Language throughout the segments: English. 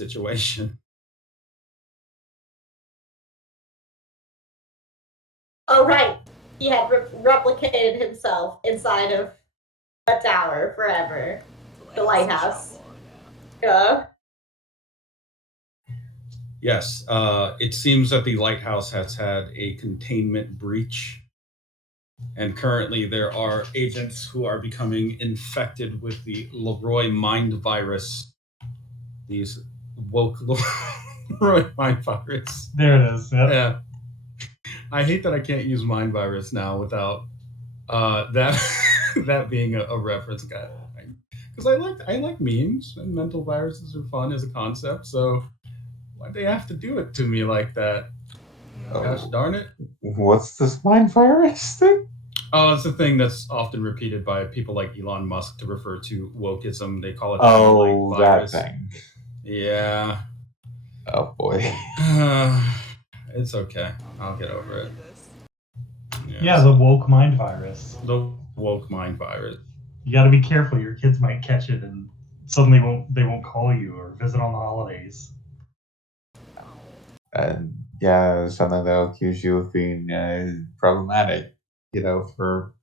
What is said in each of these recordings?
situation. Oh, right. He had replicated himself inside of a tower forever. The lighthouse. Yeah. Yes, it seems that the lighthouse has had a containment breach, and currently there are agents who are becoming infected with the Leroy mind virus. These woke Leroy mind virus. There it is. Yep. Yeah, I hate that I can't use mind virus now without that that being a reference guy. Because I like memes and mental viruses are fun as a concept. So why'd they have to do it to me like that? Gosh darn it! What's this mind virus thing? Oh, it's a thing that's often repeated by people like Elon Musk to refer to wokeism. They call it the Oh, mind that virus. thing. Yeah. Oh boy. It's okay. I'll get over it. Yeah, the woke mind virus. The woke mind virus. You got to be careful. Your kids might catch it, and suddenly they won't call you or visit on the holidays. And yeah, suddenly they'll accuse you of being problematic, for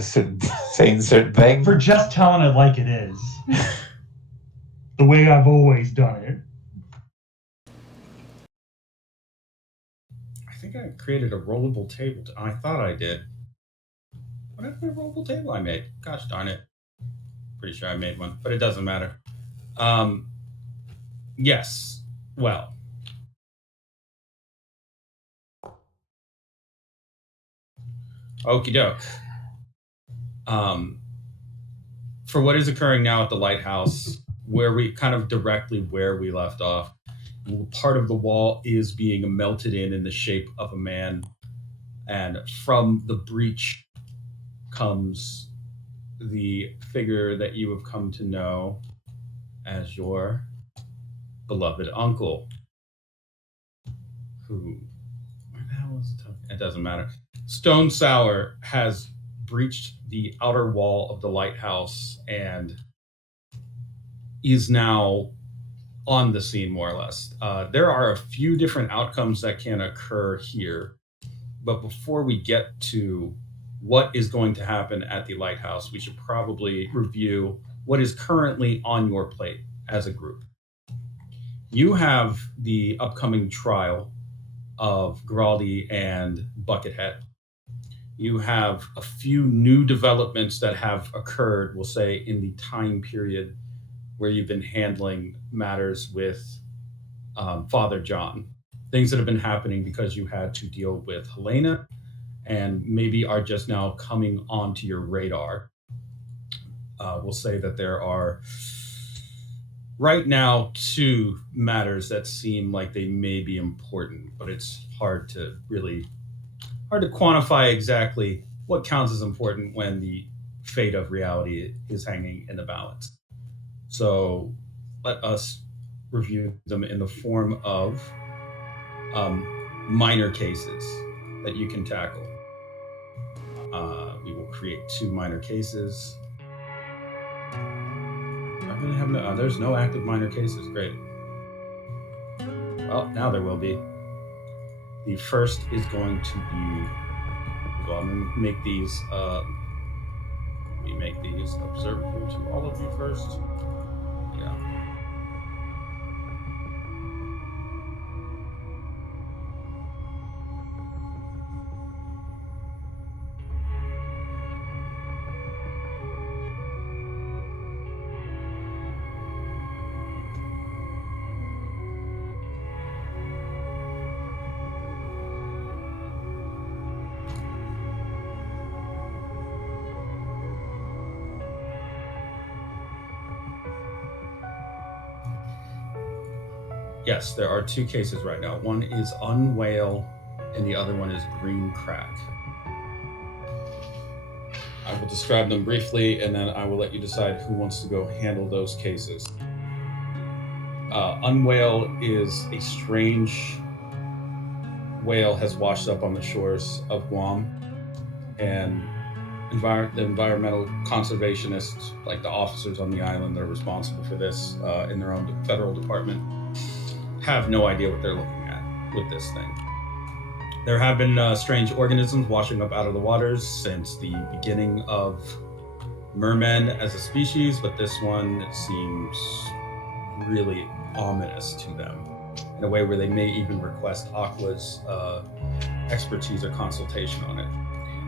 saying certain things. For just telling it like it is. The way I've always done it. I think I created a rollable table. I thought I did. What happened to the rollable table I made? Gosh darn it. Pretty sure I made one, but it doesn't matter. Yes. Well. Okie doke. For what is occurring now at the lighthouse, where we left off, part of the wall is being melted in the shape of a man, and from the breach comes the figure that you have come to know as your beloved uncle, who, where the hell is it? It doesn't matter. Stone Sour has breached the outer wall of the lighthouse and is now on the scene, more or less. There are a few different outcomes that can occur here, but before we get to what is going to happen at the lighthouse, we should probably review what is currently on your plate as a group. You have the upcoming trial of Graldi and Buckethead. You have a few new developments that have occurred, we'll say, in the time period where you've been handling matters with Father John. Things that have been happening because you had to deal with Helena and maybe are just now coming onto your radar. We'll say that there are right now 2 matters that seem like they may be important, but it's hard to quantify exactly what counts as important when the fate of reality is hanging in the balance. So let us review them in the form of minor cases that you can tackle. We will create 2 minor cases. I really have no. There's no active minor cases. Great. Well, now there will be. The first is going to be. Well, I'm going to make these. Let me make these observable to all of you first. Yeah. Yes, there are 2 cases right now. One is Unwhale, and the other one is Green Crack. I will describe them briefly, and then I will let you decide who wants to go handle those cases. Unwhale is a strange whale has washed up on the shores of Guam, and the environmental conservationists, like the officers on the island that are responsible for this in their own federal department, have no idea what they're looking at with this thing. There have been strange organisms washing up out of the waters since the beginning of mermen as a species, but this one seems really ominous to them in a way where they may even request Aqua's expertise or consultation on it.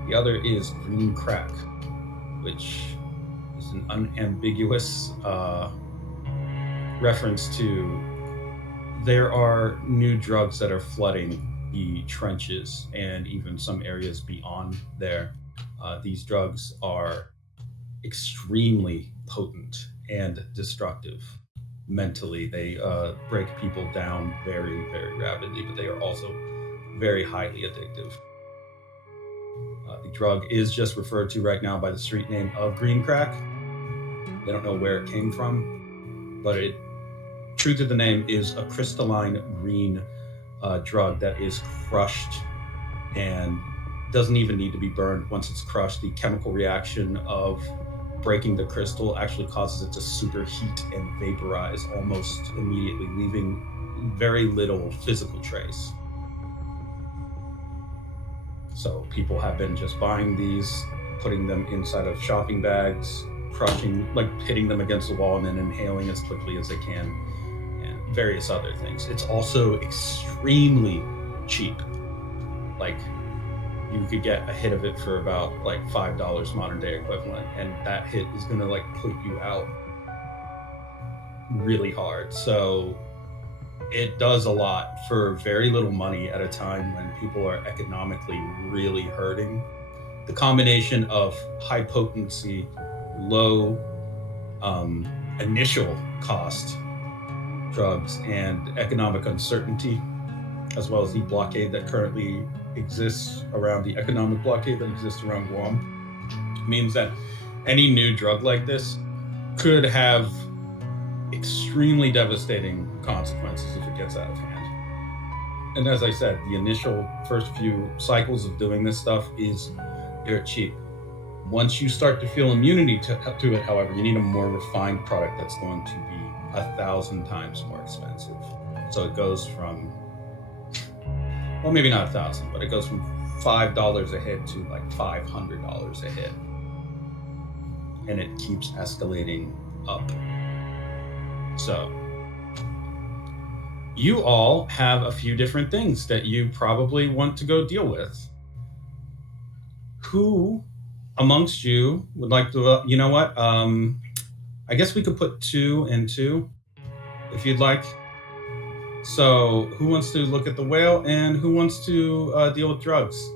The other is green crack, which is an unambiguous reference to there are new drugs that are flooding the trenches and even some areas beyond there. These drugs are extremely potent and destructive mentally. They break people down very, very rapidly, but they are also very highly addictive. The drug is just referred to right now by the street name of green crack. They don't know where it came from, but true to the name, is a crystalline green drug that is crushed and doesn't even need to be burned. Once it's crushed, the chemical reaction of breaking the crystal actually causes it to superheat and vaporize almost immediately, leaving very little physical trace. So people have been just buying these, putting them inside of shopping bags, crushing, like hitting them against the wall and then inhaling as quickly as they can, and various other things. It's also extremely cheap. Like, you could get a hit of it for about like $5 modern day equivalent, and that hit is gonna like put you out really hard. So it does a lot for very little money at a time when people are economically really hurting. The combination of high potency, low initial cost drugs and economic uncertainty, as well as the blockade that currently exists around the economic blockade that exists around Guam, means that any new drug like this could have extremely devastating consequences if it gets out of hand. And as I said, the initial first few cycles of doing this stuff is dirt cheap. Once you start to feel immunity to it, however, you need a more refined product that's going to be 1,000 times more expensive. So it goes from, well, maybe not 1,000, but it goes from $5 a hit to like $500 a hit. And it keeps escalating up. So you all have a few different things that you probably want to go deal with. Who amongst you would like to, you know what? I guess we could put 2 and 2 if you'd like. So who wants to look at the whale and who wants to deal with drugs?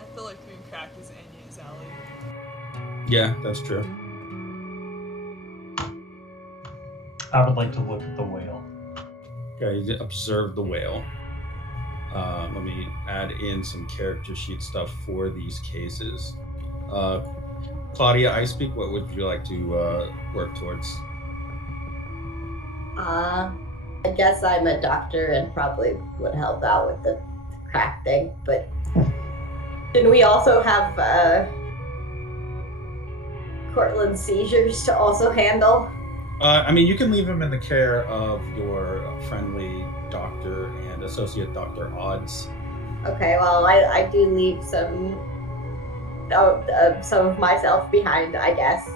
I feel like green crack is Anya's alley. Yeah, that's true. I would like to look at the whale. Okay, you observe the whale. Let me add in some character sheet stuff for these cases. Claudia Icepeak, what would you like to work towards? I guess I'm a doctor and probably would help out with the crack thing, but didn't we also have Cortland's seizures to also handle? I mean, you can leave him in the care of your friendly doctor and associate Dr. Odds. Okay, well, I do leave some of myself behind, I guess.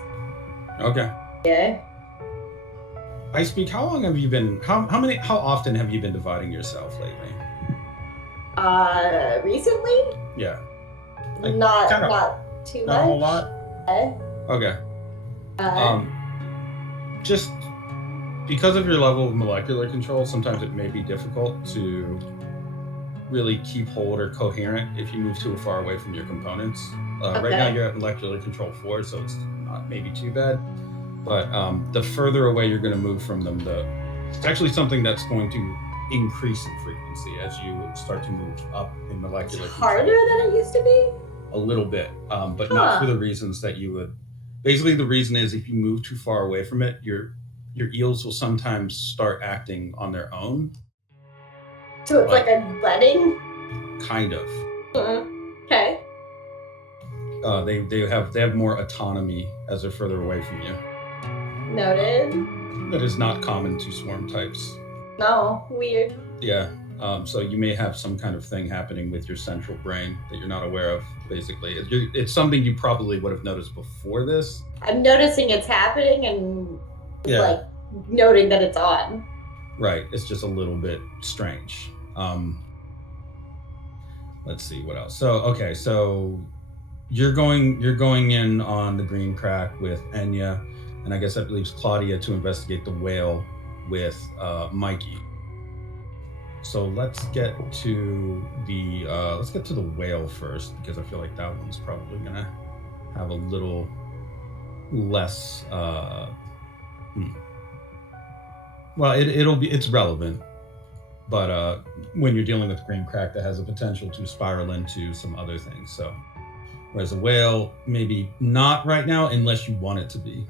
Okay. Yeah. Icepeak, how long have you been? How often have you been dividing yourself lately? Recently? Yeah. Not too much. Not a whole lot. Okay. Just because of your level of molecular control, sometimes it may be difficult to really keep hold or coherent if you move too far away from your components. Right now you're at molecular control 4, so it's not maybe too bad. But the further away you're going to move from them, it's actually something that's going to increase in frequency as you start to move up in molecular control. Harder than it used to be? A little bit, but not for the reasons that you would. Basically, the reason is if you move too far away from it, your eels will sometimes start acting on their own. So it's like a wedding? Kind of. Okay. They have more autonomy as they're further away from you. Noted. That is not common to swarm types. No, weird. Yeah. So you may have some kind of thing happening with your central brain that you're not aware of. Basically, it's something you probably would have noticed before this. I'm noticing it's happening and like noting that it's on. Right. It's just a little bit strange. Let's see what else. So okay, so you're going in on the green crack with Enya, and I guess that leaves Claudia to investigate the whale with Mikey. So let's get to the whale first, because I feel like that one's probably gonna have a little less. Well, it's relevant, but when you're dealing with green crack, that has a potential to spiral into some other things. So, whereas a whale, maybe not right now, unless you want it to be.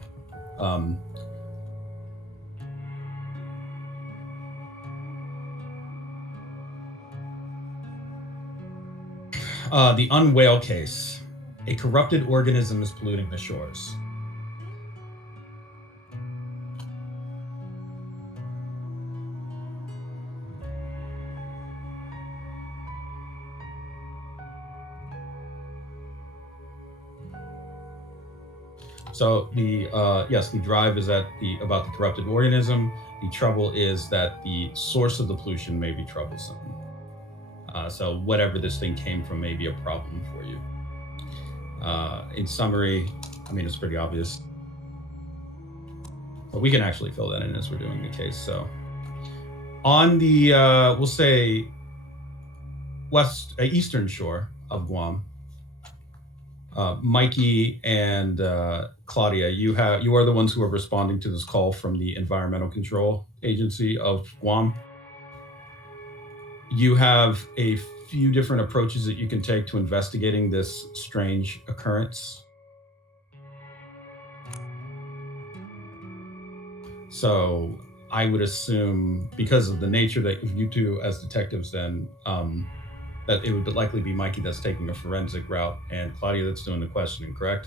The unwhale case. A corrupted organism is polluting the shores. So the drive is about the corrupted organism. The trouble is that the source of the pollution may be troublesome. So whatever this thing came from may be a problem for you. In summary, I mean, it's pretty obvious. But we can actually fill that in as we're doing the case. So on the, we'll say, eastern shore of Guam, Mikey and Claudia, you are the ones who are responding to this call from the Environmental Control Agency of Guam. You have a few different approaches that you can take to investigating this strange occurrence. So I would assume, because of the nature that you two as detectives then, that it would likely be Mikey that's taking a forensic route and Claudia that's doing the questioning, correct?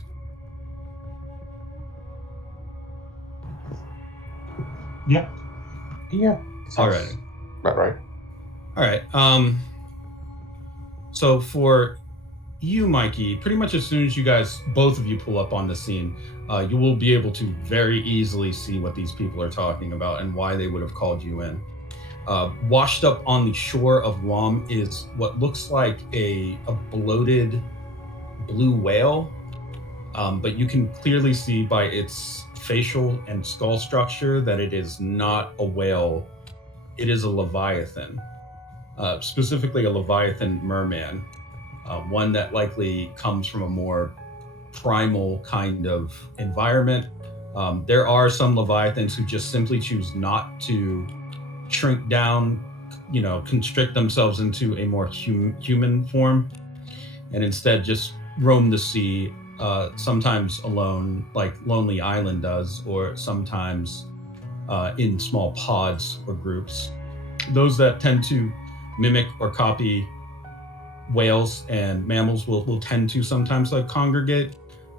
Yeah. All right. Right. All right. So for you, Mikey, pretty much as soon as both of you pull up on the scene, you will be able to very easily see what these people are talking about and why they would have called you in. Washed up on the shore of Guam is what looks like a bloated blue whale, but you can clearly see by its facial and skull structure that it is not a whale. It is a leviathan. Specifically a leviathan merman, one that likely comes from a more primal kind of environment. There are some leviathans who just simply choose not to shrink down, constrict themselves into a more human form, and instead just roam the sea, sometimes alone, like Lonely Island does, or sometimes in small pods or groups. Those that tend to mimic or copy whales and mammals will tend to sometimes congregate,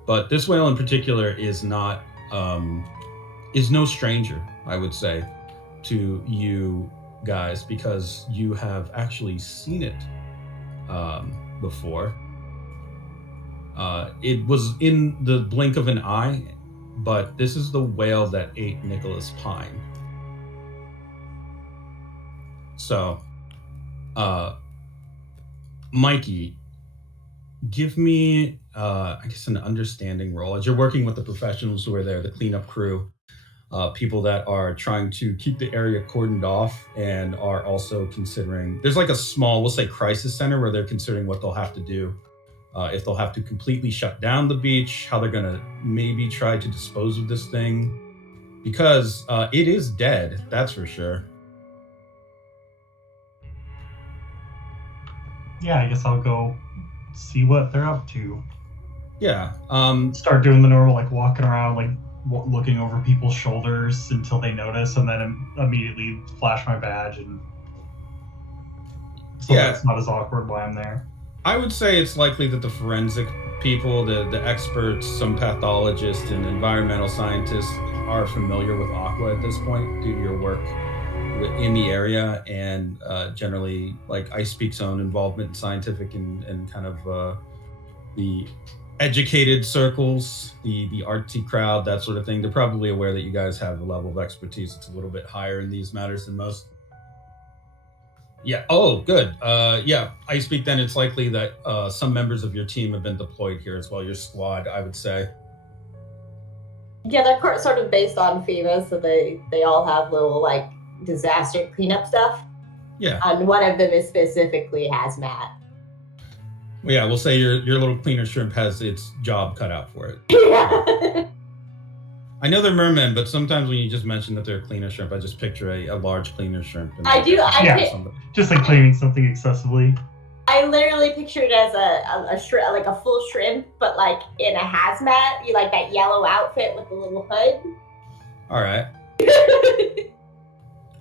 but this whale in particular is no stranger, I would say, to you guys, because you have actually seen it before. It was in the blink of an eye, but this is the whale that ate Nicholas Pine. So, Mikey, give me, I guess, an understanding roll as you're working with the professionals who are there, the cleanup crew, people that are trying to keep the area cordoned off and are also considering, there's like a small, we'll say, crisis center where they're considering what they'll have to do, if they'll have to completely shut down the beach, how they're going to maybe try to dispose of this thing, because it is dead, that's for sure. Yeah, I guess I'll go see what they're up to. Yeah. Start doing the normal, walking around, looking over people's shoulders until they notice, and then immediately flash my badge, and so Yeah. it's not as awkward while I'm there. I would say it's likely that the forensic people, the experts, some pathologists, and environmental scientists are familiar with Aqua at this point due to your work in the area and generally like Ice Peak's own involvement in scientific and kind of the educated circles, the artsy crowd, that sort of thing. They're probably aware that you guys have a level of expertise that's a little bit higher in these matters than most. Yeah. Oh, good. Yeah. I speak. Then it's likely that some members of your team have been deployed here as well. Your squad, I would say. Yeah, they're sort of based on FEMA, so they all have little like disaster cleanup stuff. Yeah. And one of them is specifically hazmat. Well, yeah, we'll say your little cleaner shrimp has its job cut out for it. Yeah. I know they're mermen, but sometimes when you just mention that they're a cleaner shrimp, I just picture a large cleaner shrimp. Just like cleaning something excessively. I literally pictured it as a shrimp, like a full shrimp, but like in a hazmat. You like that yellow outfit with the little hood. All right.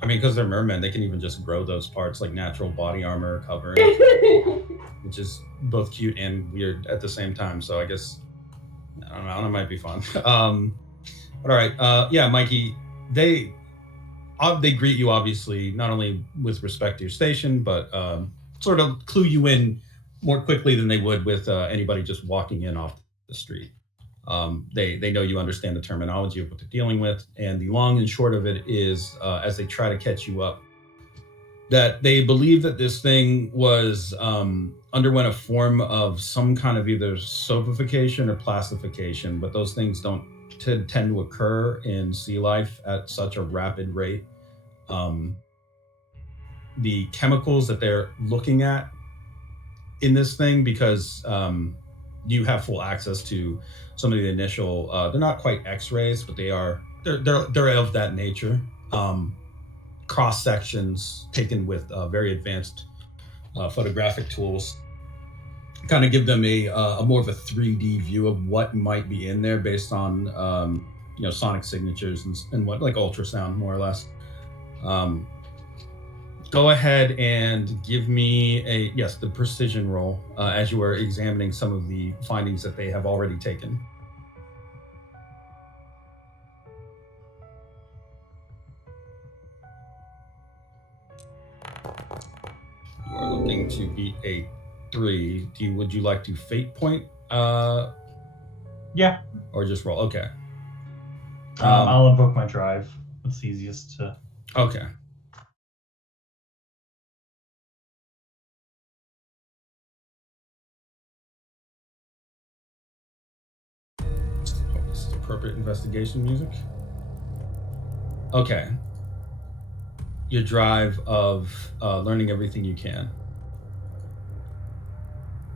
I mean, because they're mermen, they can even just grow those parts like natural body armor covering, which is both cute and weird at the same time. So I guess, I don't know, it might be fun. But all right, yeah, Mikey, they greet you obviously not only with respect to your station, but sort of clue you in more quickly than they would with anybody just walking in off the street. They know you understand the terminology of what they're dealing with, and the long and short of it is, as they try to catch you up, that they believe that this thing was underwent a form of some kind of either sopification or plastification, but those things don't tend to occur in sea life at such a rapid rate. The chemicals that they're looking at in this thing, because you have full access to some of the initial, they're not quite x-rays, but they're of that nature. Cross sections taken with very advanced photographic tools kind of give them a more of a 3D view of what might be in there based on sonic signatures and what, like ultrasound more or less. Go ahead and give me the precision roll as you are examining some of the findings that they have already taken. You are looking to beat a 3. Would you like to fate point? Yeah. Or just roll? Okay. I'll invoke my drive. It's easiest to. Okay. This is appropriate investigation music. Okay. Your drive of learning everything you can.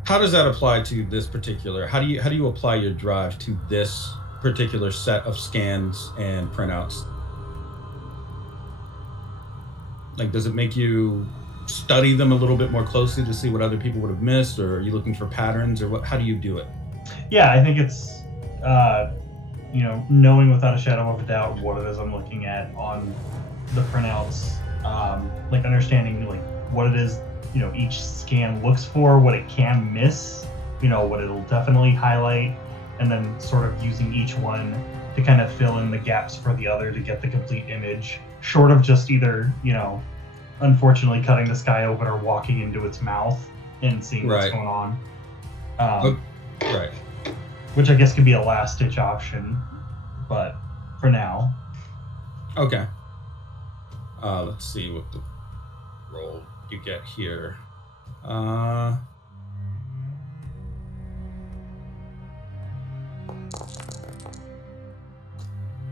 How does that apply to this particular? How do you apply your drive to this particular set of scans and printouts? Like, does it make you study them a little bit more closely to see what other people would have missed, or are you looking for patterns, or what? How do you do it? Yeah, I think it's knowing without a shadow of a doubt what it is I'm looking at on the printouts, like understanding like what it is each scan looks for, what it can miss, what it'll definitely highlight, and then sort of using each one to kind of fill in the gaps for the other to get the complete image, short of just either unfortunately cutting the sky open or walking into its mouth and seeing what's going on. Right. Which I guess could be a last-ditch option, but for now. Okay. Let's see what the roll you get here.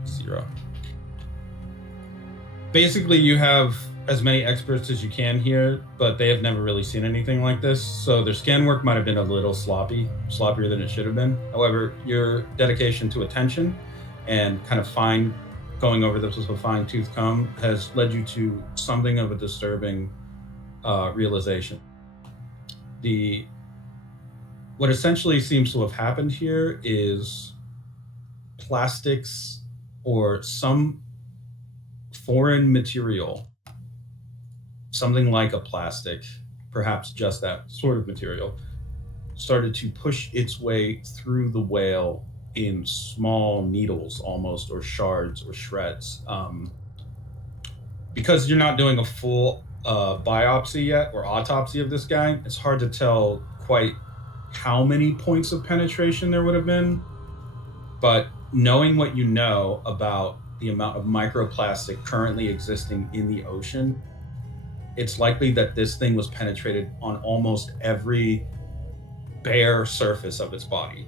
0. Basically, you have as many experts as you can here, but they have never really seen anything like this. So their scan work might have been a little sloppier than it should have been. However, your dedication to attention and kind of going over this with a fine-tooth comb has led you to something of a disturbing realization. What essentially seems to have happened here is plastics or some foreign material, something like a plastic, perhaps just that sort of material, started to push its way through the whale in small needles almost, or shards or shreds. Because you're not doing a full biopsy yet or autopsy of this guy, it's hard to tell quite how many points of penetration there would have been. But knowing what you know about the amount of microplastic currently existing in the ocean, it's likely that this thing was penetrated on almost every bare surface of its body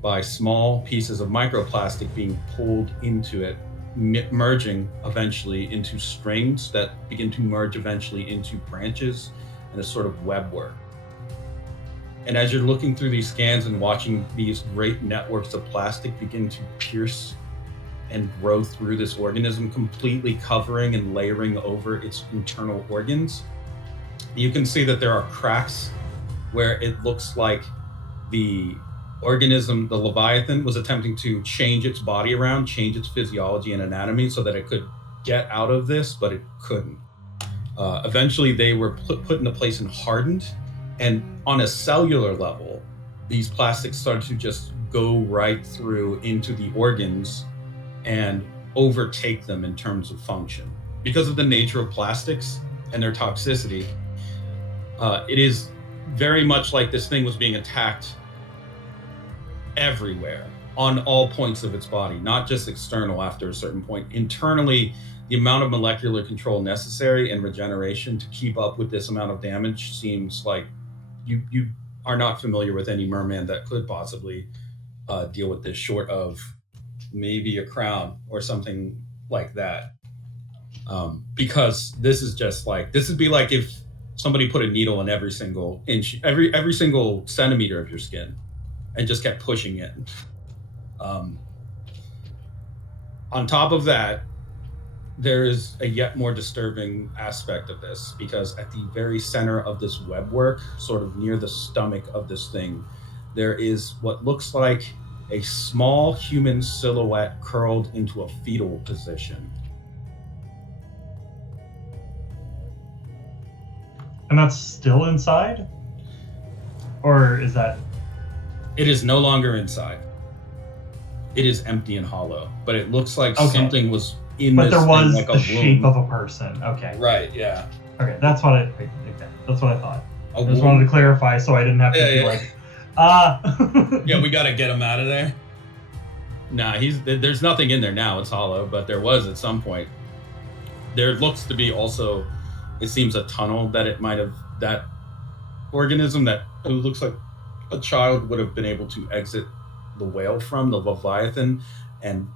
by small pieces of microplastic being pulled into it, merging eventually into strings that begin to merge eventually into branches and a sort of webwork. And as you're looking through these scans and watching these great networks of plastic begin to pierce and grow through this organism, completely covering and layering over its internal organs, you can see that there are cracks where it looks like the organism, the Leviathan, was attempting to change its body around, change its physiology and anatomy so that it could get out of this, but it couldn't. Eventually, they were put into place and hardened. And on a cellular level, these plastics started to just go right through into the organs and overtake them in terms of function. Because of the nature of plastics and their toxicity, it is very much like this thing was being attacked everywhere, on all points of its body, not just external after a certain point. Internally, the amount of molecular control necessary and regeneration to keep up with this amount of damage seems like you are not familiar with any merman that could possibly deal with this, short of maybe a crown or something like that. Because this is just like, this would be like if somebody put a needle in every single inch, every single centimeter of your skin and just kept pushing it. On top of that, there is a yet more disturbing aspect of this, because at the very center of this webwork, sort of near the stomach of this thing, there is what looks like a small human silhouette curled into a fetal position. And that's still inside? Or is that... It is no longer inside. It is empty and hollow, but it looks like Okay. something was in But this there was thing, like the a shape womb. of a person. Okay. Right, yeah. Okay, that's what I thought. A I just womb. wanted to clarify so I didn't have to Yeah, be yeah. like, Yeah, we gotta get him out of there. Nah, there's nothing in there now, it's hollow, but there was at some point. There looks to be also, it seems, a tunnel that it might have, that organism that it looks like a child would have been able to exit the whale from, the Leviathan, and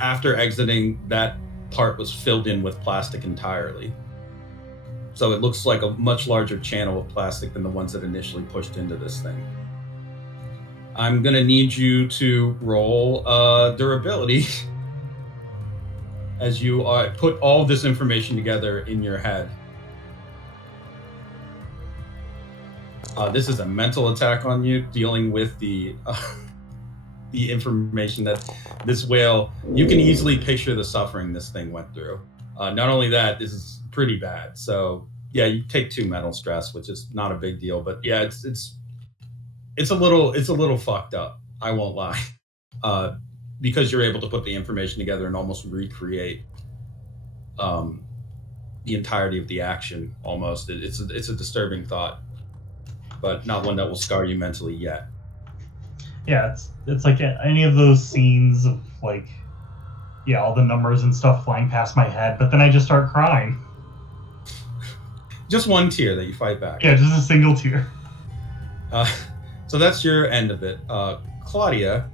after exiting, that part was filled in with plastic entirely. So it looks like a much larger channel of plastic than the ones that initially pushed into this thing. I'm gonna need you to roll durability as you put all this information together in your head. This is a mental attack on you, dealing with the information that this whale, you can easily picture the suffering this thing went through. Not only that, this is pretty bad. So yeah, you take 2 mental stress, which is not a big deal, but yeah, it's a little fucked up. I won't lie, because you're able to put the information together and almost recreate the entirety of the action. Almost, it's a disturbing thought, but not one that will scar you mentally yet. yeah, it's like any of those scenes of like, yeah, all the numbers and stuff flying past my head, but then I just start crying. Just one tear that you fight back. Yeah, just a single tear. So that's your end of it. Claudia,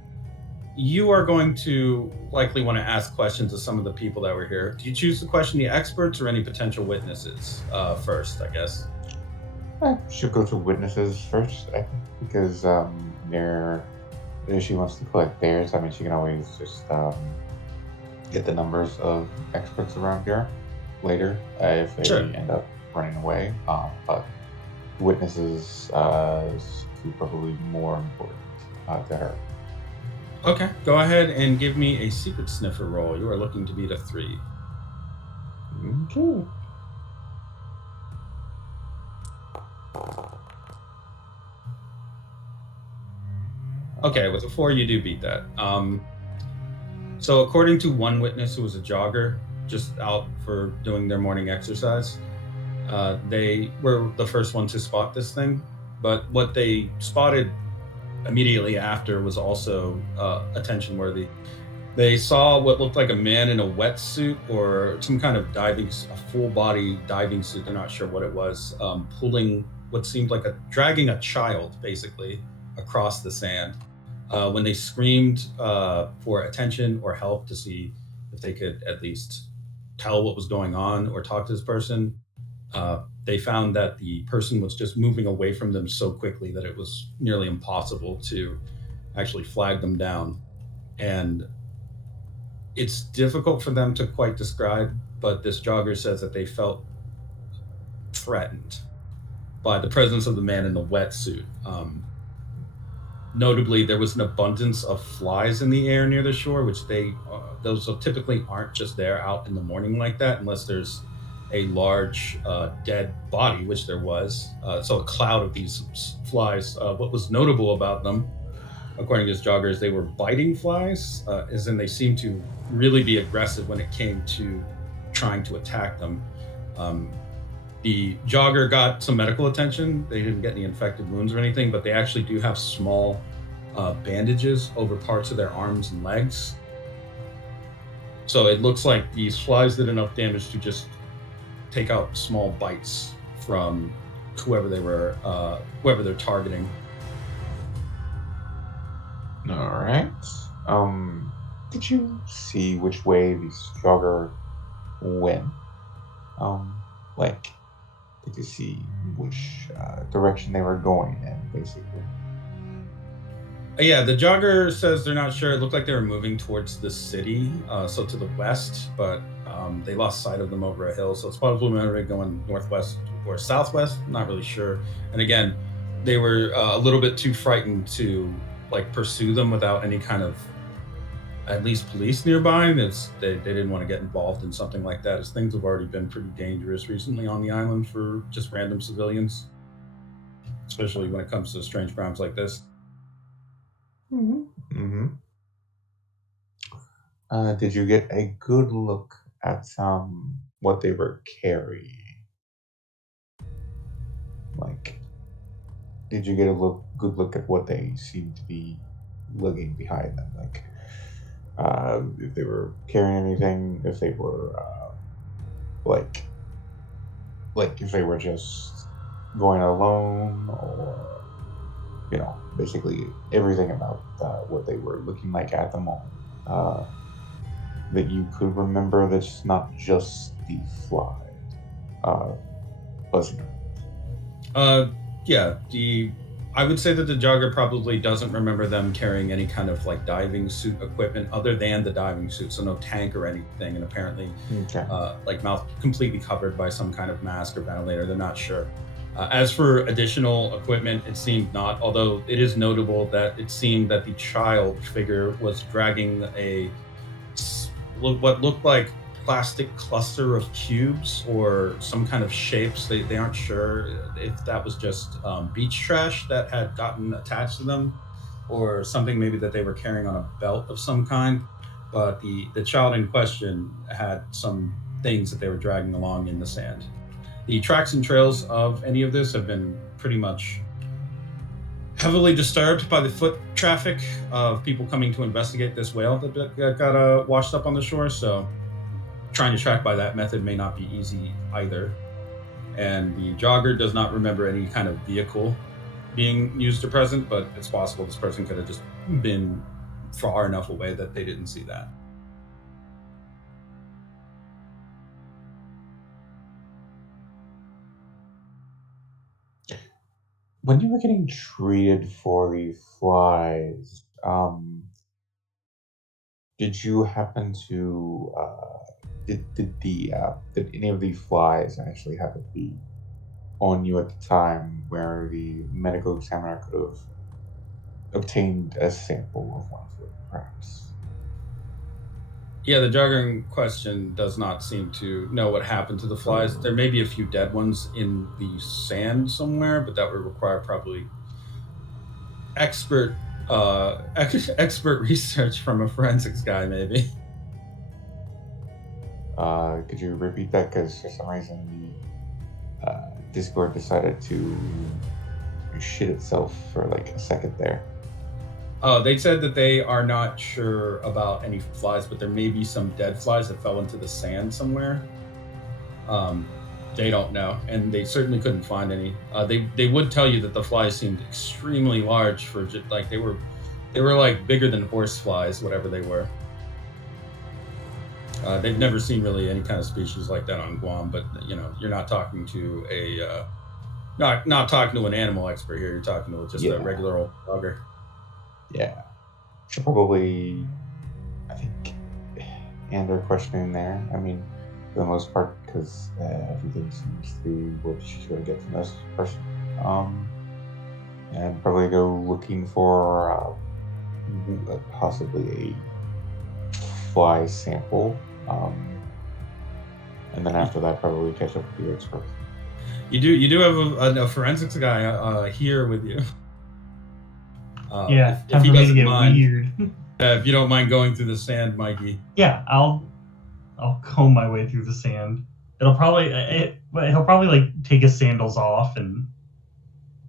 you are going to likely want to ask questions of some of the people that were here. Do you choose to question the experts or any potential witnesses first, I guess? I should go to witnesses first, I think, because if she wants to collect theirs, I mean, she can always just get the numbers of experts around here later if they Sure. end up running away. But witnesses is probably more important to her. Okay, go ahead and give me a secret sniffer roll. You are looking to beat a 3. Okay. Okay, with a 4, you do beat that. So according to one witness who was a jogger, just out for doing their morning exercise, they were the first one to spot this thing. But what they spotted immediately after was also attention worthy. They saw what looked like a man in a wetsuit or some kind of a full body diving suit. They're not sure what it was, pulling what seemed like dragging a child basically across the sand. When they screamed for attention or help to see if they could at least tell what was going on or talk to this person, they found that the person was just moving away from them so quickly that it was nearly impossible to actually flag them down. And it's difficult for them to quite describe, but this jogger says that they felt threatened by the presence of the man in the wetsuit. Notably, there was an abundance of flies in the air near the shore, which those typically aren't just there out in the morning like that, unless there's a large dead body, which there was. So a cloud of these flies. What was notable about them, according to this jogger, is they were biting flies, as in they seemed to really be aggressive when it came to trying to attack them. The jogger got some medical attention. They didn't get any infected wounds or anything, but they actually do have small bandages over parts of their arms and legs. So it looks like these flies did enough damage to just take out small bites from whoever they're targeting. All right. Did you see which way this jogger went? Like, did you see which direction they were going in, basically? Yeah, the jogger says they're not sure. It looked like they were moving towards the city, so to the west, but they lost sight of them over a hill. So it's possible they were going northwest or southwest. Not really sure. And again, they were a little bit too frightened to pursue them without any kind of at least police nearby. They didn't want to get involved in something like that, as things have already been pretty dangerous recently on the island for just random civilians, especially when it comes to strange crimes like this. Mm-hmm. Did you get a good look at what they were carrying? Like, did you get a good look at what they seemed to be lugging behind them? Like, if they were carrying anything, if they were like if they were just going alone, or basically everything about what they were looking like at the moment that you could remember. That's not just the fly. Buzzing. Yeah, I would say that the jogger probably doesn't remember them carrying any kind of diving suit equipment other than the diving suit, so no tank or anything, and apparently mouth completely covered by some kind of mask or ventilator. They're not sure. As for additional equipment, it seemed not, although it is notable that it seemed that the child figure was dragging what looked like plastic cluster of cubes or some kind of shapes. They aren't sure if that was just beach trash that had gotten attached to them, or something maybe that they were carrying on a belt of some kind. But the child in question had some things that they were dragging along in the sand. The tracks and trails of any of this have been pretty much heavily disturbed by the foot traffic of people coming to investigate this whale that got washed up on the shore. So trying to track by that method may not be easy either. And the jogger does not remember any kind of vehicle being used or present, but it's possible this person could have just been far enough away that they didn't see that. When you were getting treated for the flies, did you happen to did any of the flies actually happen to be on you at the time, where the medical examiner could have obtained a sample of one of them, perhaps? Yeah, the jogger in question does not seem to know what happened to the flies. There may be a few dead ones in the sand somewhere, but that would require probably expert expert research from a forensics guy, maybe. Could you repeat that? Because for some reason the Discord decided to shit itself for like a second there. They said that they are not sure about any flies, but there may be some dead flies that fell into the sand somewhere. They don't know, and they certainly couldn't find any. They would tell you that the flies seemed extremely large for like they were like bigger than horse flies, whatever they were. They've never seen really any kind of species like that on Guam, but you know, you're not talking to a not talking to an animal expert here. You're talking to just a regular old dogger. Yeah, so probably, I think, and they're questioning there. I mean, for the most part, because everything seems to be what she's going to get from this person. And probably go looking for possibly a fly sample. And then after that, probably catch up with the expert. You do have a forensics guy here with you. Yeah, if he doesn't get mind, weird. If you don't mind going through the sand, Mikey. Yeah, I'll comb my way through the sand. He'll probably like take his sandals off and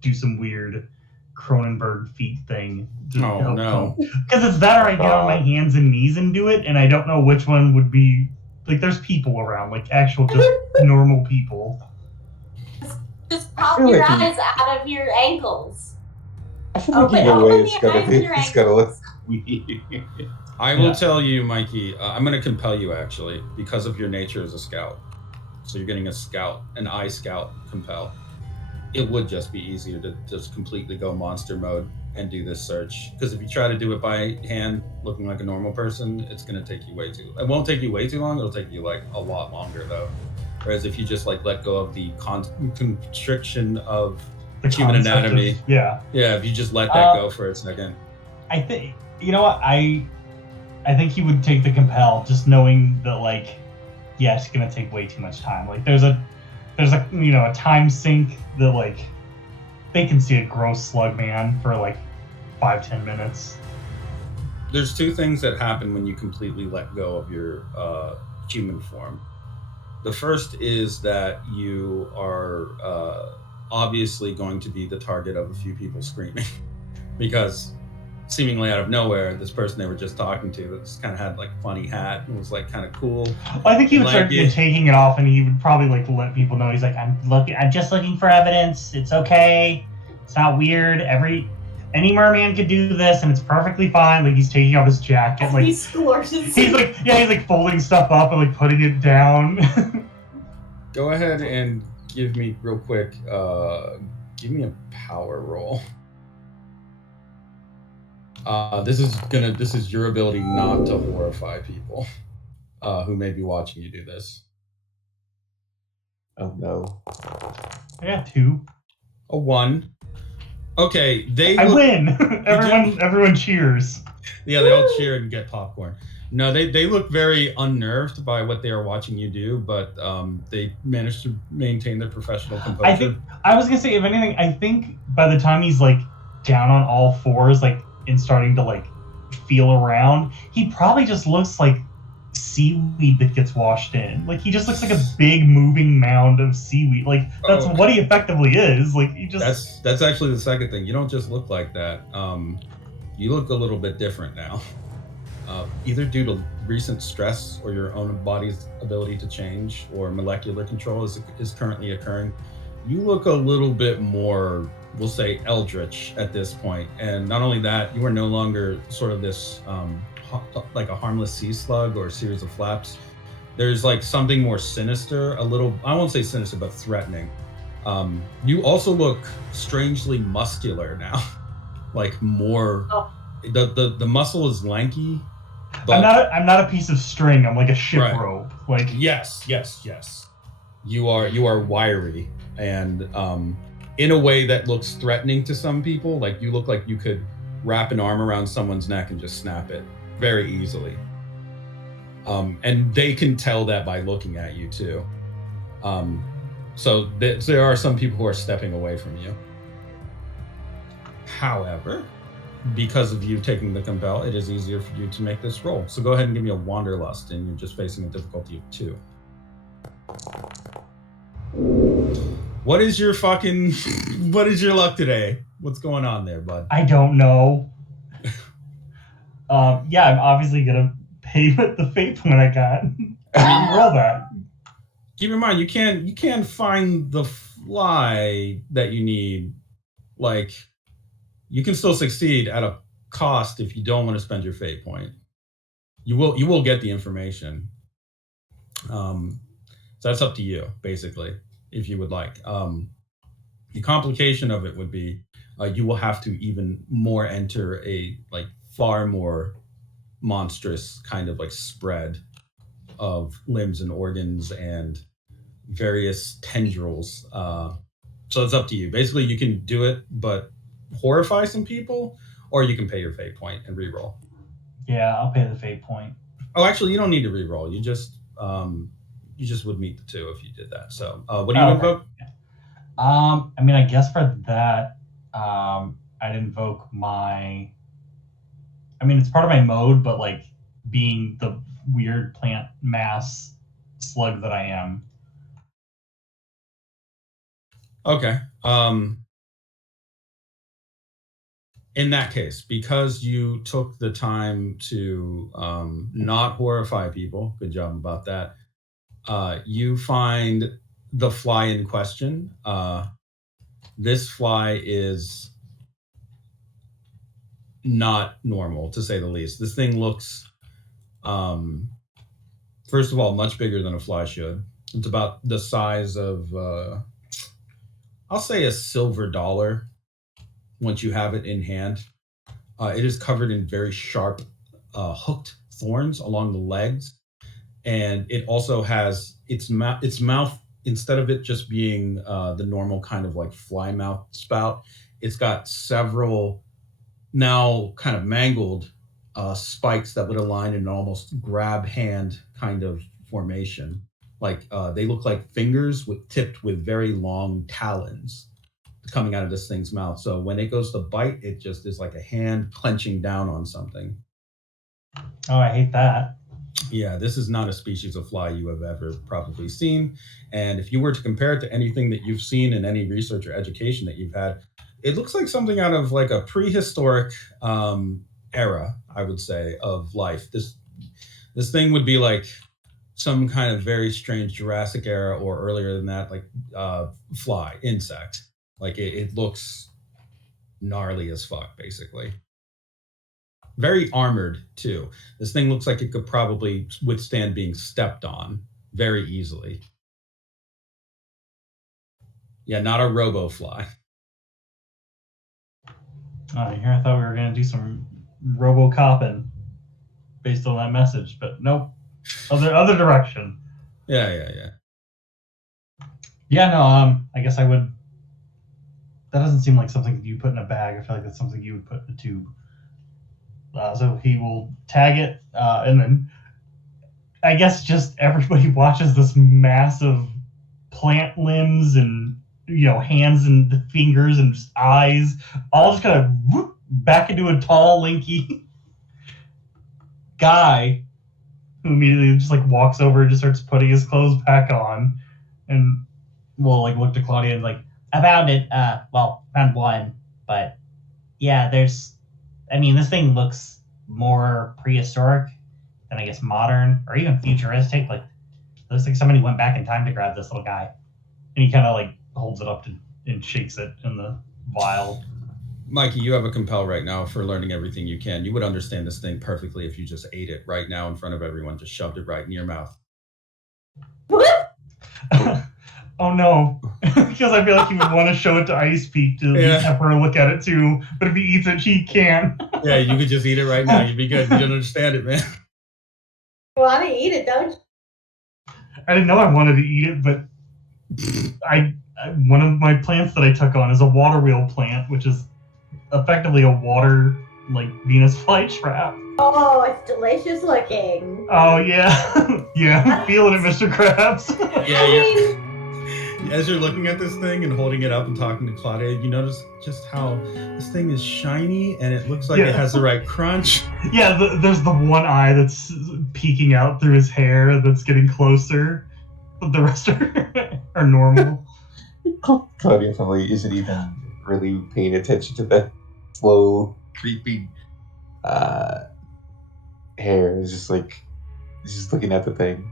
do some weird Cronenberg feet thing. Oh no! Because it's that, or I get on my hands and knees and do it, and I don't know which one would be. Like, there's people around, like actual just normal people. Just pop your eyes out of your ankles. I feel like either way, it's gotta look weird. I will tell you, Mikey, I'm going to compel you, actually, because of your nature as a scout. So you're getting an eye scout compel. It would just be easier to just completely go monster mode and do this search. Because if you try to do it by hand, looking like a normal person, it's going to take you way too... It won't take you way too long. It'll take you, like, a lot longer, though. Whereas if you just, like, let go of the constriction of the human anatomy... Yeah, if you just let that go for a second. I think... You know what? I think he would take the compel, just knowing that, like, yeah, it's gonna take way too much time. Like, there's a a time sink that, like, they can see a gross slug man for like 5-10 minutes. There's two things that happen when you completely let go of your human form. The first is that you are obviously going to be the target of a few people screaming because seemingly out of nowhere, this person they were just talking to that just kind of had like a funny hat and was like kind of cool. Well, I think he would start taking it off, and he would probably like let people know. He's like, I'm just looking for evidence. It's okay. It's not weird. Any merman could do this, and it's perfectly fine. Like, he's taking off his jacket, like he's like folding stuff up and like putting it down. Go ahead and give me real quick. Give me a power roll. This is your ability not to horrify people who may be watching you do this. Oh no! I got 2. A 1. Okay, I win. Everyone cheers. Yeah, they all cheer and get popcorn. No, they look very unnerved by what they are watching you do, but they managed to maintain their professional composure. I was gonna say, if anything, I think by the time he's like down on all fours, like, and starting to like feel around, he probably just looks like seaweed that gets washed in. Like, he just looks like a big moving mound of seaweed. Like, that's what he effectively is. Like, he just... That's actually the second thing. You don't just look like that. You look a little bit different now. Either due to recent stress or your own body's ability to change, or molecular control is currently occurring. You look a little bit more, we'll say, eldritch at this point. And not only that, you are no longer sort of this like a harmless sea slug or a series of flaps. There's like something more sinister, a little, I won't say sinister, but threatening. You also look strangely muscular now. Like more, the muscle is lanky. But I'm not a piece of string. I'm like a ship rope. Like, yes. You are wiry, and in a way that looks threatening to some people. Like, you look like you could wrap an arm around someone's neck and just snap it very easily. And they can tell that by looking at you too. So there are some people who are stepping away from you. However, because of you taking the compel, it is easier for you to make this roll. So go ahead and give me a Wanderlust, and you're just facing a difficulty of 2. What is your luck today? What's going on there, bud? I don't know. Yeah, I'm obviously gonna pay with the fate point I got. Roll that. Keep in mind, you can't find the fly that you need. Like, you can still succeed at a cost if you don't want to spend your fate point. You will get the information. So that's up to you, basically, if you would like. The complication of it would be you will have to even more enter a far more monstrous kind of spread of limbs and organs and various tendrils. So it's up to you. Basically, you can do it, but horrify some people, or you can pay your fate point and reroll. Yeah, I'll pay the fate point. Oh, actually, you don't need to reroll. You just would meet the 2 if you did that. So, what do you invoke? I mean, I guess for that, I'd invoke my. I mean, it's part of my mode, but being the weird plant mass slug that I am. Okay. In that case, because you took the time to not horrify people, good job about that, you find the fly in question. This fly is not normal, to say the least. This thing looks, first of all, much bigger than a fly should. It's about the size of, I'll say, a silver dollar once you have it in hand. It is covered in very sharp, hooked thorns along the legs. And it also has its mouth, instead of it just being the normal kind of fly mouth spout, it's got several now kind of mangled spikes that would align in an almost grab hand kind of formation. They look like fingers tipped with very long talons coming out of this thing's mouth. So when it goes to bite, it just is like a hand clenching down on something. Oh, I hate that. Yeah, this is not a species of fly you have ever probably seen. And if you were to compare it to anything that you've seen in any research or education that you've had, it looks like something out of a prehistoric era, I would say, of life. This thing would be some kind of very strange Jurassic era or earlier than that, fly, insect. It looks gnarly as fuck, basically. Very armored, too. This thing looks like it could probably withstand being stepped on very easily. Yeah, not a robo-fly. Here I thought we were going to do some robo-copping based on that message, but nope. Other direction. Yeah. Yeah, no, I guess I would. That doesn't seem like something you put in a bag. I feel like that's something you would put in a tube. So he will tag it, and then I guess just everybody watches this massive plant limbs and hands and fingers and just eyes all just kind of whoop, back into a tall, lanky guy who immediately just walks over and just starts putting his clothes back on, and will look to Claudia and I found it. Found one, but yeah, this thing looks more prehistoric than I guess modern or even futuristic. Looks like somebody went back in time to grab this little guy. And he kind of holds it up and shakes it in the vial. Mikey, you have a compel right now for learning everything you can. You would understand this thing perfectly if you just ate it right now in front of everyone, just shoved it right in your mouth. Oh no, because I feel like he would want to show it to Ice Peak to have her look at it too. But if he eats it, she can't. Yeah, you could just eat it right now. You'd be good. You don't understand it, man. You want to eat it, don't you? I didn't know I wanted to eat it, but one of my plants that I took on is a water wheel plant, which is effectively a water Venus flytrap. Oh, it's delicious looking. Oh yeah, yeah, feeling it, Mr. Krabs. as you're looking at this thing and holding it up and talking to Claudia, you notice just how this thing is shiny and it looks like Yeah. it has the right crunch. Yeah, there's the one eye that's peeking out through his hair that's getting closer, but the rest are normal. Claudia probably isn't even really paying attention to that slow, creeping hair. It's just like, just looking at the thing.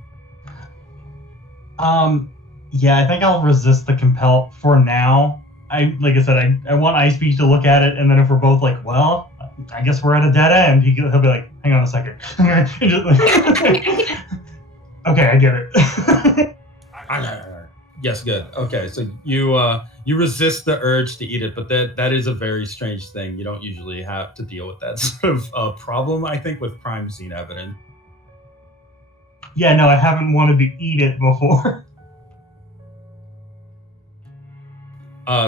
Yeah, I think I'll resist the compel for now. Like I said, I want Ice Beach to look at it, and then if we're both like, well, I guess we're at a dead end, he'll be like, hang on a second. Okay, I get it. Yes, good. Okay, so you resist the urge to eat it, but that is a very strange thing. You don't usually have to deal with that sort of problem, I think, with prime scene evidence. Yeah, no, I haven't wanted to eat it before.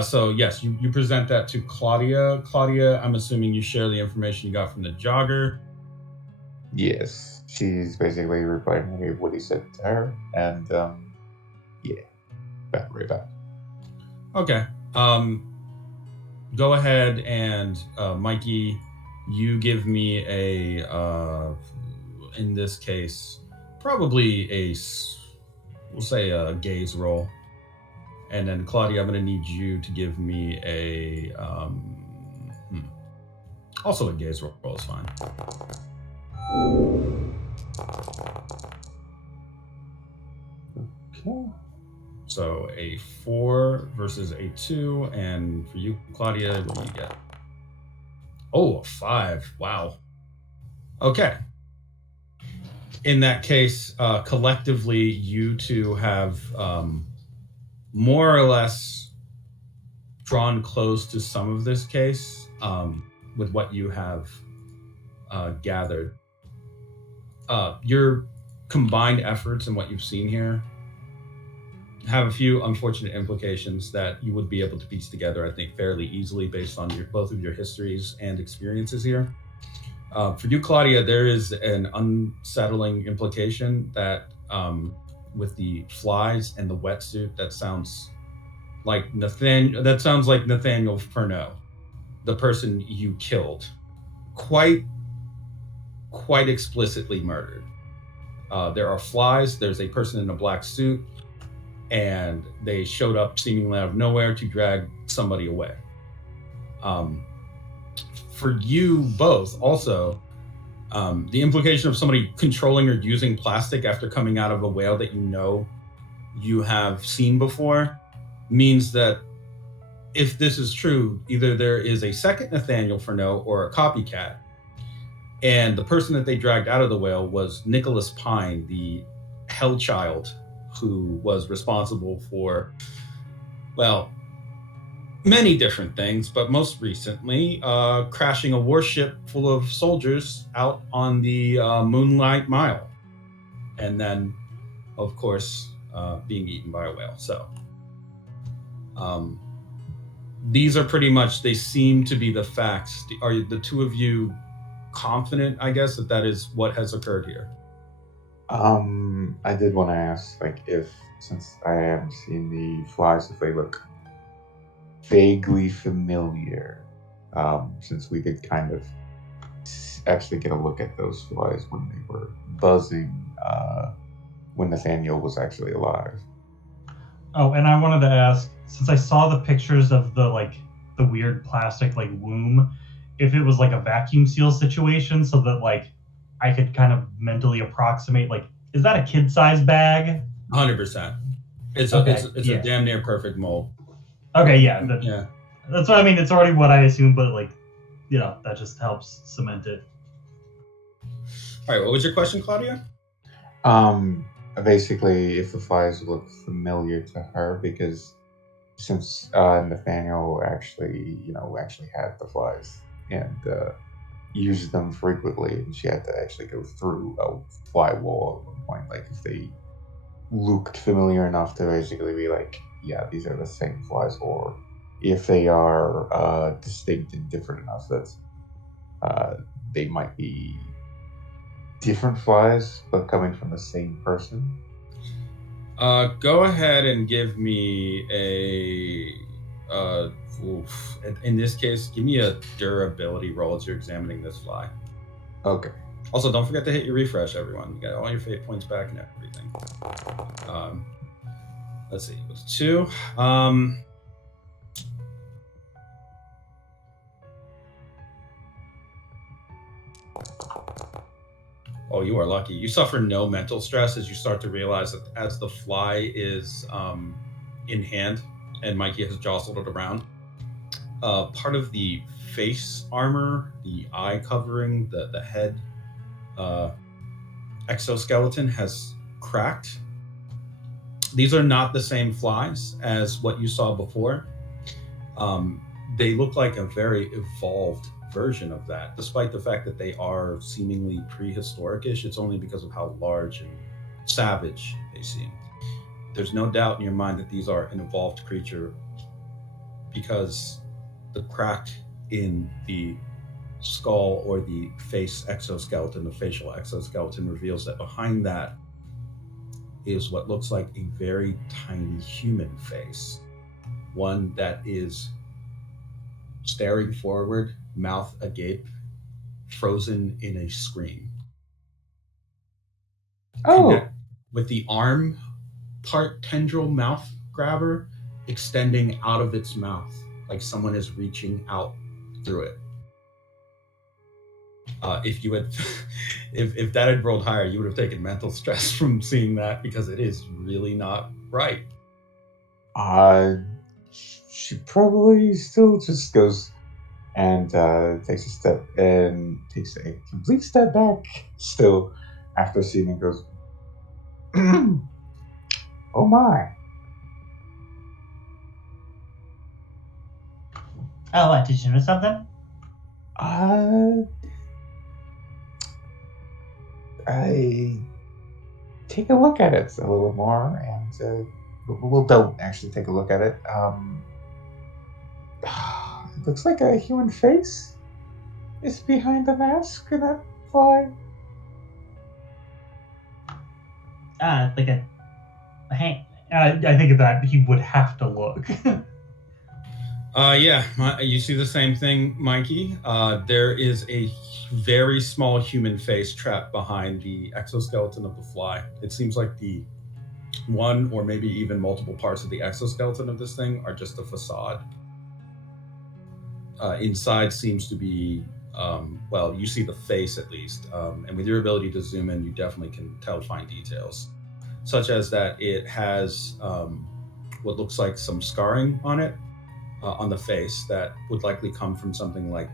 So yes, you present that to Claudia. Claudia, I'm assuming you share the information you got from the jogger. Yes, she's basically replying to what he said to her, and yeah, back right back. Okay. Go ahead and Mikey, you give me a in this case probably we'll say a gaze roll, and then Claudia, I'm going to need you to give me a also a gaze roll is fine. Okay. So a 4 versus a 2, and for you, Claudia, what do you get? Oh, a 5. Wow. Okay. In that case, collectively, you two have more or less drawn close to some of this case with what you have gathered. Your combined efforts and what you've seen here have a few unfortunate implications that you would be able to piece together, I think, fairly easily based on both of your histories and experiences here. For you, Claudia, there is an unsettling implication that with the flies and the wetsuit, that sounds like Nathaniel Furneaux, the person you killed, quite explicitly murdered. There are flies. There's a person in a black suit, and they showed up seemingly out of nowhere to drag somebody away. For you both, also, the implication of somebody controlling or using plastic after coming out of a whale that you have seen before means that if this is true, either there is a second Nathaniel Furneaux or a copycat. And the person that they dragged out of the whale was Nicholas Pine, the hell child who was responsible for, well, many different things, but most recently, crashing a warship full of soldiers out on the Moonlight Mile. And then, of course, being eaten by a whale. So these are pretty much, they seem to be the facts. Are the two of you confident, I guess, that is what has occurred here? I did want to ask, like, since I haven't seen the flies, if they look vaguely familiar, since we did kind of actually get a look at those flies when they were buzzing, when Nathaniel was actually alive. Oh, and I wanted to ask, since I saw the pictures of the weird plastic womb, if it was like a vacuum seal situation, so that I could kind of mentally approximate, is that a kid-sized bag? 100%. It's a damn near perfect mold. Okay, yeah. That's what I mean. It's already what I assumed, but that just helps cement it. All right, what was your question, Claudia? Basically, if the flies look familiar to her, because since Nathaniel actually had the flies and used them frequently, and she had to actually go through a fly wall at one point. If they looked familiar enough to basically be like, yeah, these are the same flies, or if they are distinct and different enough that they might be different flies, but coming from the same person. Go ahead and give me a. In this case, give me a durability roll as you're examining this fly. Okay. Also, don't forget to hit your refresh, everyone. You got all your fate points back and everything. Let's see. It was 2. Oh, you are lucky. You suffer no mental stress as you start to realize that as the fly is in hand and Mikey has jostled it around, part of the face armor, the eye covering, the head exoskeleton has cracked. These are not the same flies as what you saw before. They look like a very evolved version of that, despite the fact that they are seemingly prehistoric-ish. It's only because of how large and savage they seem. There's no doubt in your mind that these are an evolved creature because the crack in the skull or the face exoskeleton, the facial exoskeleton, reveals that behind that is what looks like a very tiny human face. One that is staring forward, mouth agape, frozen in a scream. Oh, With the arm part tendril mouth grabber extending out of its mouth, like someone is reaching out through it. If you had, if that had rolled higher, you would have taken mental stress from seeing that because it is really not right. she probably still just goes and takes a complete step back. Still, after seeing it, goes, "Oh my!" Oh, what? Did you notice something? I take a look at it a little more, and we'll don't actually take a look at it. It looks like a human face is behind the mask in that fly. Like a hang. I think that he would have to look. You see the same thing, Mikey. There is a very small human face trapped behind the exoskeleton of the fly. It seems like the one or maybe even multiple parts of the exoskeleton of this thing are just a facade. Inside seems to be, you see the face at least, and with your ability to zoom in, you definitely can tell fine details, such as that it has what looks like some scarring on it, on the face that would likely come from something like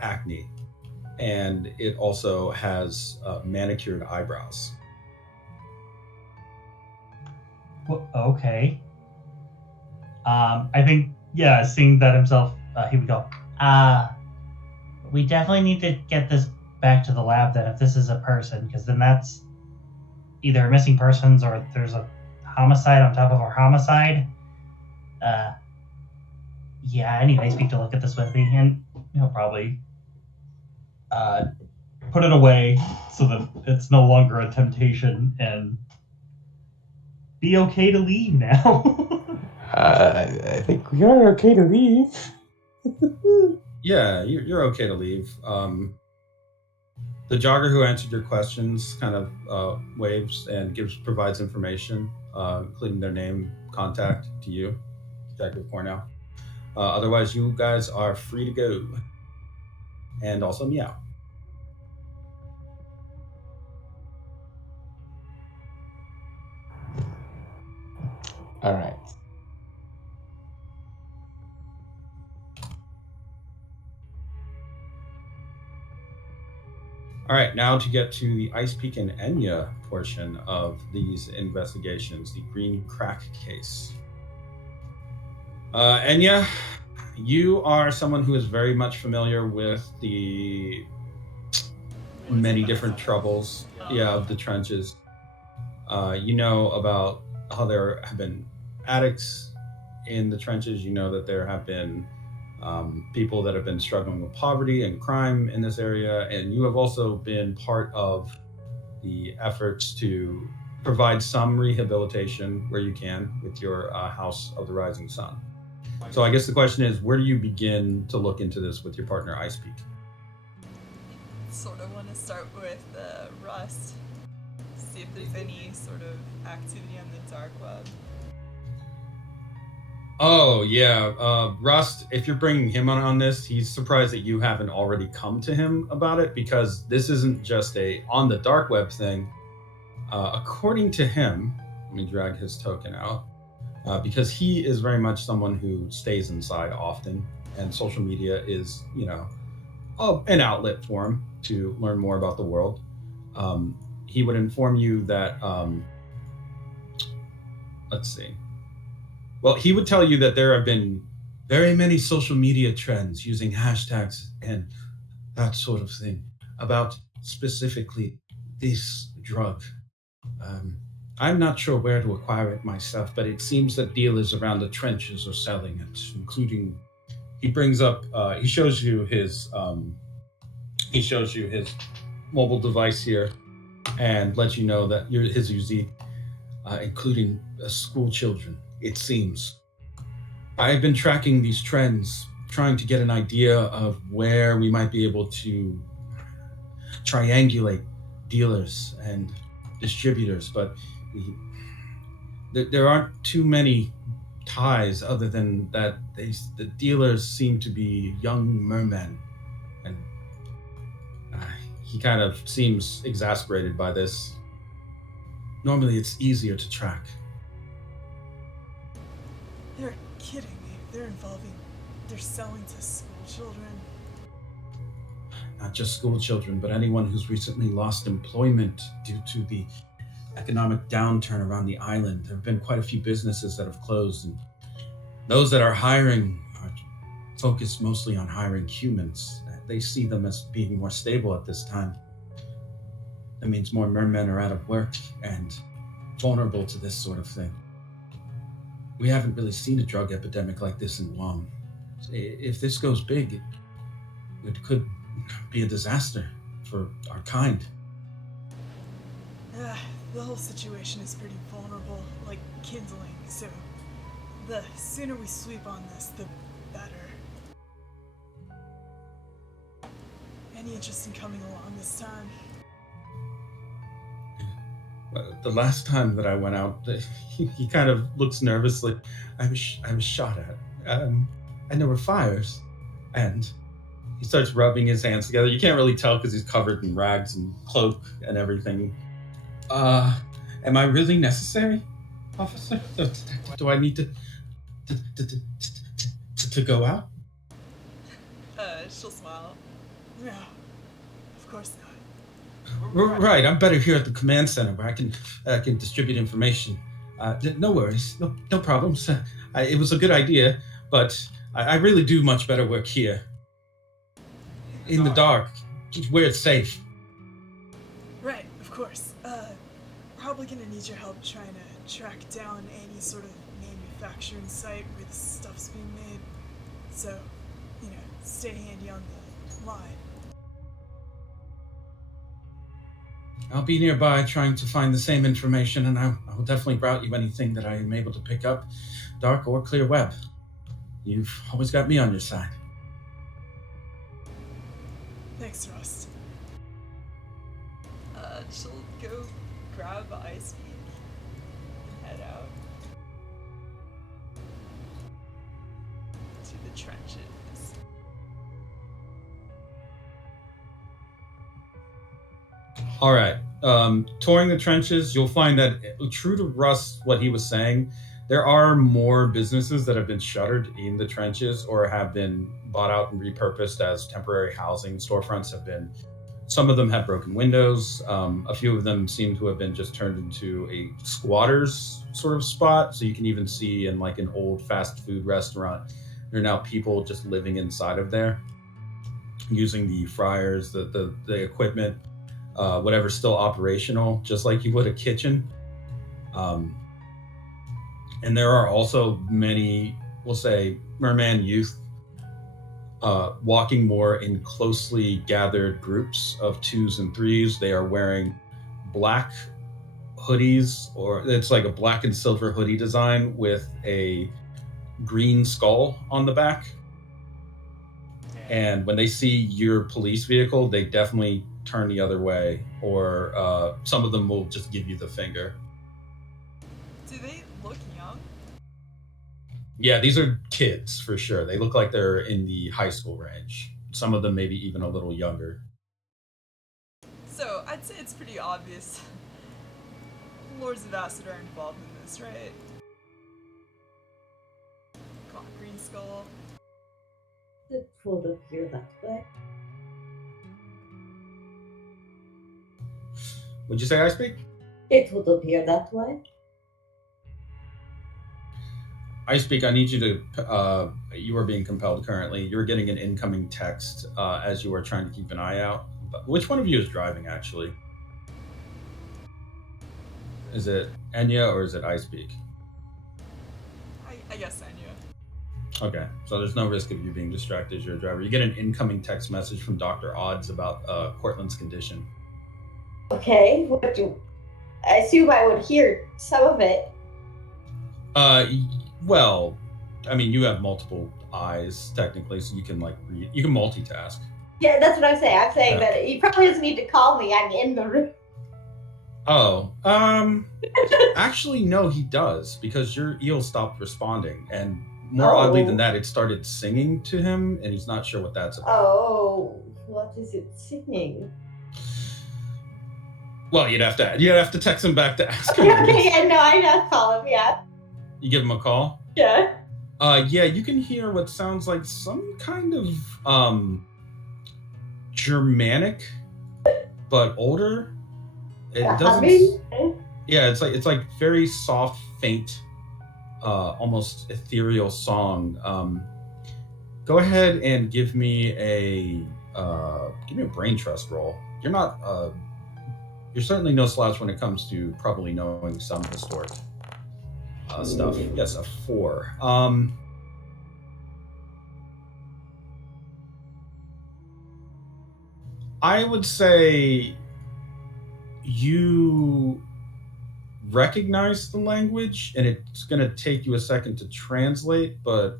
acne, and it also has manicured eyebrows. Well, okay. I think, seeing that himself, he would go, we definitely need to get this back to the lab then if this is a person, because then that's either missing persons or there's a homicide on top of our homicide. I need Ice Peak to look at this with me, and he'll probably put it away so that it's no longer a temptation and be okay to leave now. I think we are okay to leave. Yeah, you're okay to leave. The jogger who answered your questions kind of waves and provides information, including their name, contact to you, Detective Cornell. Otherwise, you guys are free to go. And also meow. All right. All right, now to get to the Ice Peak and Enya portion of these investigations, the green crack case. Enya, you are someone who is very much familiar with the many different troubles, of the trenches. You know about how there have been addicts in the trenches. You know that there have been people that have been struggling with poverty and crime in this area, and you have also been part of the efforts to provide some rehabilitation where you can with your House of the Rising Sun. So I guess the question is, where do you begin to look into this with your partner, Icepeak? Sort of want to start with Rust. See if there's any sort of activity on the dark web. Oh, yeah. Rust, if you're bringing him on this, he's surprised that you haven't already come to him about it, because this isn't just a on the dark web thing. According to him, let me drag his token out, because he is very much someone who stays inside often, and social media is, an outlet for him to learn more about the world. He would inform you that, let's see. Well, he would tell you that there have been very many social media trends using hashtags and that sort of thing about specifically this drug. I'm not sure where to acquire it myself, but it seems that dealers around the trenches are selling it, including. He brings up. He shows you his mobile device here, and lets you know that his UZ, including school children. It seems. I've been tracking these trends, trying to get an idea of where we might be able to triangulate dealers and distributors, but there aren't too many ties other than that the dealers seem to be young mermen, and he kind of seems exasperated by this. Normally it's easier to track. You're kidding me. They're selling to school children. Not just school children, but anyone who's recently lost employment due to the economic downturn around the island. There have been quite a few businesses that have closed, and those that are hiring are focused mostly on hiring humans. They see them as being more stable at this time. That means more mermen are out of work and vulnerable to this sort of thing. We haven't really seen a drug epidemic like this in Guam. If this goes big, it could be a disaster for our kind. The whole situation is pretty vulnerable, like kindling, so the sooner we sweep on this, the better. Any interest in coming along this time? The last time that I went out, he kind of looks nervously. I was shot at, and there were fires, and he starts rubbing his hands together. You can't really tell because he's covered in rags and cloak and everything. Am I really necessary, officer? Do I need to go out? She'll smile. No, of course not. Right, I'm better here at the command center where I can distribute information. No worries, no problems. It was a good idea, but I really do much better work here. In the dark, where it's safe. Right, of course. Probably gonna need your help trying to track down any sort of manufacturing site where this stuff's being made. So, stay handy on the line. I'll be nearby trying to find the same information, and I will definitely route you anything that I am able to pick up, dark or clear web. You've always got me on your side. Thanks, Rust. She'll go grab Icepeak and head out to the trenches. All right. Touring the trenches, you'll find that, true to Rust, what he was saying, there are more businesses that have been shuttered in the trenches or have been bought out and repurposed as temporary housing. Storefronts have been, some of them have broken windows. A few of them seem to have been just turned into a squatters sort of spot. So you can even see in like an old fast food restaurant, there are now people just living inside of there, using the fryers, the equipment, whatever's still operational, just like you would a kitchen. And there are also many, we'll say, merman youth walking more in closely gathered groups of 2s and 3s. They are wearing black hoodies, or it's like a black and silver hoodie design with a green skull on the back. And when they see your police vehicle, they definitely turn the other way, or some of them will just give you the finger. Do they look young? Yeah, these are kids for sure. They look like they're in the high school range. Some of them maybe even a little younger. So, I'd say it's pretty obvious. Lords of Acid are involved in this, right? Come on, Green Skull. It would appear that way. Would you say I speak? It would appear that way. I speak. I need you to. You are being compelled currently. You're getting an incoming text as you are trying to keep an eye out. Which one of you is driving, actually? Is it Enya or is it I speak? I guess Enya. Okay, so there's no risk of you being distracted as you're a driver. You get an incoming text message from Dr. Odds about Cortland's condition. Okay, I assume I would hear some of it. Well, I mean, you have multiple eyes technically, so you can like read. You can multitask. Yeah, that's what I'm saying. I'm saying that he probably doesn't need to call me. I'm in the room. Oh, actually, no, he does, because your eel stopped responding, and more oddly than that, it started singing to him, and he's not sure what that's about. Oh, what is it singing? Well, you'd have to text him back to ask him. Okay, yeah, no, I know. Call him, yeah. You give him a call? Yeah. Yeah, you can hear what sounds like some kind of Germanic, but older. It doesn't. Yeah, it's like very soft, faint, almost ethereal song. Go ahead and give me a brain trust roll. You're certainly no slouch when it comes to probably knowing some historic stuff. Yes, a 4. I would say you recognize the language, and it's going to take you a second to translate, but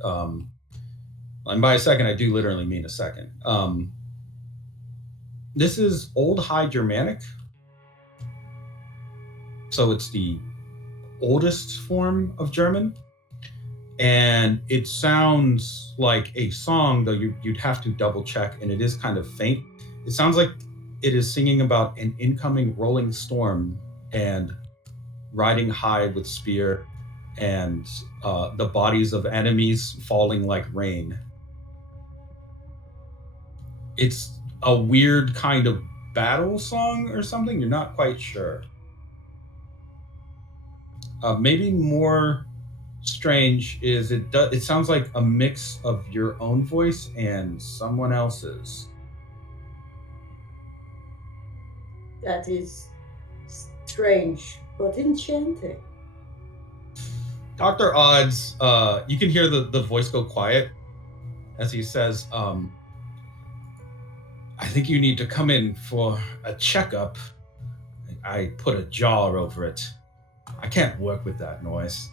and by a second I do literally mean a second. This is Old High Germanic, so it's the oldest form of German, and it sounds like a song, though you'd have to double check, and it is kind of faint. It sounds like it is singing about an incoming rolling storm and riding high with spear, and the bodies of enemies falling like rain. It's a weird kind of battle song or something. You're not quite sure. Maybe more strange is it sounds like a mix of your own voice and someone else's. That is strange, but enchanting. Dr. Odds, you can hear the voice go quiet as he says, I think you need to come in for a checkup. I put a jar over it. I can't work with that noise.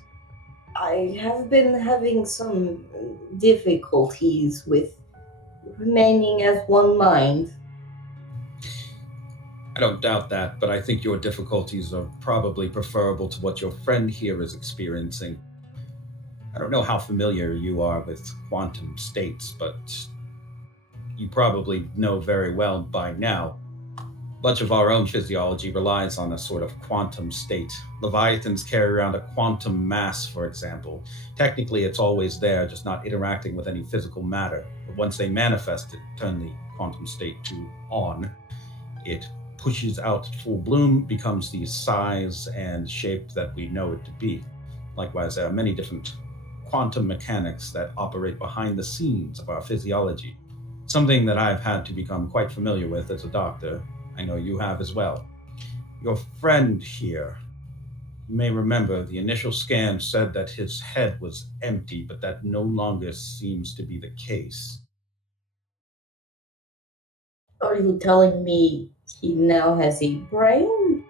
I have been having some difficulties with remaining as one mind. I don't doubt that, but I think your difficulties are probably preferable to what your friend here is experiencing. I don't know how familiar you are with quantum states, but you probably know very well by now. Much of our own physiology relies on a sort of quantum state. Leviathans carry around a quantum mass, for example. Technically, it's always there, just not interacting with any physical matter. But once they manifest it, turn the quantum state to on, it pushes out full bloom, becomes the size and shape that we know it to be. Likewise, there are many different quantum mechanics that operate behind the scenes of our physiology. Something that I've had to become quite familiar with as a doctor. I know you have as well. Your friend here, you may remember the initial scan said that his head was empty, but that no longer seems to be the case. Are you telling me he now has a brain?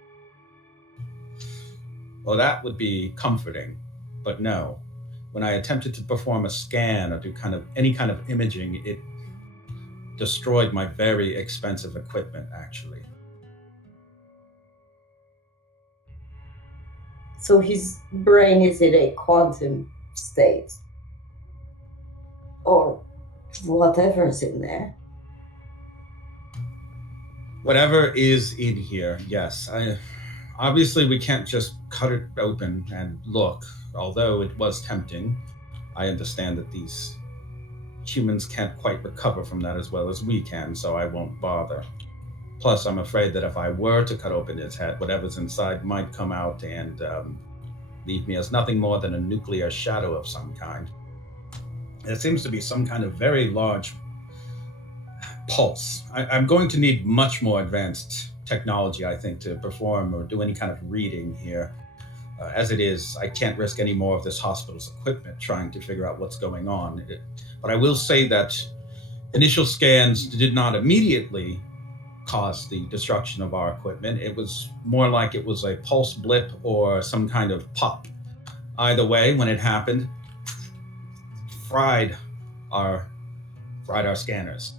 Well, that would be comforting, but no. When I attempted to perform a scan or do any kind of imaging, it destroyed my very expensive equipment, actually. So his brain is in a quantum state. Or whatever's in there. Whatever is in here, yes. Obviously, we can't just cut it open and look, although it was tempting. I understand that these humans can't quite recover from that as well as we can, so I won't bother. Plus, I'm afraid that if I were to cut open his head, whatever's inside might come out and leave me as nothing more than a nuclear shadow of some kind. There seems to be some kind of very large pulse. I'm going to need much more advanced technology, I think, to perform or do any kind of reading here. As it is, I can't risk any more of this hospital's equipment trying to figure out what's going on. But I will say that initial scans did not immediately cause the destruction of our equipment. It was more like it was a pulse blip or some kind of pop. Either way, when it happened, fried our scanners.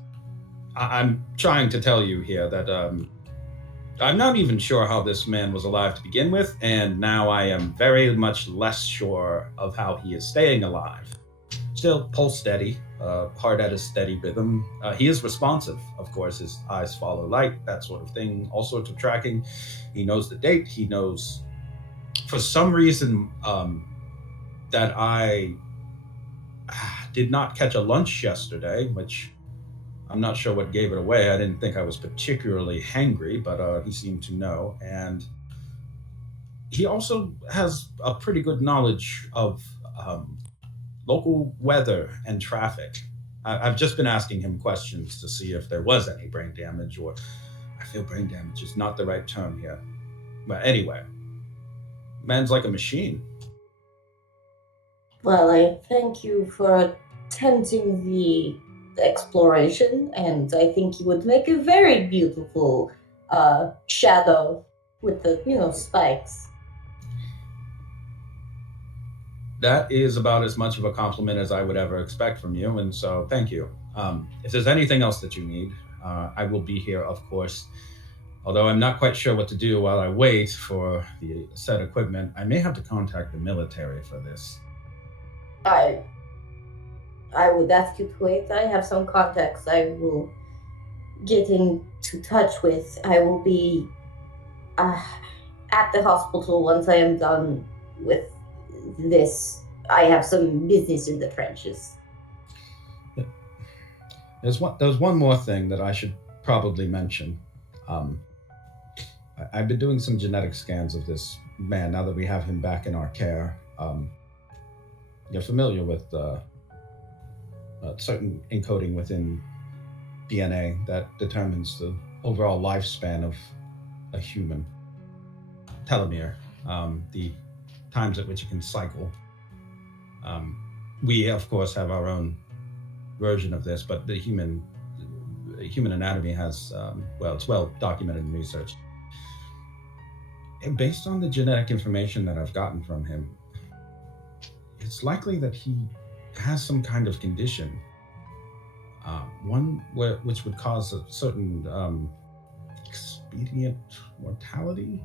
I'm trying to tell you here that I'm not even sure how this man was alive to begin with, and now I am very much less sure of how he is staying alive. Still, pulse steady, heart at a steady rhythm. He is responsive, of course. His eyes follow light, that sort of thing, all sorts of tracking. He knows the date. He knows, for some reason, that I did not catch a lunch yesterday, which I'm not sure what gave it away. I didn't think I was particularly hangry, but he seemed to know. And he also has a pretty good knowledge of local weather and traffic. I've just been asking him questions to see if there was any brain damage, or I feel brain damage is not the right term here. But anyway, man's like a machine. Well, I thank you for attempting the exploration, and I think you would make a very beautiful shadow with the, spikes. That is about as much of a compliment as I would ever expect from you, and so thank you. If there's anything else that you need, I will be here, of course. Although I'm not quite sure what to do while I wait for the said equipment, I may have to contact the military for this. I would ask you to wait. I have some contacts I will get into touch with. I will be at the hospital once I am done with this. I have some business in the trenches. There's one more thing that I should probably mention. I've been doing some genetic scans of this man now that we have him back in our care. You're familiar with certain encoding within DNA that determines the overall lifespan of a human. Telomere, the times at which it can cycle. We, of course, have our own version of this, but the human anatomy has, it's well documented in research. And based on the genetic information that I've gotten from him, it's likely that he has some kind of condition, which would cause a certain expedient mortality.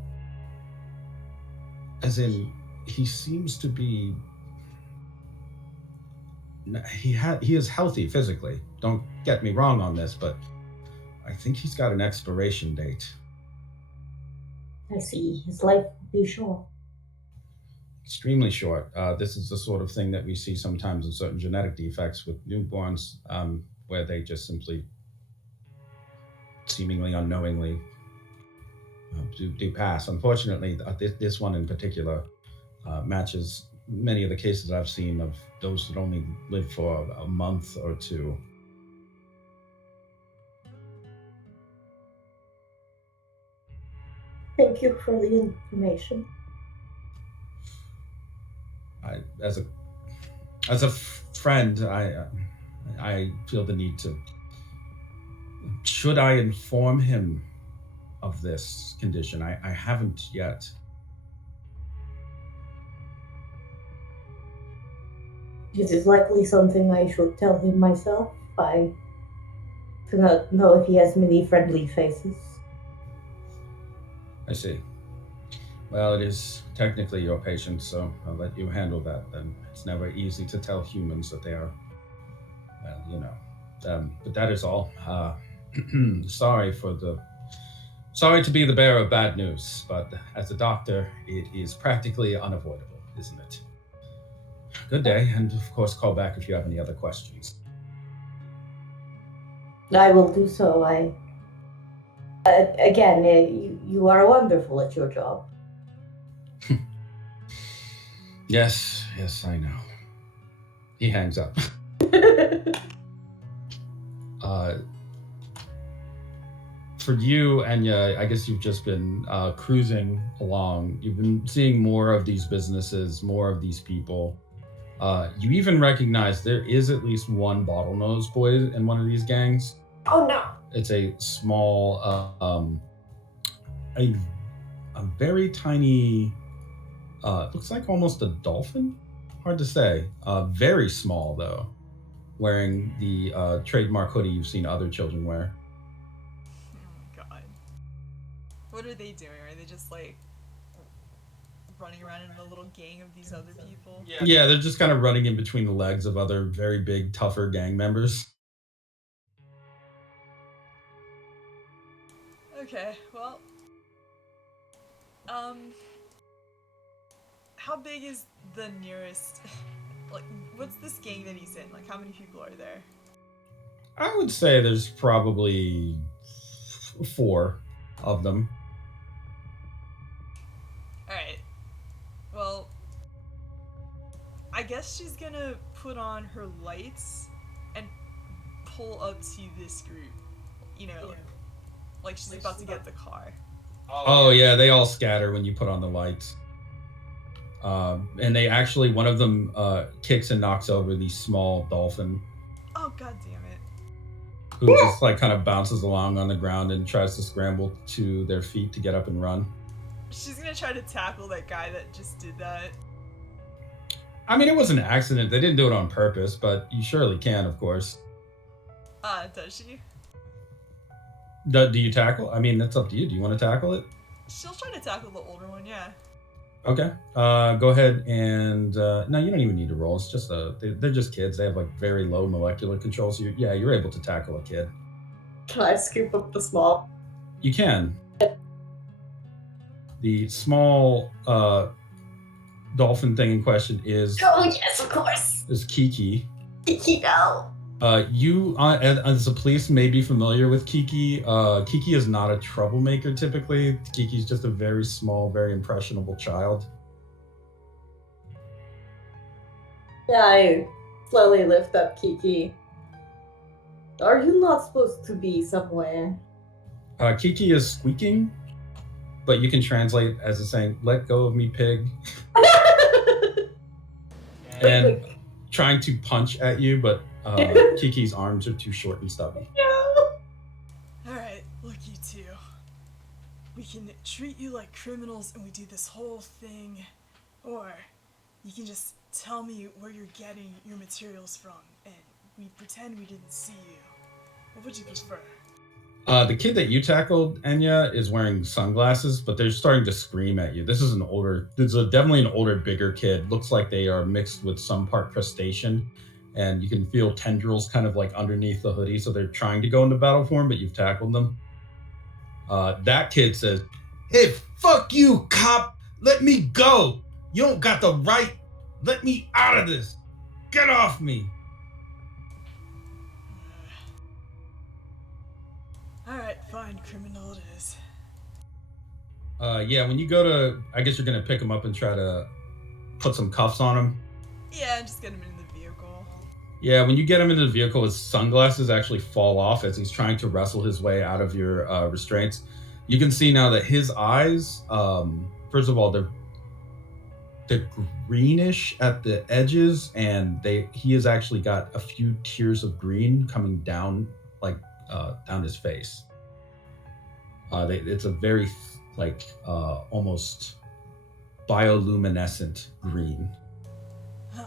As in, he seems to be. He is healthy physically. Don't get me wrong on this, but I think he's got an expiration date. I see. His life will be short. Extremely short. This is the sort of thing that we see sometimes in certain genetic defects with newborns, where they just simply, seemingly unknowingly, do pass. Unfortunately, this one in particular matches many of the cases I've seen of those that only live for a month or two. Thank you for the information. As a friend, I feel the need to. Should I inform him of this condition? I haven't yet. It is likely something I should tell him myself. I do not know if he has many friendly faces. I see. Well, it is technically your patient, so I'll let you handle that then. It's never easy to tell humans that they are, well, but that is all. Sorry for the. Sorry to be the bearer of bad news, but as a doctor, it is practically unavoidable, isn't it? Good day, and of course, call back if you have any other questions. I will do so. Again, you are wonderful at your job. Yes, I know. He hangs up. uh, for you, Enya, I guess you've just been cruising along. You've been seeing more of these businesses, more of these people. You even recognize there is at least one bottlenose boy in one of these gangs. Oh no! It's a small, a very tiny, looks like almost a dolphin. Hard to say. Very small though, wearing the trademark hoodie you've seen other children wear. Oh god. What are they doing? Are they just like running around in a little gang of these other people? Yeah, they're just kind of running in between the legs of other very big, tougher gang members. Okay, well. How big is the nearest like what's this gang that he's in? Like how many people are there? I would say there's probably 4 of them. Alright. Well, I guess she's gonna put on her lights and pull up to this group. You know, like she's about to get the car. Oh yeah, they all scatter when you put on the lights. And they actually, one of them kicks and knocks over the small dolphin. Oh god damn it. Who just like kind of bounces along on the ground and tries to scramble to their feet to get up and run. She's gonna try to tackle that guy that just did that. I mean, it was an accident. They didn't do it on purpose, but you surely can, of course. Does she? Do you tackle? I mean, that's up to you. Do you want to tackle it? She'll try to tackle the older one, yeah. Okay. Go ahead and no, you don't even need to roll. It's just they're just kids. They have like very low molecular control. So you're able to tackle a kid. Can I scoop up the small? You can. The small dolphin thing in question is Oh yes, of course. Kiki. Kiki, no. You, as a police, may be familiar with Kiki. Kiki is not a troublemaker typically. Kiki's just a very small, very impressionable child. Yeah, I slowly lift up Kiki. Are you not supposed to be somewhere? Kiki is squeaking, but you can translate as a saying, "Let go of me, pig," and trying to punch at you, but Kiki's arms are too short and stubby. Alright, look you two. We can treat you like criminals and we do this whole thing, or you can just tell me where you're getting your materials from and we pretend we didn't see you. What would you prefer? The kid that you tackled, Enya, is wearing sunglasses, but they're starting to scream at you. This is definitely an older, bigger kid. Looks like they are mixed with some part crustacean, and you can feel tendrils kind of like underneath the hoodie, so they're trying to go into battle form, but you've tackled them. That kid says, "Hey, fuck you, cop! Let me go! You don't got the right! Let me out of this! Get off me!" Alright, fine, criminal it is. Yeah, when you go to, I guess you're gonna pick him up and try to put some cuffs on him. Yeah, just get him in the vehicle. Yeah, when you get him into the vehicle, his sunglasses actually fall off as he's trying to wrestle his way out of your restraints. You can see now that his eyes, first of all, they're greenish at the edges, and he has actually got a few tears of green coming down, like down his face. It's a very almost bioluminescent green. Huh.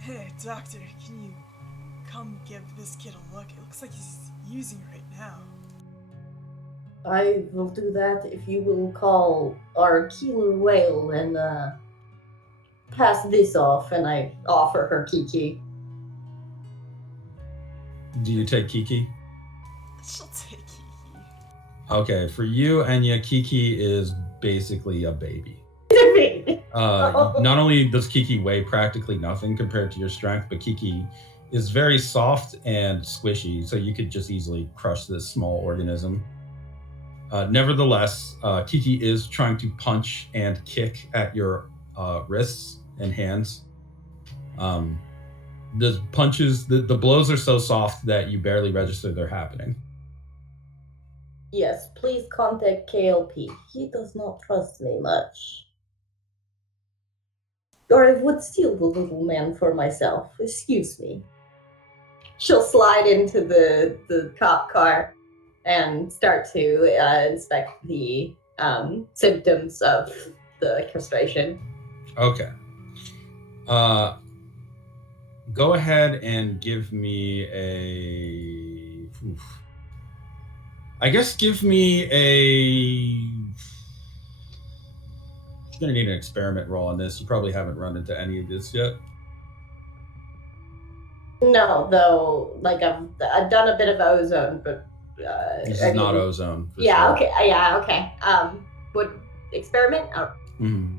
Hey, doctor, can you come give this kid a look? It looks like he's using right now. I will do that if you will call our killer whale and pass this off, and I offer her Kiki. Do you take Kiki? She'll take Kiki. Okay, for you, Enya, Kiki is basically a baby. Not only does Kiki weigh practically nothing compared to your strength, but Kiki is very soft and squishy, so you could just easily crush this small organism. Nevertheless, Kiki is trying to punch and kick at your wrists and hands. The punches, the blows are so soft that you barely register they're happening. Yes, please contact KLP. He does not trust me much. Or I would steal the little man for myself. Excuse me. She'll slide into the cop car and start to inspect the symptoms of the castration. Okay. Go ahead and give me a... I guess give me a... You're going to need an experiment roll on this. You probably haven't run into any of this yet. No, though, like I've done a bit of ozone, but This is not ozone. For yeah. sure. Okay. Yeah. Okay. Would experiment? Oh. Mhm.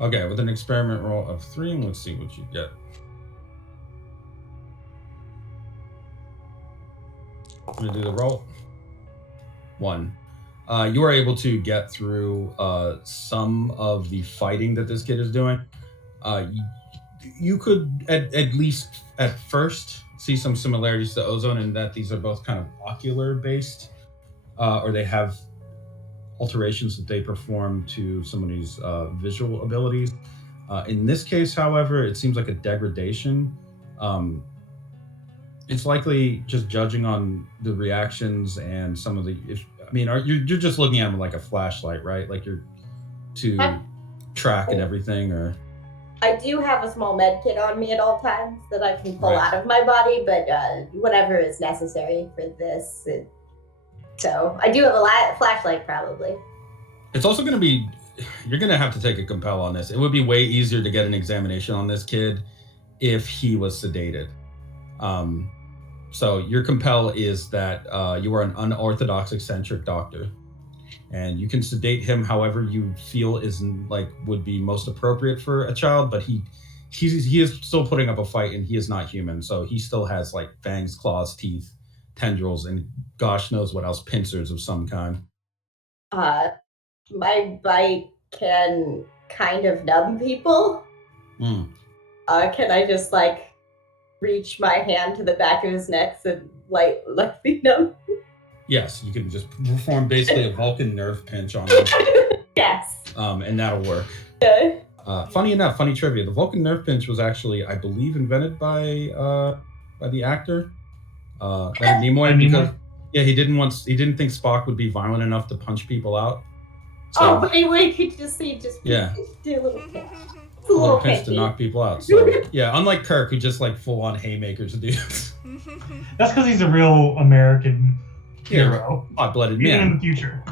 Okay, with an experiment roll of 3, and let's see what you get. I'm gonna do the roll. 1. You are able to get through some of the fighting that this kid is doing. You could at least at first see some similarities to ozone in that these are both kind of ocular based, or they have alterations that they perform to somebody's visual abilities. In this case, however, it seems like a degradation. It's likely just judging on the reactions and some of the. You're just looking at them like a flashlight, right? Like you're to track and everything, or. I do have a small med kit on me at all times that I can pull Right. out of my body, but whatever is necessary for this. So I do have a flashlight, probably. It's also going to be, you're going to have to take a compel on this. It would be way easier to get an examination on this kid if he was sedated. So your compel is that you are an unorthodox eccentric doctor, and you can sedate him however you feel would be most appropriate for a child. But he is still putting up a fight, and he is not human, so he still has like fangs, claws, teeth, tendrils, and gosh knows what else, pincers of some kind. My bite can kind of numb people. Mm. Can I just reach my hand to the back of his neck and lightly numb? Yes, you can just perform basically a Vulcan nerve pinch on him. Yes. And that'll work. Okay. Funny enough, funny trivia. The Vulcan nerve pinch was actually, I believe, invented by the actor Leonard Nimoy, because he didn't think Spock would be violent enough to punch people out. So, but we could just do a little pinch. A little pinch to knock people out. So yeah, unlike Kirk, who just full on haymakers dudes. That's because he's a real American hero. Hot-blooded Even in man. the future.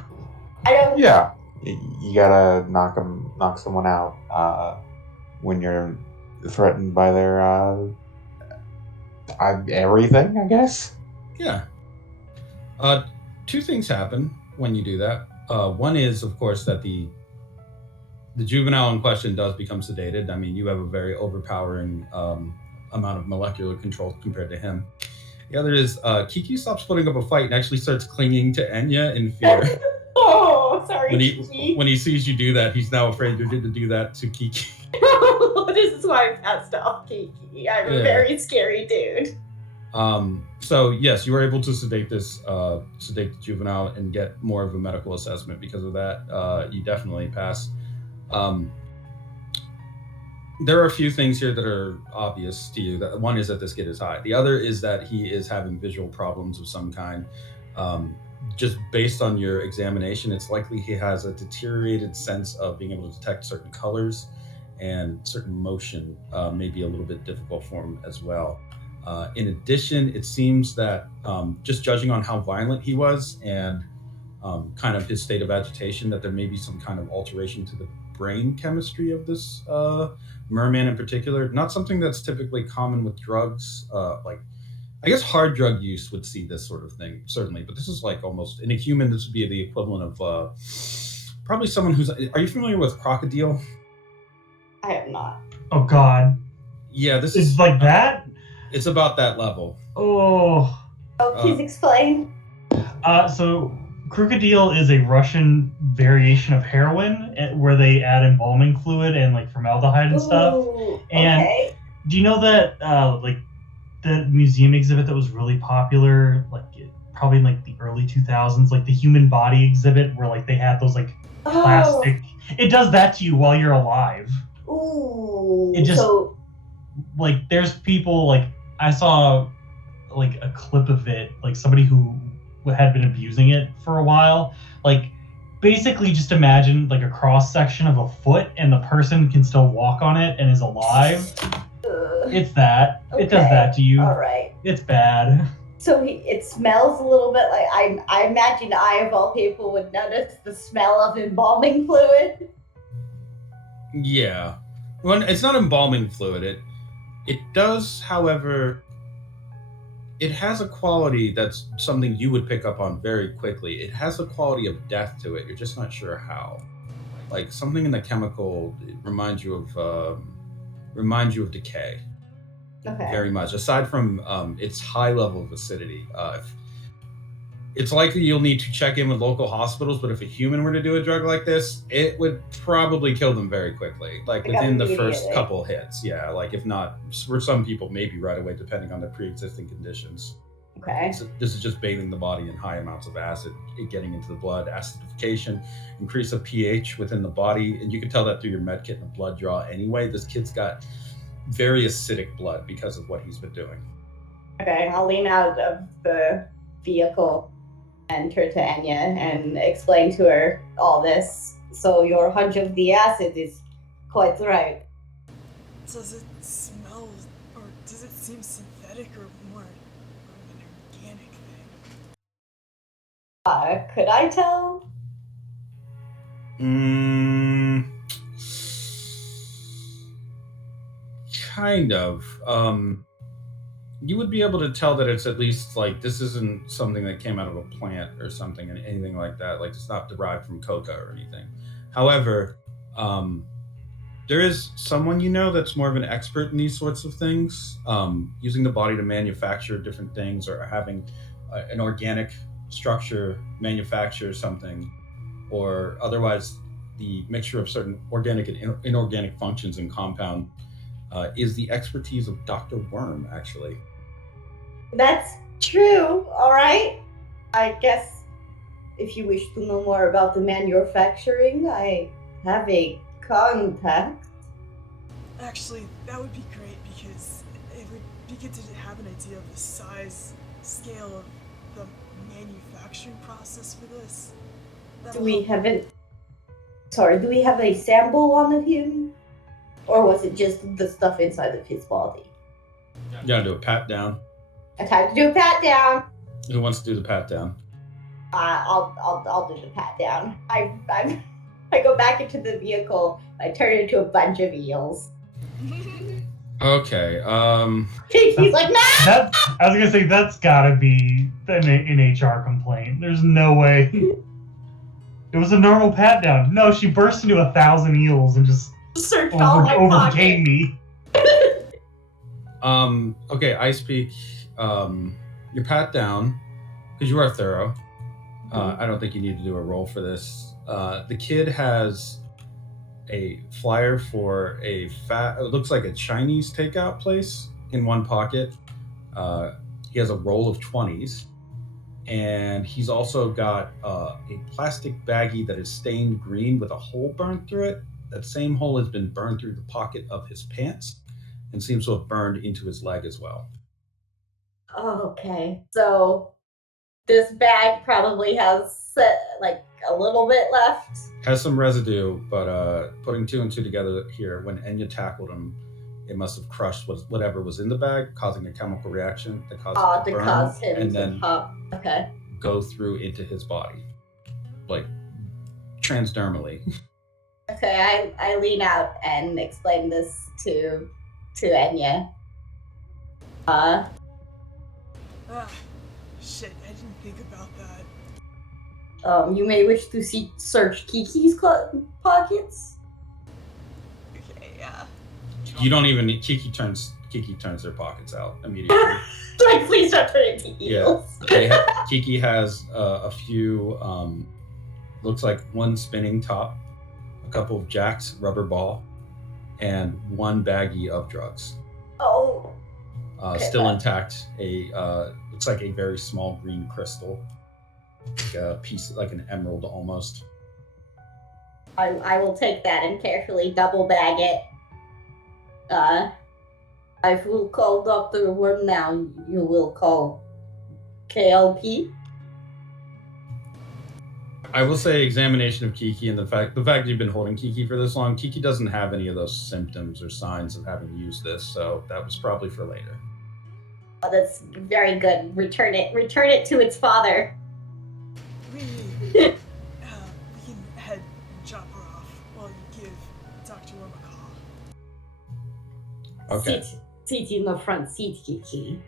Yeah, you gotta knock someone out when you're threatened by their everything, I guess. Yeah. 2 things happen when you do that. One is, of course, that the juvenile in question does become sedated. I mean, you have a very overpowering amount of molecular control compared to him. The other is Kiki stops putting up a fight and actually starts clinging to Enya in fear. Oh, sorry, Kiki. When he sees you do that, he's now afraid you're going to do that to Kiki. This is why I passed off Kiki. I'm a very scary dude. So yes, you were able to sedate the juvenile and get more of a medical assessment because of that. You definitely pass. There are a few things here that are obvious to you. One is that this kid is high. The other is that he is having visual problems of some kind. just based on your examination, it's likely he has a deteriorated sense of being able to detect certain colors, and certain motion may be a little bit difficult for him as well. In addition, it seems that just judging on how violent he was and kind of his state of agitation, that there may be some kind of alteration to the brain chemistry of this merman in particular. Not something that's typically common with drugs. Like, I guess hard drug use would see this sort of thing, certainly, but this is like almost in a human. This would be the equivalent of probably someone who's. Are you familiar with crocodile? I am not. Oh God, Yeah, this it's is like that. It's about that level. Oh, Oh, please explain. so crocodile is a Russian variation of heroin where they add embalming fluid and like formaldehyde and stuff. Ooh, And okay. do you know that like the museum exhibit that was really popular, like probably in like the early 2000s, like the human body exhibit where like they had those like plastic. It does that to you while you're alive. Ooh. It just- so Like there's people like I saw like a clip of it, like somebody who had been abusing it for a while. Like basically just imagine like a cross section of a foot and the person can still walk on it and is alive. It's that. It does Okay. that to you. all right. It's bad. So it smells a little bit like I imagine I of all people would notice the smell of embalming fluid. Yeah. Well, it's not embalming fluid. It does, however, it has a quality that's something you would pick up on very quickly. It has a quality of death to it. You're just not sure how. Like something in the chemical, it reminds you of decay Okay. very much. Aside from its high level of acidity, it's likely you'll need to check in with local hospitals. But if a human were to do a drug like this, it would probably kill them very quickly, like Like within the first immediately. couple hits. Yeah, like if not for some people, maybe right away, depending on their pre-existing conditions. Okay. So this is just bathing the body in high amounts of acid, it getting into the blood, acidification, increase of pH within the body, and you can tell that through your med kit and the blood draw. Anyway, this kid's got very acidic blood because of what he's been doing. Okay. I'll lean out of the vehicle and turn to Anya and explain to her all this. So your hunch of the acid is quite right. Does it smell, or does it seem synthetic, or more of an organic thing? Could I tell? Kind of. You would be able to tell that it's at least like this isn't something that came out of a plant or something, and anything like that. Like it's not derived from coca or anything. However, there is someone that's more of an expert in these sorts of things, using the body to manufacture different things, or having an organic structure manufacture something, or otherwise the mixture of certain organic and inorganic functions and compound is the expertise of Dr. Worm, actually. That's true. All right. I guess if you wish to know more about the manufacturing, I have a contact. Actually, that would be great because it would be good to have an idea of the size, scale of the manufacturing process for this. Do we have a sample on him? Or was it just the stuff inside of his body? You gotta do a pat down. I tried to do a pat down. Who wants to do the pat down? I'll do the pat down. I go back into the vehicle. I turn into a bunch of eels. Okay. He's like, no! I was gonna say that's gotta be an HR complaint. There's no way. It was a normal pat down. No, she burst into 1,000 eels and just Searched all my overcame pockets. me. Okay, Ice Peak. You're pat down because you are thorough. I don't think you need to do a roll for this. The kid has a flyer for it looks like a Chinese takeout place in one pocket. He has a roll of 20s, and he's also got a plastic baggie that is stained green with a hole burned through it. That same hole has been burned through the pocket of his pants and seems to have burned into his leg as well. Oh, okay. So this bag probably has like a little bit left. Has some residue, but putting two and two together here, when Enya tackled him, it must have crushed whatever was in the bag, causing a chemical reaction that caused it to To burn, cause him and to then pop. Okay. go through into his body, like transdermally. Okay, I lean out and explain this to Enya. Ah, shit, I didn't think about that. You may wish to search Kiki's pockets. Okay, yeah. You don't even need Kiki turns their pockets out immediately. Like, please don't turn into eels. Kiki has a few, looks like one spinning top, a couple of jacks, rubber ball, and one baggie of drugs. Oh. Still intact. Looks like a very small green crystal, like a piece, like an emerald almost. I will take that and carefully double bag it. I will call Dr. Worm now. You will call KLP. I will say examination of Kiki and the fact you've been holding Kiki for this long, Kiki doesn't have any of those symptoms or signs of having used this, so that was probably for later. Oh, that's very good. Return it to its father. We can head and drop her off while you give Dr. Worm a call. Okay. Sit in the front seat, Kiki.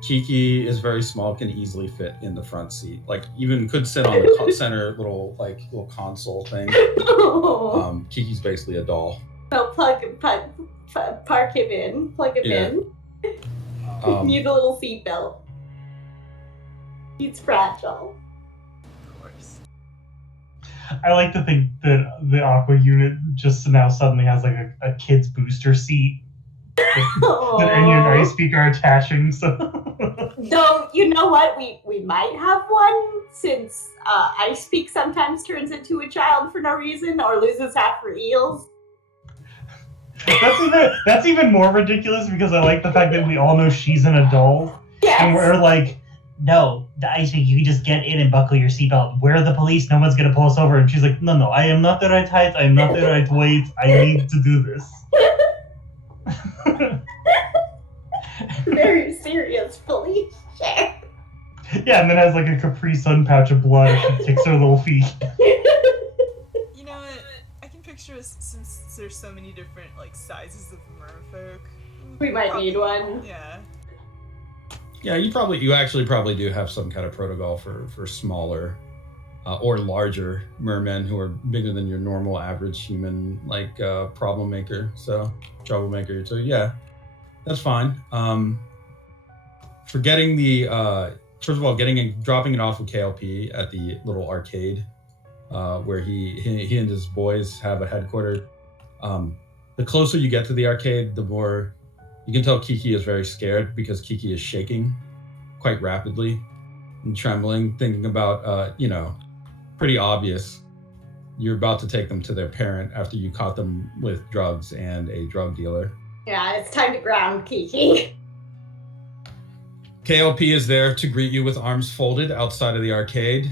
Kiki is very small, can easily fit in the front seat. Like, even could sit on the center little console thing. Kiki's basically a doll. No, park him in. Plug him in. Need a little seatbelt. He's fragile. Of course. I like to think that the Aqua unit just now suddenly has like a kid's booster seat that Enya and Ice Speak are attaching. So, though, you know what? We might have one, since Ice Speak sometimes turns into a child for no reason or loses half her eels. that's even more ridiculous because I like the fact that we all know she's an adult. Yes. And we're like, no, I think you just get in and buckle your seatbelt. Where are the police? No one's gonna pull us over. And she's like, no, I am not the right height. I am not the right weight. I need to do this. Very serious police check. Yeah, and then has like a Capri Sun pouch of blood as she kicks her little feet. You know what? I can picture us, since there's so many different sizes of merfolk. We might need one. Yeah. Yeah, you actually probably do have some kind of protocol for smaller or larger mermen who are bigger than your normal average human, troublemaker. So yeah, that's fine. For getting the first of all, dropping it off with KLP at the little arcade where he and his boys have a headquarters. The closer you get to the arcade, the more you can tell Kiki is very scared, because Kiki is shaking quite rapidly and trembling, thinking about, pretty obvious. You're about to take them to their parent after you caught them with drugs and a drug dealer. Yeah, it's time to ground Kiki. KLP is there to greet you with arms folded outside of the arcade.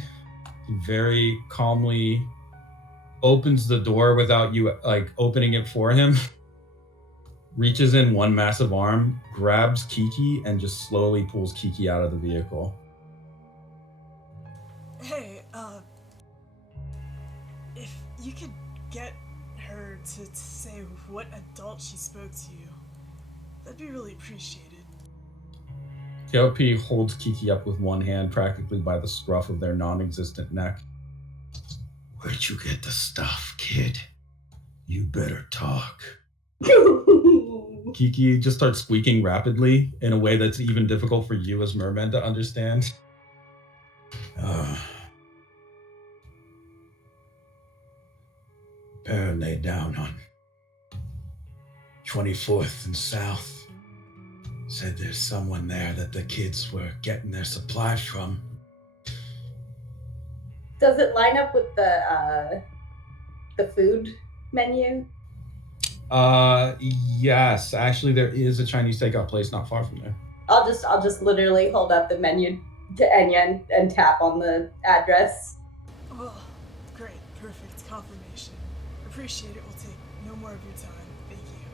He very calmly opens the door without you opening it for him. Reaches in one massive arm, grabs Kiki, and just slowly pulls Kiki out of the vehicle. Hey, if you could get her to say what adult she spoke to you, that'd be really appreciated. KLP holds Kiki up with one hand, practically by the scruff of their non-existent neck. Where'd you get the stuff, kid? You better talk. Kiki just starts squeaking rapidly in a way that's even difficult for you as mermen to understand. Baron laid down on 24th and South. Said there's someone there that the kids were getting their supply from. Does it line up with the food menu? Yes. Actually, there is a Chinese takeout place not far from there. I'll just literally hold up the menu to Enya and tap on the address. Well, great, perfect confirmation. Appreciate it. We'll take no more of your time. Thank you.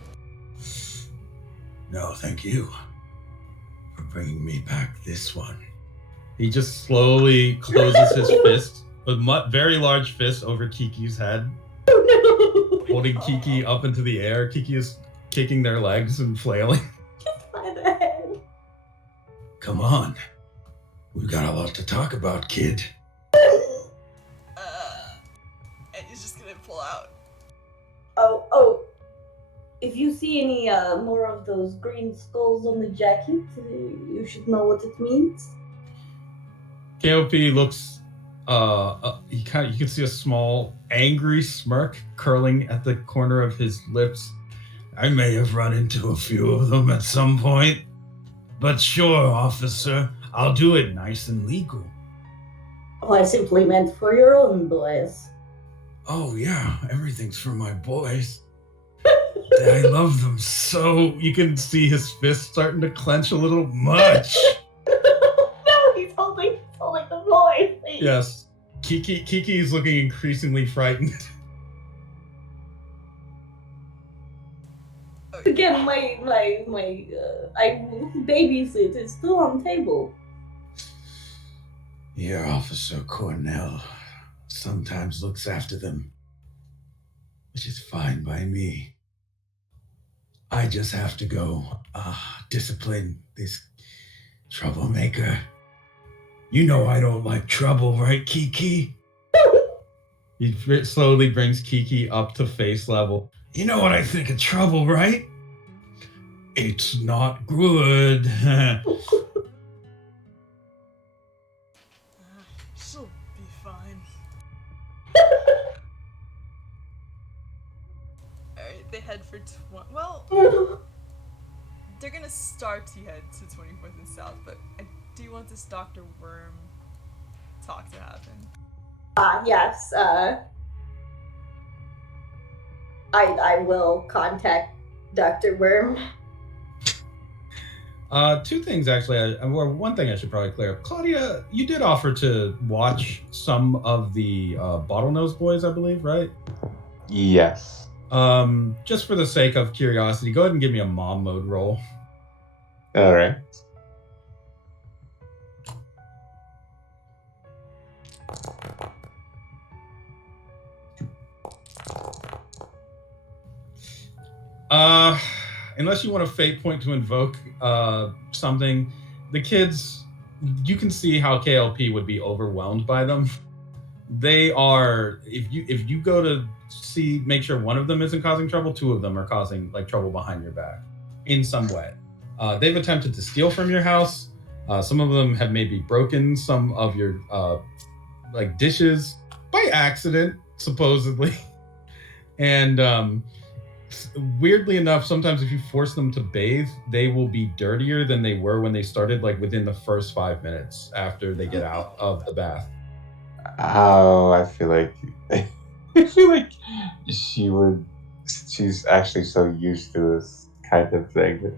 No, thank you for bringing me back this one. He just slowly closes his fist, a very large fist over Kiki's head, holding Kiki up into the air. Kiki is kicking their legs and flailing. By the head. Come on. We've got a lot to talk about, kid. And he's just gonna pull out. Oh. If you see any more of those green skulls on the jacket, you should know what it means. KOP looks, you can see a small, angry smirk curling at the corner of his lips. I may have run into a few of them at some point, but sure, officer, I'll do it nice and legal. Oh, I simply meant for your own boys. Oh yeah, everything's for my boys. I love them so. You can see his fist starting to clench a little much. No, he's holding the boys. Yes, Kiki is looking increasingly frightened. Again, my babysit is still on table. Your Officer Cornell sometimes looks after them, which is fine by me. I just have to go discipline this troublemaker. You know I don't like trouble, right, Kiki? He slowly brings Kiki up to face level. You know what I think of trouble, right? It's not good. She'll be fine. Alright, they head for they're gonna start to head to 24th and South, but I do want this Dr. Worm talk to happen. Yes, I will contact Dr. Worm. Two things actually, or one thing I should probably clear up. Claudia, you did offer to watch some of the Bottlenose Boys, I believe, right? Yes. Just for the sake of curiosity, go ahead and give me a mom mode roll. All right. Unless you want a fate point to invoke something, the kids, you can see how KLP would be overwhelmed by them. They are, if you go to make sure one of them isn't causing trouble, two of them are causing like trouble behind your back in some way. They've attempted to steal from your house. Some of them have maybe broken some of your like dishes by accident, supposedly. And weirdly enough, sometimes if you force them to bathe, they will be dirtier than they were when they started, like within the first 5 minutes after they get out of the bath. Oh, I feel like she's actually so used to this kind of thing that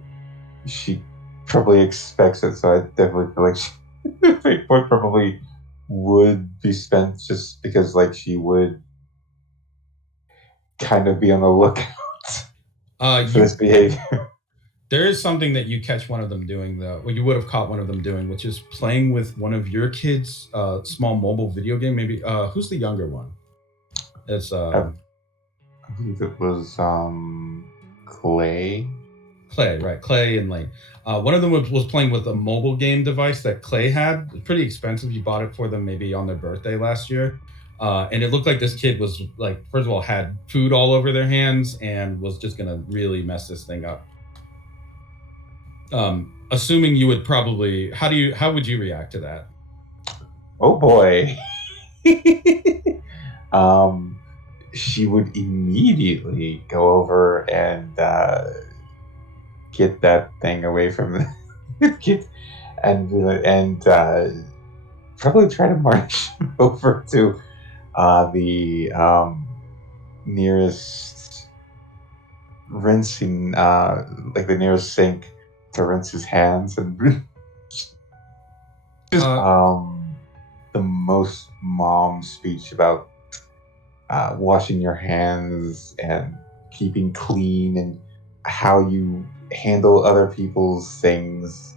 she probably expects it. So I definitely feel like the fate point probably would be spent just because like she would kind of be on the lookout for this behavior. There is something that you catch one of them doing, though. Well, you would have caught one of them doing, which is playing with one of your kids' small mobile video game. Maybe who's the younger one? It's I believe it was Clay. Clay, right? Clay and Lane. One of them was playing with a mobile game device that Clay had. It was pretty expensive. You bought it for them maybe on their birthday last year. And it looked like this kid was like, first of all, had food all over their hands and was just gonna really mess this thing up. Assuming you would probably, how would you react to that? Oh boy. She would immediately go over and get that thing away from the kid and probably try to march over to the nearest rinsing, like the nearest sink, to rinse his hands and just the most mom speech about washing your hands and keeping clean and how you handle other people's things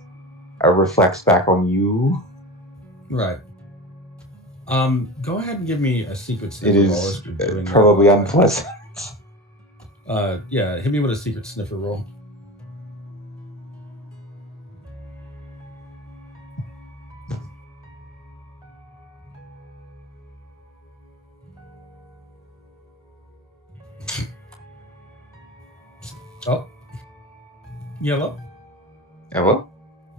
reflects back on you. Right. Go ahead and give me a secret It sniffer roll is as you're doing probably that. unpleasant. Yeah, hit me with a secret sniffer roll. Oh. Yellow. Hello?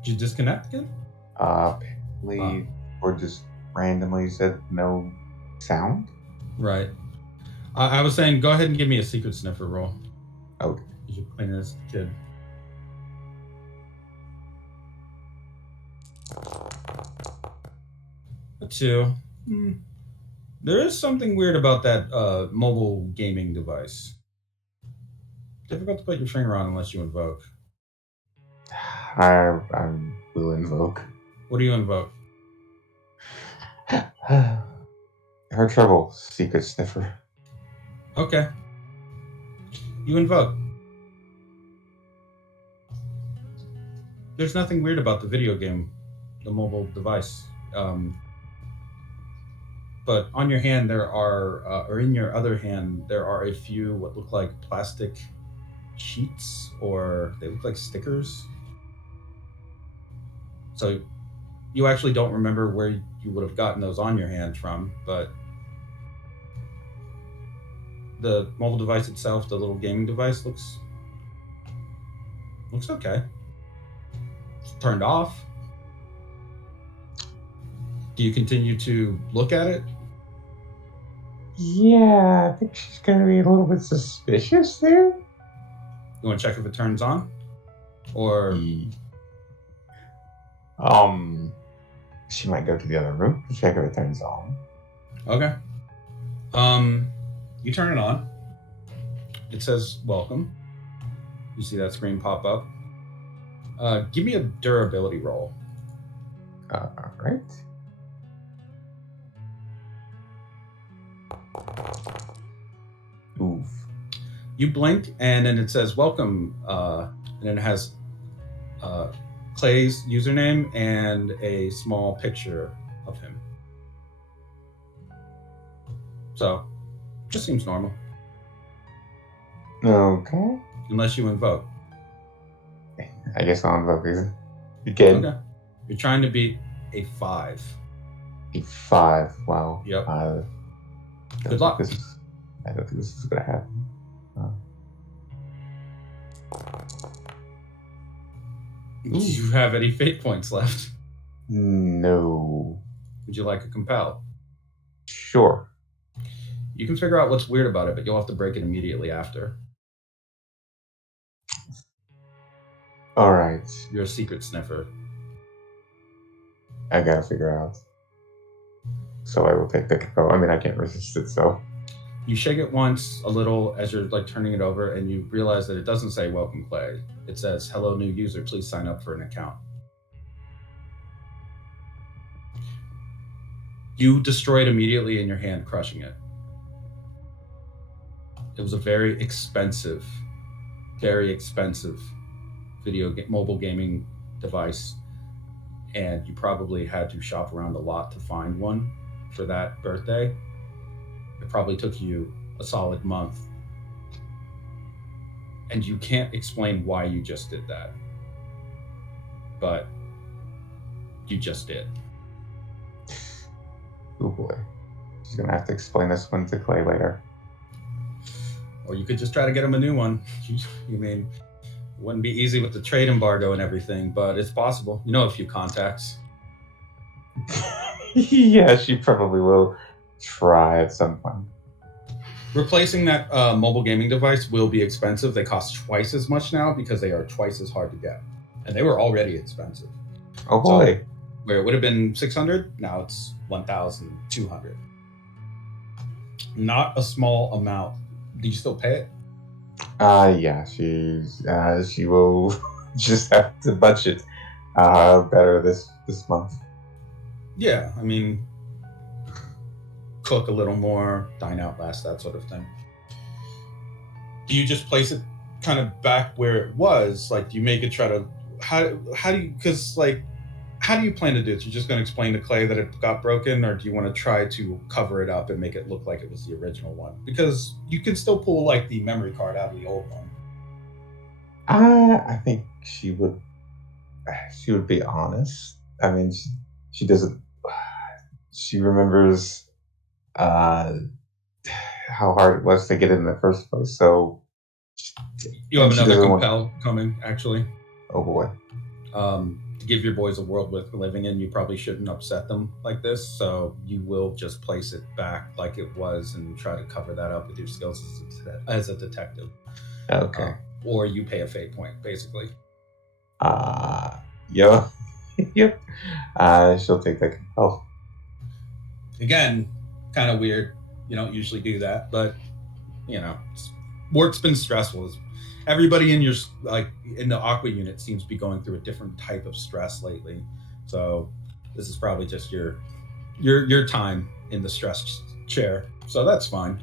Did you disconnect again? Apparently, or just randomly said no sound. Right. I was saying, go ahead and give me a secret sniffer roll. Okay. You're playing as a kid. A 2. There is something weird about that mobile gaming device. Difficult to put your finger on unless you invoke. I will invoke. What do you invoke? Her trouble, secret sniffer. Okay. You invoke. There's nothing weird about the video game, the mobile device. But on your hand, there are, or in your other hand, there are a few what look like plastic sheets, or they look like stickers. So you actually don't remember where you would have gotten those on your hand from, but the mobile device itself, the little gaming device, looks okay. It's turned off. Do you continue to look at it? Yeah, I think she's gonna be a little bit suspicious there. You want to check if it turns on? Or She might go to the other room to check if it turns on. okay. You turn it on. It says welcome. You see that screen pop up. Give me a durability roll. All right. Oof. You blink, and then it says welcome, and then it has Clay's username and a small picture of him. So, just seems normal. Okay. Unless you invoke. I guess I'll invoke it. Again. Okay. You're trying to beat a 5. A 5. Wow. Yep. Good Good luck. I don't think this is gonna happen. Do you have any fate points left? No. Would you like a compel? Sure. You can figure out what's weird about it, but you'll have to break it immediately after. All right. You're a secret sniffer. I gotta figure out. So I will take the compel. I mean, I can't resist it, so. You shake it once a little as you're like turning it over, and you realize that it doesn't say welcome Clay. It says, hello new user, please sign up for an account. You destroy it immediately in your hand, crushing it. It was a very expensive mobile gaming device, and you probably had to shop around a lot to find one for that birthday. It probably took you a solid month, and you can't explain why you just did that, but you just did. Oh boy. She's gonna have to explain this one to Clay later. Or you could just try to get him a new one. You mean, it wouldn't be easy with the trade embargo and everything, but it's possible. You know a few contacts. Yeah, she probably will try at some point. Replacing that mobile gaming device will be expensive. They cost twice as much now because they are twice as hard to get. And they were already expensive. Oh boy. So, where it would have been 600, now it's 1,200. Not a small amount. Do you still pay it? Yeah, she will just have to budget better this month. Yeah, I mean, cook a little more, dine out less, that sort of thing. Do you just place it kind of back where it was? Like, do you make it try to how do you, because like, how do you plan to do it? You're just going to explain to Clay that it got broken, or do you want to try to cover it up and make it look like it was the original one? Because you can still pull like the memory card out of the old one. I think she would be honest. I mean, she doesn't. She remembers how hard it was to get in the first place. So You have she another doesn't want- compel coming, actually. Oh boy. To give your boys a world worth living in, you probably shouldn't upset them like this. So you will just place it back like it was and try to cover that up with your skills as a detective. Okay. Or you pay a fate point, basically. Yeah. Yep. She'll take that compel. Again, kind of weird. You don't usually do that, but you know, work's been stressful. Everybody in your in the Aqua unit seems to be going through a different type of stress lately. So this is probably just your time in the stress chair. So that's fine.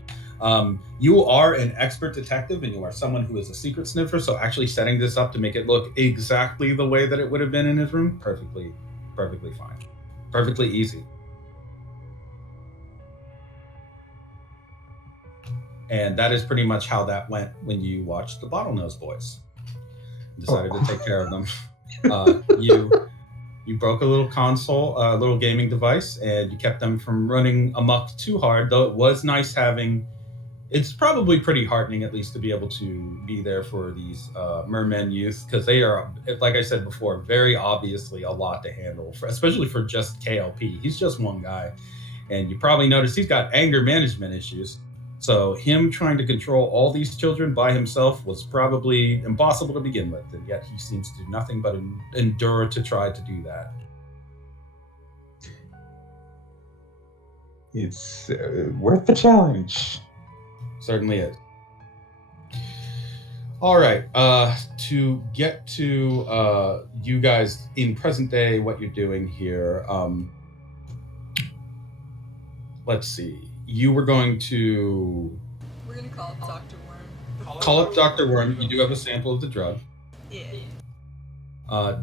You are an expert detective and you are someone who is a secret sniffer. So actually setting this up to make it look exactly the way that it would have been in his room, perfectly fine. Perfectly easy. And that is pretty much how that went when you watched the Bottlenose Boys. Decided to take care of them. You broke a little console, a little gaming device, and you kept them from running amok too hard, though it was nice having... It's probably pretty heartening, at least, to be able to be there for these mermen youth, because they are, like I said before, very obviously a lot to handle, especially for just KLP. He's just one guy. And you probably noticed he's got anger management issues. So him trying to control all these children by himself was probably impossible to begin with, and yet he seems to do nothing but endure to try to do that. It's worth the challenge. Certainly is. All right, to get to you guys in present day, what you're doing here, let's see. You were going to... We're gonna call up Dr. Worm. Call up Dr. Worm. You do have a sample of the drug. Yeah.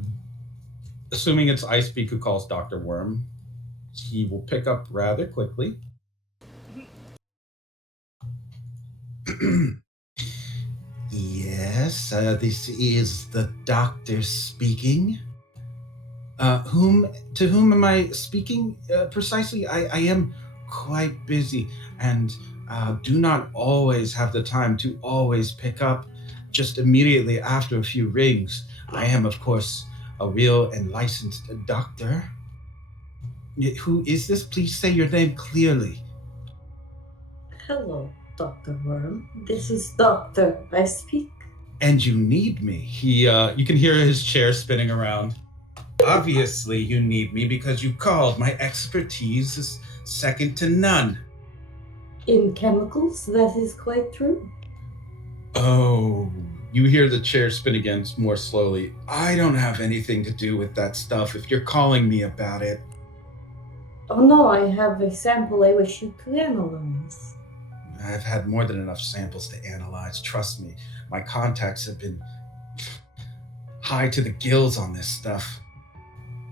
Assuming it's Icebeak who calls Dr. Worm, he will pick up rather quickly. Yes, this is the doctor speaking. To whom am I speaking precisely? I am quite busy and do not always have the time to always pick up just immediately after a few rings. I am, of course, a real and licensed doctor. Who is this? Please say your name clearly. Hello, Dr. Worm. This is Dr. Icebeak. And you need me. You can hear his chair spinning around. Obviously, you need me because you called. My expertise is second to none. In chemicals, that is quite true. Oh, You hear the chair spin again more slowly. I don't have anything to do with that stuff if you're calling me about it. Oh no, I have a sample I wish you to analyze. I've had more than enough samples to analyze. Trust me, my contacts have been high to the gills on this stuff.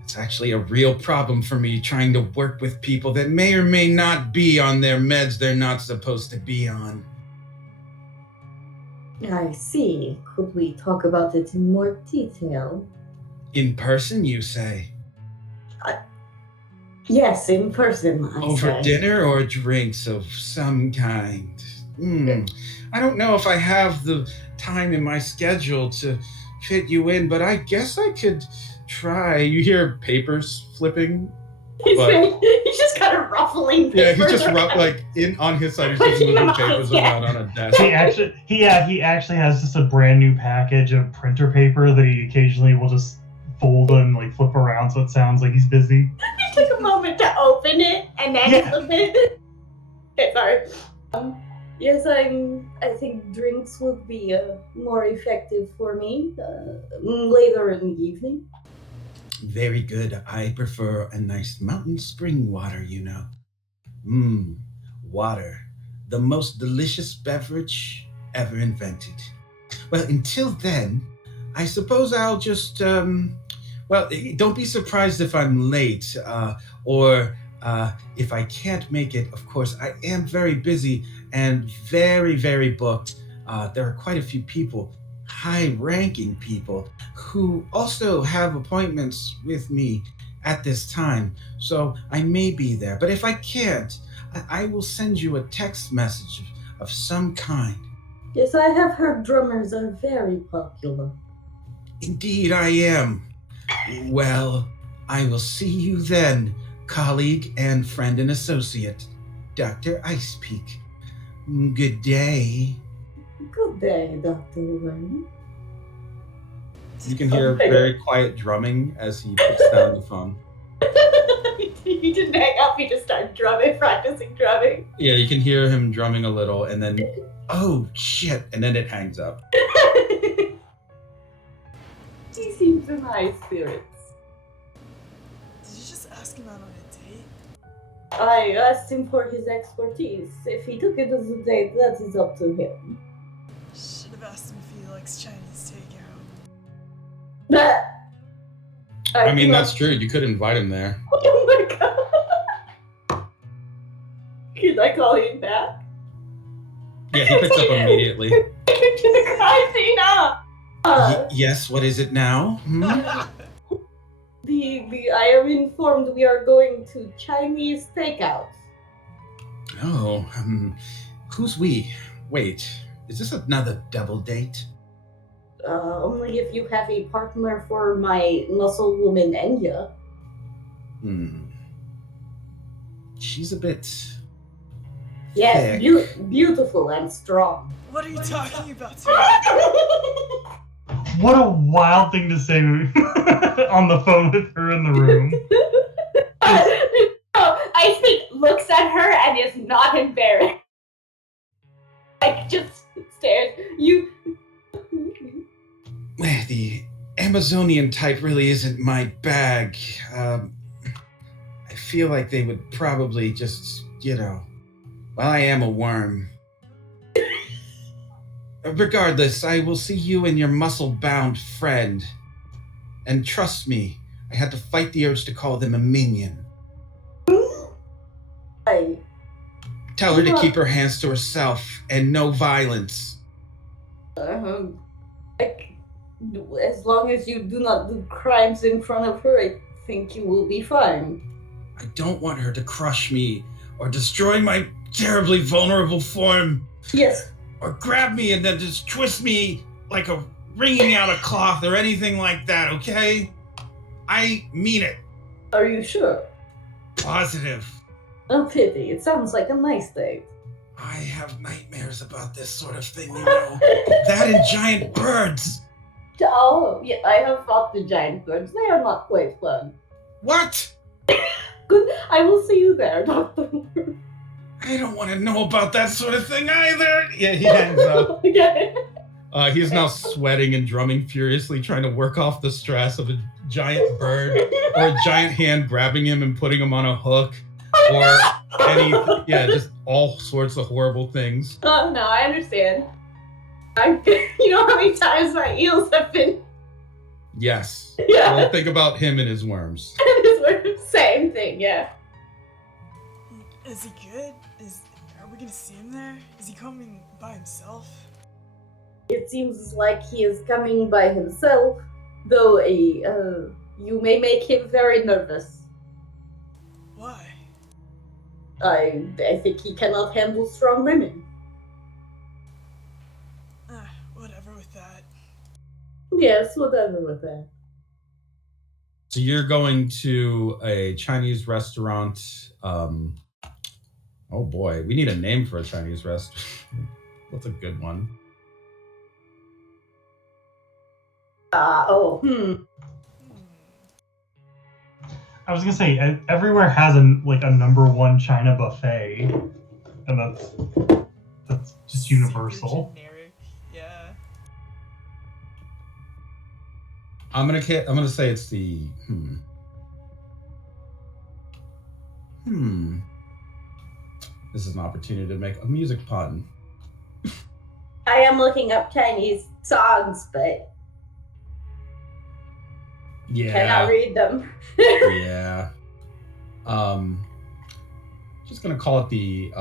It's actually a real problem for me trying to work with people that may or may not be on their meds they're not supposed to be on. I see. Could we talk about it in more detail? In person, you say? Yes, in person, I Over say. dinner or drinks of some kind? I don't know if I have the time in my schedule to fit you in, but I guess I could try. You hear papers flipping. He's But- just kind of ruffling Yeah, papers. he's just around. on his side. He's just moving papers Yeah. around on a desk. He actually has just a brand new package of printer paper that he occasionally will just fold and like flip around so it sounds like he's busy. He took a moment to open it and then Yeah. flip it. Okay, sorry. Yes, I think drinks would be more effective for me later in the evening. Very good. I prefer a nice mountain spring water, you know. Mmm, water. The most delicious beverage ever invented. Well, until then, I suppose I'll just, well, don't be surprised if I'm late, or if I can't make it. Of course, I am very busy and very, very booked. There are quite a few people, high ranking people, who also have appointments with me at this time, so I may be there. But if I can't, I will send you a text message of some kind. Yes, I have heard drummers are very popular. Indeed, I am. Well, I will see you then, colleague and friend and associate, Dr. Icepeak. Good day. Good day, Dr. Wayne. You can hear very quiet drumming as he puts down the phone. He didn't hang up, he just started practicing drumming. Yeah, you can hear him drumming a little, and then, oh shit, and then it hangs up. He seems in high spirits. Did you just ask him out on a date? I asked him for his expertise. If he took it as a date, that is up to him. Should have asked him if he likes Chinese takeout. But I mean, that's true. You could invite him there. Oh my god. Can I call him back? Yeah, he picks up immediately. Yes, what is it now? I am informed we are going to Chinese takeout. Oh, who's we? Wait, is this another double date? Only if you have a partner for my muscle woman Enya. She's a bit... Yes, thick. beautiful and strong. What are you talking about? What a wild thing to say on the phone with her in the room. I think looks at her and is not embarrassed. Like just stares. The Amazonian type really isn't my bag. I feel like they would probably just, well, I am a worm. Regardless, I will see you and your muscle-bound friend. And trust me, I had to fight the urge to call them a minion. Tell her to keep her hands to herself and no violence. As long as you do not do crimes in front of her, I think you will be fine. I don't want her to crush me or destroy my terribly vulnerable form. Yes. Or grab me and then just twist me like a wringing out a cloth or anything like that, okay? I mean it. Are you sure? Positive. A pity. It sounds like a nice date. I have nightmares about this sort of thing, you know. That and giant birds. Oh, yeah, I have fought the giant birds. They are not quite fun. What? Good. I will see you there, Dr. I don't want to know about that sort of thing either. Yeah, he hangs up. Okay. He's now sweating and drumming furiously, trying to work off the stress of a giant bird or a giant hand grabbing him and putting him on a hook, or just all sorts of horrible things. Oh no, I understand. You know how many times my eels have been. Yes. Yeah. Well, think about him and his worms. Same thing, yeah. Is he good? Are we gonna see him there? Is he coming by himself? It seems like he is coming by himself, though you may make him very nervous. Why? I think he cannot handle strong women. Whatever with that. Yes, whatever with that. So you're going to a Chinese restaurant. Oh boy, we need a name for a Chinese restaurant. What's a good one? I was gonna say everywhere has a number one China buffet, and That's just Super universal. generic. Yeah. I'm gonna say it's the This is an opportunity to make a music pun. I am looking up Chinese songs, but cannot read them. Yeah. Just gonna call it the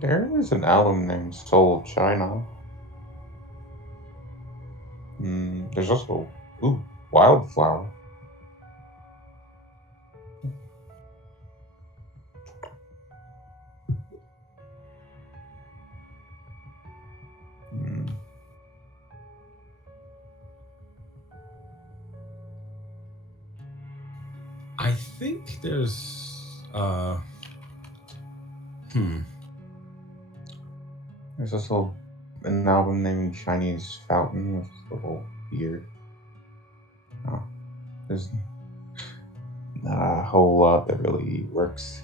There is an album named Soul of China. There's also Wildflower. I think there's There's also an album named Chinese Fountain with a little beard. There's not a whole lot that really works.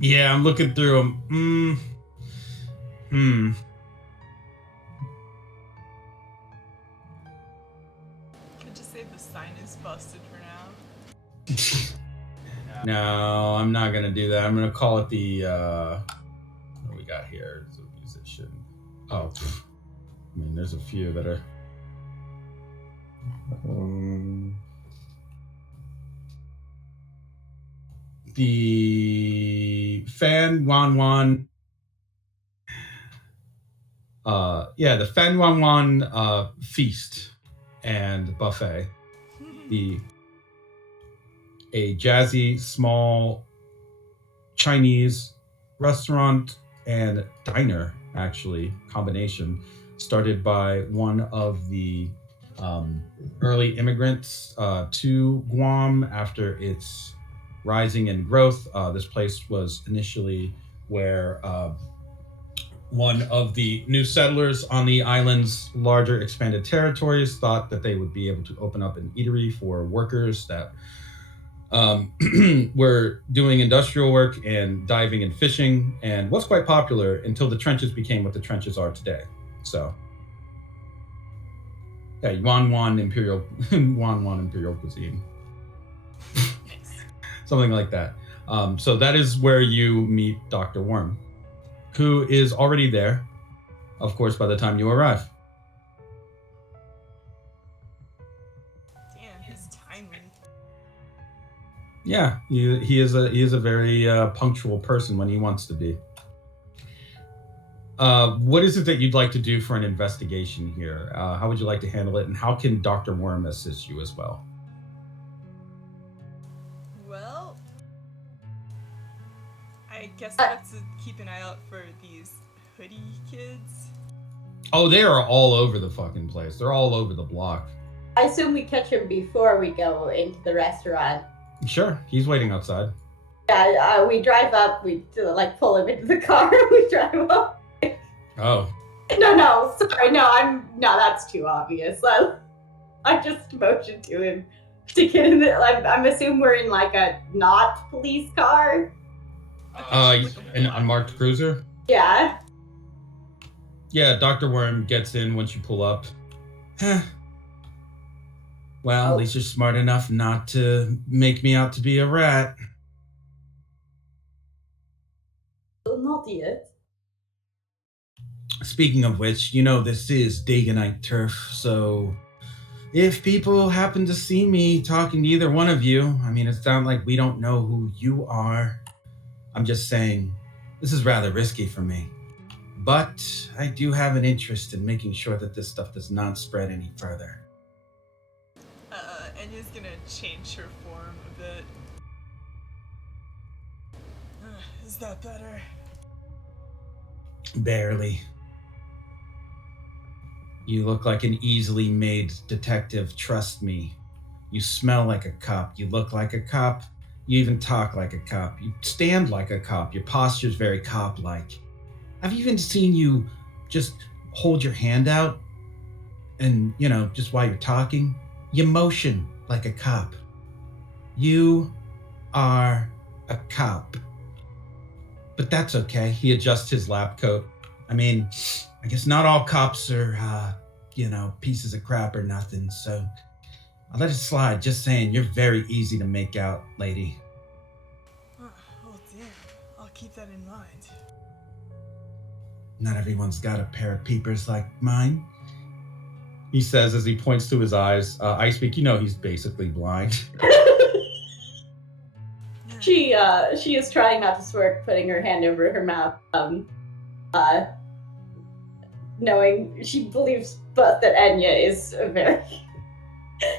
Yeah, I'm looking through them. Could just say the sign is busted for now. No, I'm not gonna do that. I'm gonna call it the what do we got here? It's a musician. Oh, I mean, there's a few that are. The Fan Wan Wan. The Fan Wan Wan feast and buffet. A jazzy, small Chinese restaurant and diner, actually, combination, started by one of the early immigrants to Guam after its rising and growth. This place was initially where one of the new settlers on the island's larger expanded territories thought that they would be able to open up an eatery for workers that were doing industrial work and diving and fishing, and was quite popular until the trenches became what the trenches are today. So, yeah, Yuan Imperial cuisine, something like that. So that is where you meet Dr. Worm, who is already there, of course, by the time you arrive. Damn, he's timely. Yeah, he is a very punctual person when he wants to be. What is it that you'd like to do for an investigation here? How would you like to handle it, and how can Dr. Worm assist you as well? Well, I guess I have to keep an eye out for these hoodie kids. Oh, they are all over the fucking place. They're all over the block. I assume we catch him before we go into the restaurant. Sure, he's waiting outside. Yeah, we drive up, we pull him into the car, we drive up. Oh. No, sorry, no, that's too obvious. I just motioned to him to get in the, I'm assuming we're in a not police car. An unmarked cruiser? Yeah. Yeah, Dr. Worm gets in once you pull up. Well, at least you're smart enough not to make me out to be a rat. Not yet. Speaking of which, this is Dagonite turf, so if people happen to see me talking to either one of you, it's not like we don't know who you are. I'm just saying, this is rather risky for me. But I do have an interest in making sure that this stuff does not spread any further. Enya's gonna change her form a bit. Is that better? Barely. You look like an easily made detective, trust me. You smell like a cop, you look like a cop, you even talk like a cop, you stand like a cop, your posture's very cop-like. I've even seen you just hold your hand out and, just while you're talking, you motion like a cop. You are a cop. But that's okay. He adjusts his lab coat. I mean, I guess not all cops are, pieces of crap or nothing, so I'll let it slide. Just saying, you're very easy to make out, lady. Oh, damn. I'll keep that in mind. Not everyone's got a pair of peepers like mine. He says as he points to his eyes. Icebeak, he's basically blind. She is trying not to smirk, putting her hand over her mouth, knowing she believes both that Enya is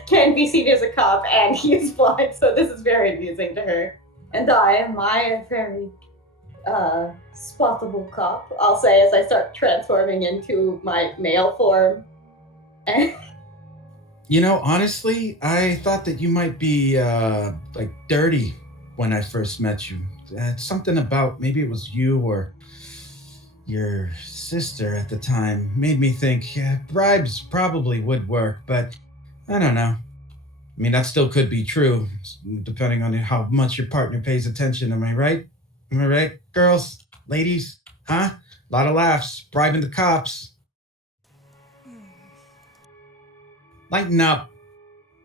can be seen as a cop and he is blind, so this is very amusing to her. And am I a very spottable cop, I'll say as I start transforming into my male form. Honestly, I thought that you might be dirty when I first met you. Something about, maybe it was you or your sister at the time, made me think bribes probably would work, but I don't know. I mean, that still could be true, depending on how much your partner pays attention. Am I right? Am I right, girls? Ladies? Huh? A lot of laughs, bribing the cops. Lighten up.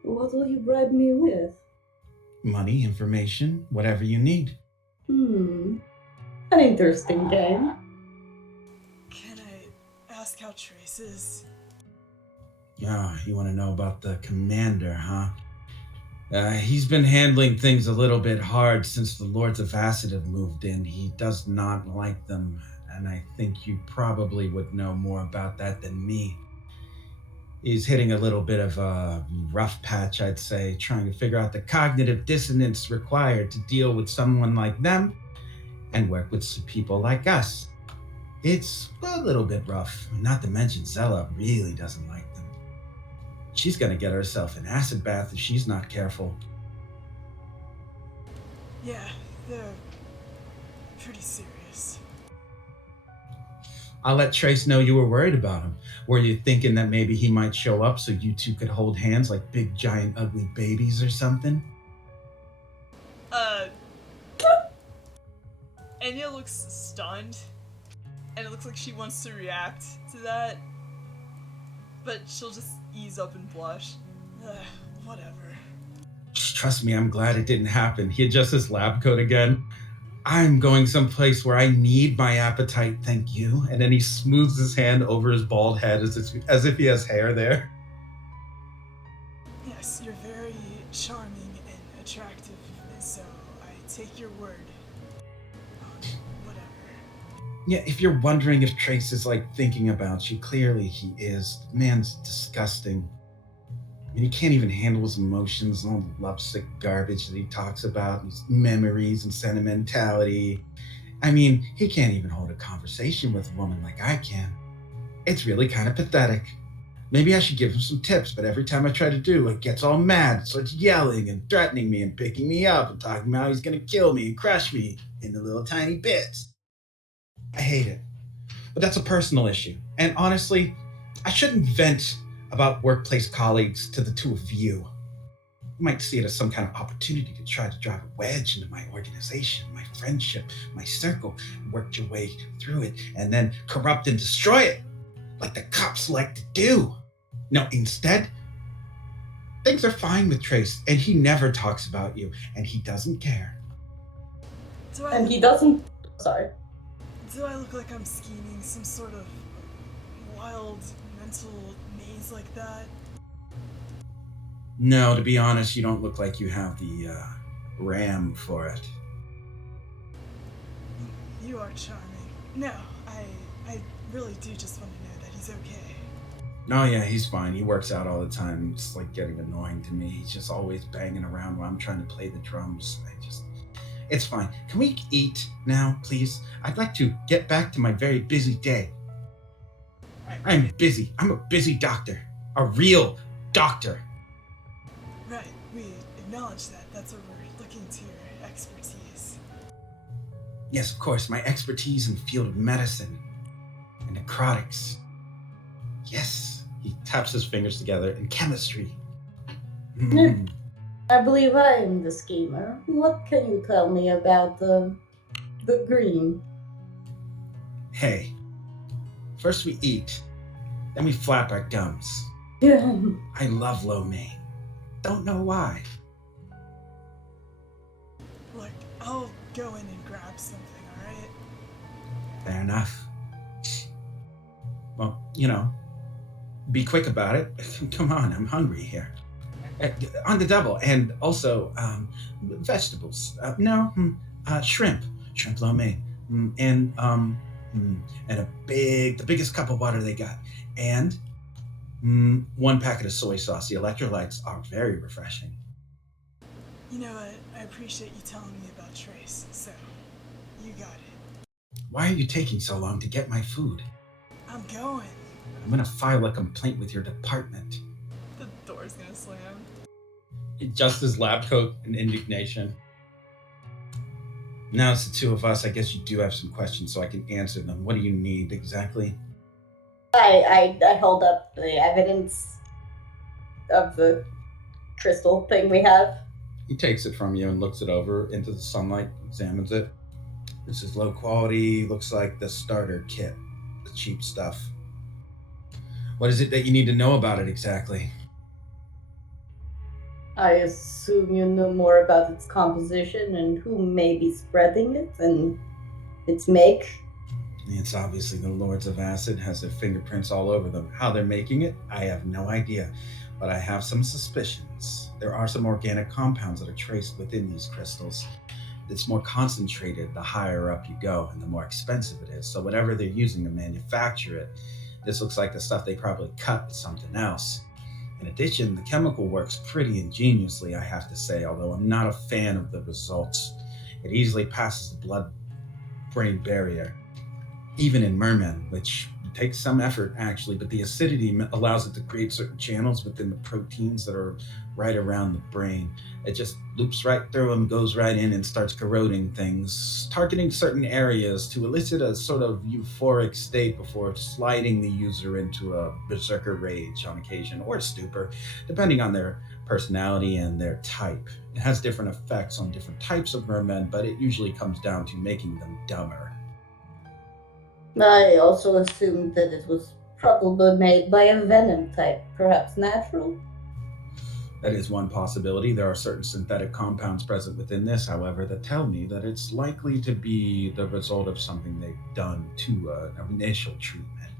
What will you bribe me with? Money, information, whatever you need. An interesting game. Can I ask how Trace is? Yeah, you want to know about the commander, huh? He's been handling things a little bit hard since the Lords of Acid have moved in. He does not like them, and I think you probably would know more about that than me. He's hitting a little bit of a rough patch, I'd say, trying to figure out the cognitive dissonance required to deal with someone like them and work with some people like us. It's a little bit rough, not to mention Zella really doesn't like them. She's gonna get herself an acid bath if she's not careful. Yeah, they're pretty serious. I'll let Trace know you were worried about him. Were you thinking that maybe he might show up so you two could hold hands like big, giant, ugly babies or something? Enya looks stunned, and it looks like she wants to react to that, but she'll just ease up and blush. Whatever. Trust me, I'm glad it didn't happen. He adjusts his lab coat again. I'm going someplace where I need my appetite, thank you. And then he smooths his hand over his bald head as if he has hair there. Yes, you're very charming and attractive, so I take your word. Whatever. Yeah, if you're wondering if Trace is thinking about you, clearly he is. The man's disgusting. I mean, he can't even handle his emotions and all the lovesick garbage that he talks about, his memories and sentimentality. I mean, he can't even hold a conversation with a woman like I can. It's really kind of pathetic. Maybe I should give him some tips, but every time I try to do, it gets all mad, starts yelling and threatening me and picking me up and talking about how he's gonna kill me and crush me into little tiny bits. I hate it. But that's a personal issue. And honestly, I shouldn't vent about workplace colleagues to the two of you. You might see it as some kind of opportunity to try to drive a wedge into my organization, my friendship, my circle, and work your way through it, and then corrupt and destroy it, like the cops like to do. No, instead, things are fine with Trace, and he never talks about you, and he doesn't care. And he doesn't... Sorry. Do I look like I'm scheming some sort of wild mental maze like that? No, to be honest, you don't look like you have the RAM for it. You are charming. No, I really do just want to know that he's okay. Oh yeah, he's fine. He works out all the time. It's getting annoying to me. He's just always banging around while I'm trying to play the drums. It's fine. Can we eat now, please? I'd like to get back to my very busy day. I'm busy. I'm a busy doctor. A real doctor. Right, we acknowledge that. That's what we're looking to your expertise. Yes, of course, my expertise in the field of medicine and necrotics. Yes, He taps his fingers together. And chemistry. I believe I am the schemer. What can you tell me about the green? Hey, first we eat, then we flap our gums. Yeah. I love lo mein. Don't know why. Look, I'll go in and grab something, alright? Fair enough. Well, be quick about it. Come on, I'm hungry here. On the double, and also vegetables. Shrimp lo mein, and the biggest cup of water they got, and one packet of soy sauce. The electrolytes are very refreshing. You know what? I appreciate you telling me about Trace, so you got it. Why are you taking so long to get my food? I'm going. I'm gonna file a complaint with your department. The door's gonna slam. Just his lab coat in indignation. Now it's the two of us. I guess you do have some questions, so I can answer them. What do you need exactly? I hold up the evidence of the crystal thing we have. He takes it from you and looks it over into the sunlight, examines it. This is low quality. Looks like the starter kit, the cheap stuff. What is it that you need to know about it exactly? I assume you know more about its composition and who may be spreading it and its make. It's obviously the Lords of Acid, has their fingerprints all over them. How they're making it, I have no idea, but I have some suspicions. There are some organic compounds that are traced within these crystals. It's more concentrated the higher up you go and the more expensive it is. So whatever they're using to manufacture it, this looks like the stuff they probably cut with something else. In addition, the chemical works pretty ingeniously, I have to say, although I'm not a fan of the results. It easily passes the blood-brain barrier, even in mermen, which takes some effort actually, but the acidity allows it to create certain channels within the proteins that are right around the brain. It just loops right through them, goes right in and starts corroding things, targeting certain areas to elicit a sort of euphoric state before sliding the user into a berserker rage on occasion, or stupor, depending on their personality and their type. It has different effects on different types of mermen, but it usually comes down to making them dumber. I also assumed that it was probably made by a venom type, perhaps natural. That is one possibility. There are certain synthetic compounds present within this, however, that tell me that it's likely to be the result of something they've done to an initial treatment.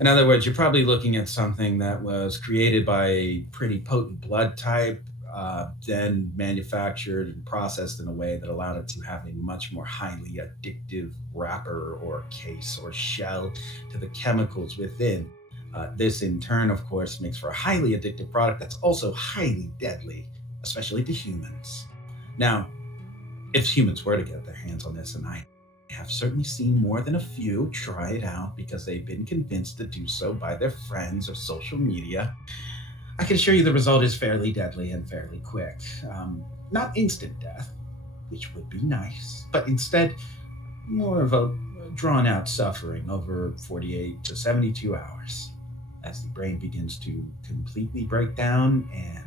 In other words, you're probably looking at something that was created by a pretty potent blood type, then manufactured and processed in a way that allowed it to have a much more highly addictive wrapper or case or shell to the chemicals within. This, in turn, of course, makes for a highly addictive product that's also highly deadly, especially to humans. Now, if humans were to get their hands on this, and I have certainly seen more than a few try it out because they've been convinced to do so by their friends or social media, I can assure you the result is fairly deadly and fairly quick. Not instant death, which would be nice, but instead more of a drawn out suffering over 48 to 72 hours as the brain begins to completely break down and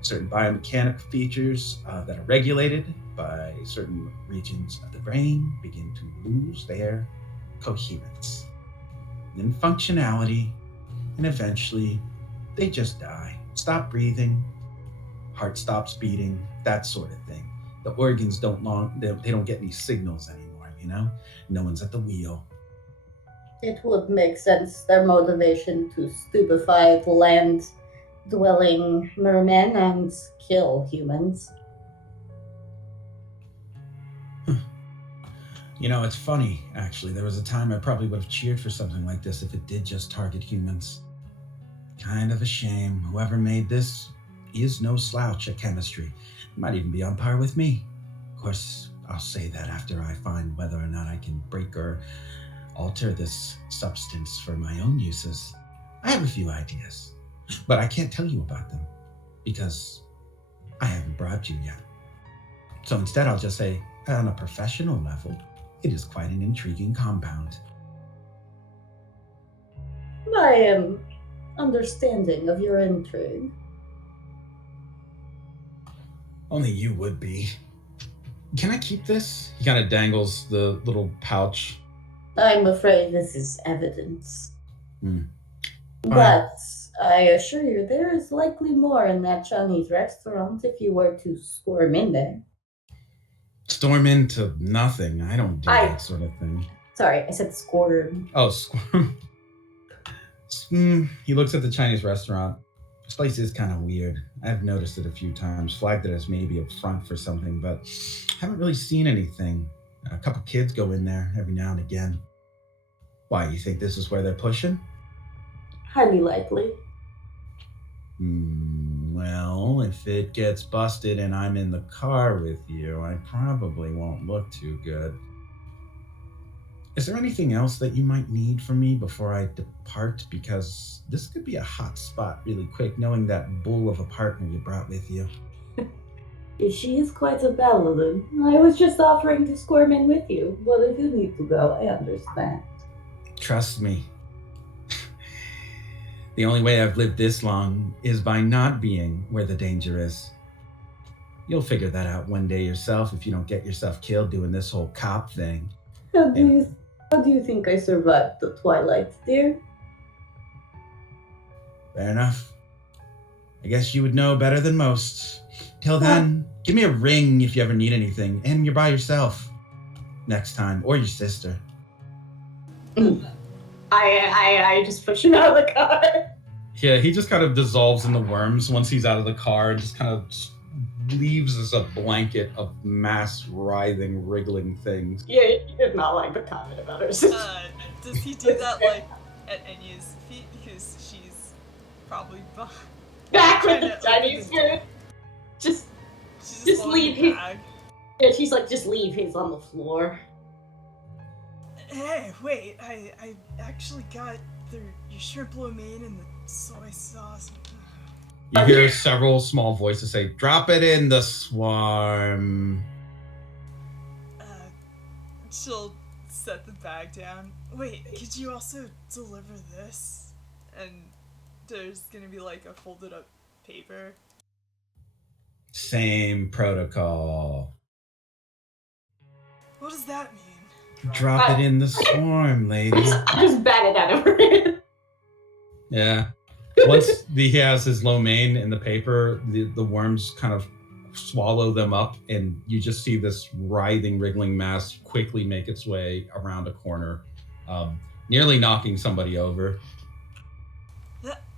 certain biomechanical features that are regulated by certain regions of the brain begin to lose their coherence, then functionality, and eventually they just die, stop breathing, heart stops beating, that sort of thing. The organs they don't get any signals anymore, No one's at the wheel. It would make sense, their motivation to stupefy land-dwelling mermen and kill humans. It's funny, actually. There was a time I probably would have cheered for something like this if it did just target humans. Kind of a shame. Whoever made this is no slouch at chemistry. Might even be on par with me. Of course, I'll say that after I find whether or not I can break or alter this substance for my own uses. I have a few ideas, but I can't tell you about them because I haven't bribed you yet. So instead, I'll just say, on a professional level, it is quite an intriguing compound. I am understanding of your intrigue. Only you would be. Can I keep this? He kind of dangles the little pouch. I'm afraid this is evidence. Hmm. But I assure you, there is likely more in that Chinese restaurant if you were to squirm in there. Storm into nothing. I don't do that sort of thing. Sorry, I said squirm. Oh, squirm. He looks at the Chinese restaurant. This place is kind of weird. I've noticed it a few times, flagged it as maybe a front for something, but haven't really seen anything. A couple kids go in there every now and again. Why, you think this is where they're pushing? Highly likely. Well, if it gets busted and I'm in the car with you, I probably won't look too good. Is there anything else that you might need from me before I depart? Because this could be a hot spot really quick, knowing that bull of a partner you brought with you. She is quite a paladin. I was just offering to squirm in with you. But if you need to go, I understand. Trust me. The only way I've lived this long is by not being where the danger is. You'll figure that out one day yourself if you don't get yourself killed doing this whole cop thing. How do you think I survived the twilight, dear? Fair enough. I guess you would know better than most. Till then, give me a ring if you ever need anything, and you're by yourself next time, or your sister. I just push him out of the car. Yeah, he just kind of dissolves in the worms once he's out of the car and just kind of leaves as a blanket of mass writhing, wriggling things. Yeah, he did not like the comment about her sister. Does he do that like at Enya's feet because she's probably Back with trying the to Chinese open his food. Just She's Just holding leave the his- bag. yeah, she's like, just leave his on the floor. Hey, wait! I actually got your shrimp lo mein and the soy sauce. You hear several small voices say, "Drop it in the swarm." She'll set the bag down. Wait, could you also deliver this? And there's gonna be like a folded up paper. Same protocol. What does that mean? Drop it in the swarm, lady. Just bat it out of her head. Yeah. Once he has his lo mein in the paper, the worms kind of swallow them up, and you just see this writhing, wriggling mass quickly make its way around a corner, nearly knocking somebody over.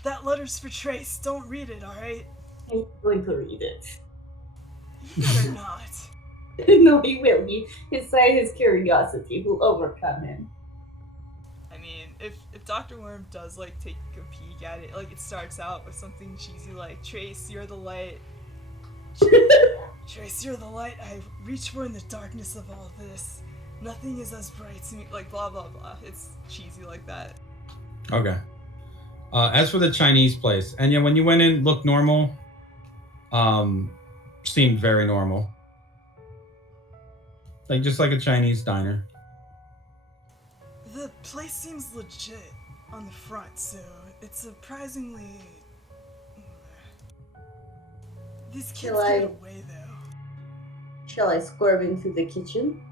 That letter's for Trace. Don't read it, alright? He's going to read it. You better not. No, he will. His curiosity will overcome him. I mean, if Dr. Worm does like take a peek at it, like it starts out with something cheesy like Trace, you're the light. Trace, you're the light I reach for in the darkness of all this. Nothing is as bright to me, like blah blah blah. It's cheesy like that. Okay. As for the Chinese place, and yeah, when you went in, looked normal. Seemed very normal. Like just like a Chinese diner. The place seems legit on the front, so it's surprisingly. These kids Shall I- get away though. Shall I squirm into the kitchen?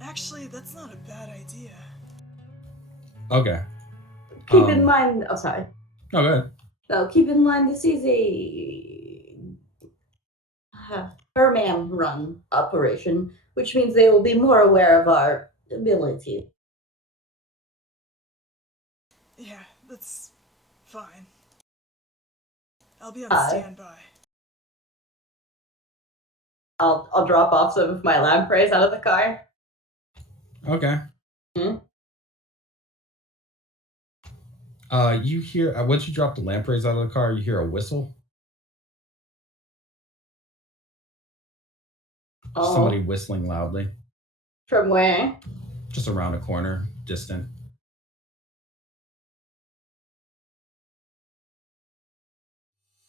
Actually, that's not a bad idea. Okay. Keep in mind. Oh, sorry. Oh, go ahead. No, keep in mind this is a per man run operation, which means they will be more aware of our ability. Yeah, that's fine. I'll be on standby. I'll drop off some of my lampreys out of the car. Okay. You hear once you drop the lampreys out of the car, you hear a whistle. Oh, Somebody whistling loudly, from where? just around a corner, distant.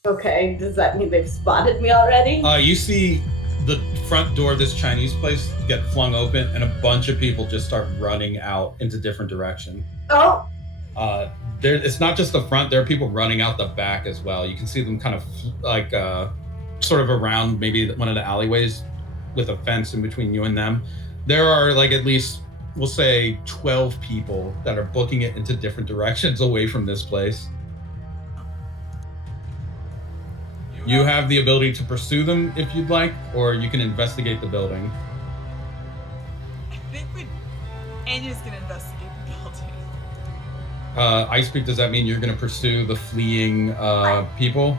Okay, does that mean they've spotted me already? You see the front door of this Chinese place get flung open, and a bunch of people just start running out into different directions. Oh, it's not just the front. There are people running out the back as well. You can see them kind of like sort of around maybe one of the alleyways with a fence in between you and them. There are like at least, we'll say, 12 people that are booking it into different directions away from this place. You have the ability to pursue them if you'd like, or you can investigate the building. I think Anya's gonna investigate the building. Ice Peak, does that mean you're going to pursue the fleeing people?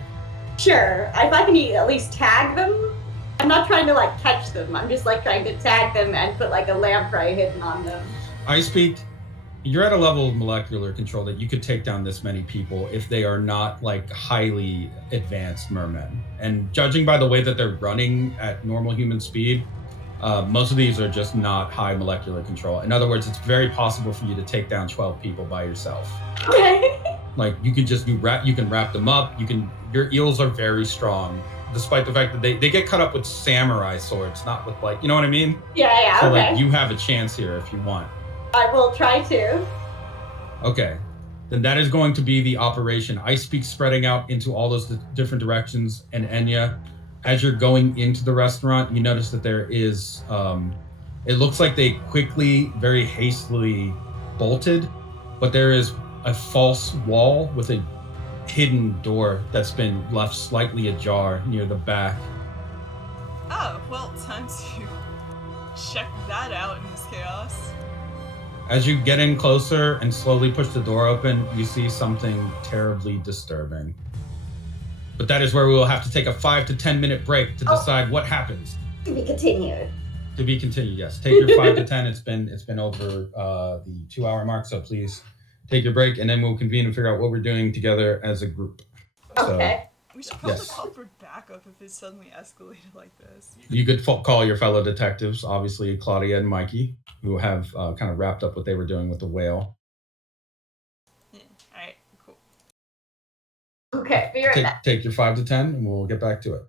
Sure. If I can at least tag them. I'm not trying to like catch them. I'm just like trying to tag them and put like a lamprey hidden on them. Ice Peak, you're at a level of molecular control that you could take down this many people if they are not like highly advanced mermen. And judging by the way that they're running at normal human speed, most of these are just not high molecular control. In other words, it's very possible for you to take down 12 people by yourself. Okay. Like you can just you can wrap them up. Your eels are very strong, despite the fact that they get cut up with samurai swords, not with like, you know what I mean? Yeah, So okay. like you have a chance here if you want. I will try to. Okay. Then that is going to be the operation. Ice Peak spreading out into all those different directions, and Enya, as you're going into the restaurant, you notice that there is, it looks like they quickly, very hastily bolted, but there is a false wall with a hidden door that's been left slightly ajar near the back. Oh, well, time to check that out in this chaos. As you get in closer and slowly push the door open, you see something terribly disturbing. But that is where we will have to take a 5 to 10 minute break to decide what happens. To be continued. To be continued, yes. Take your 5 to 10. It's been over the 2-hour mark, so please take your break, and then we'll convene and figure out what we're doing together as a group. Okay. We should probably Yes. call for backup if it suddenly escalated like this. You could call your fellow detectives, obviously Claudia and Mikey, who have kind of wrapped up what they were doing with the whale. Yeah. Alright, cool. Okay, be right back. Take your 5 to 10, and we'll get back to it.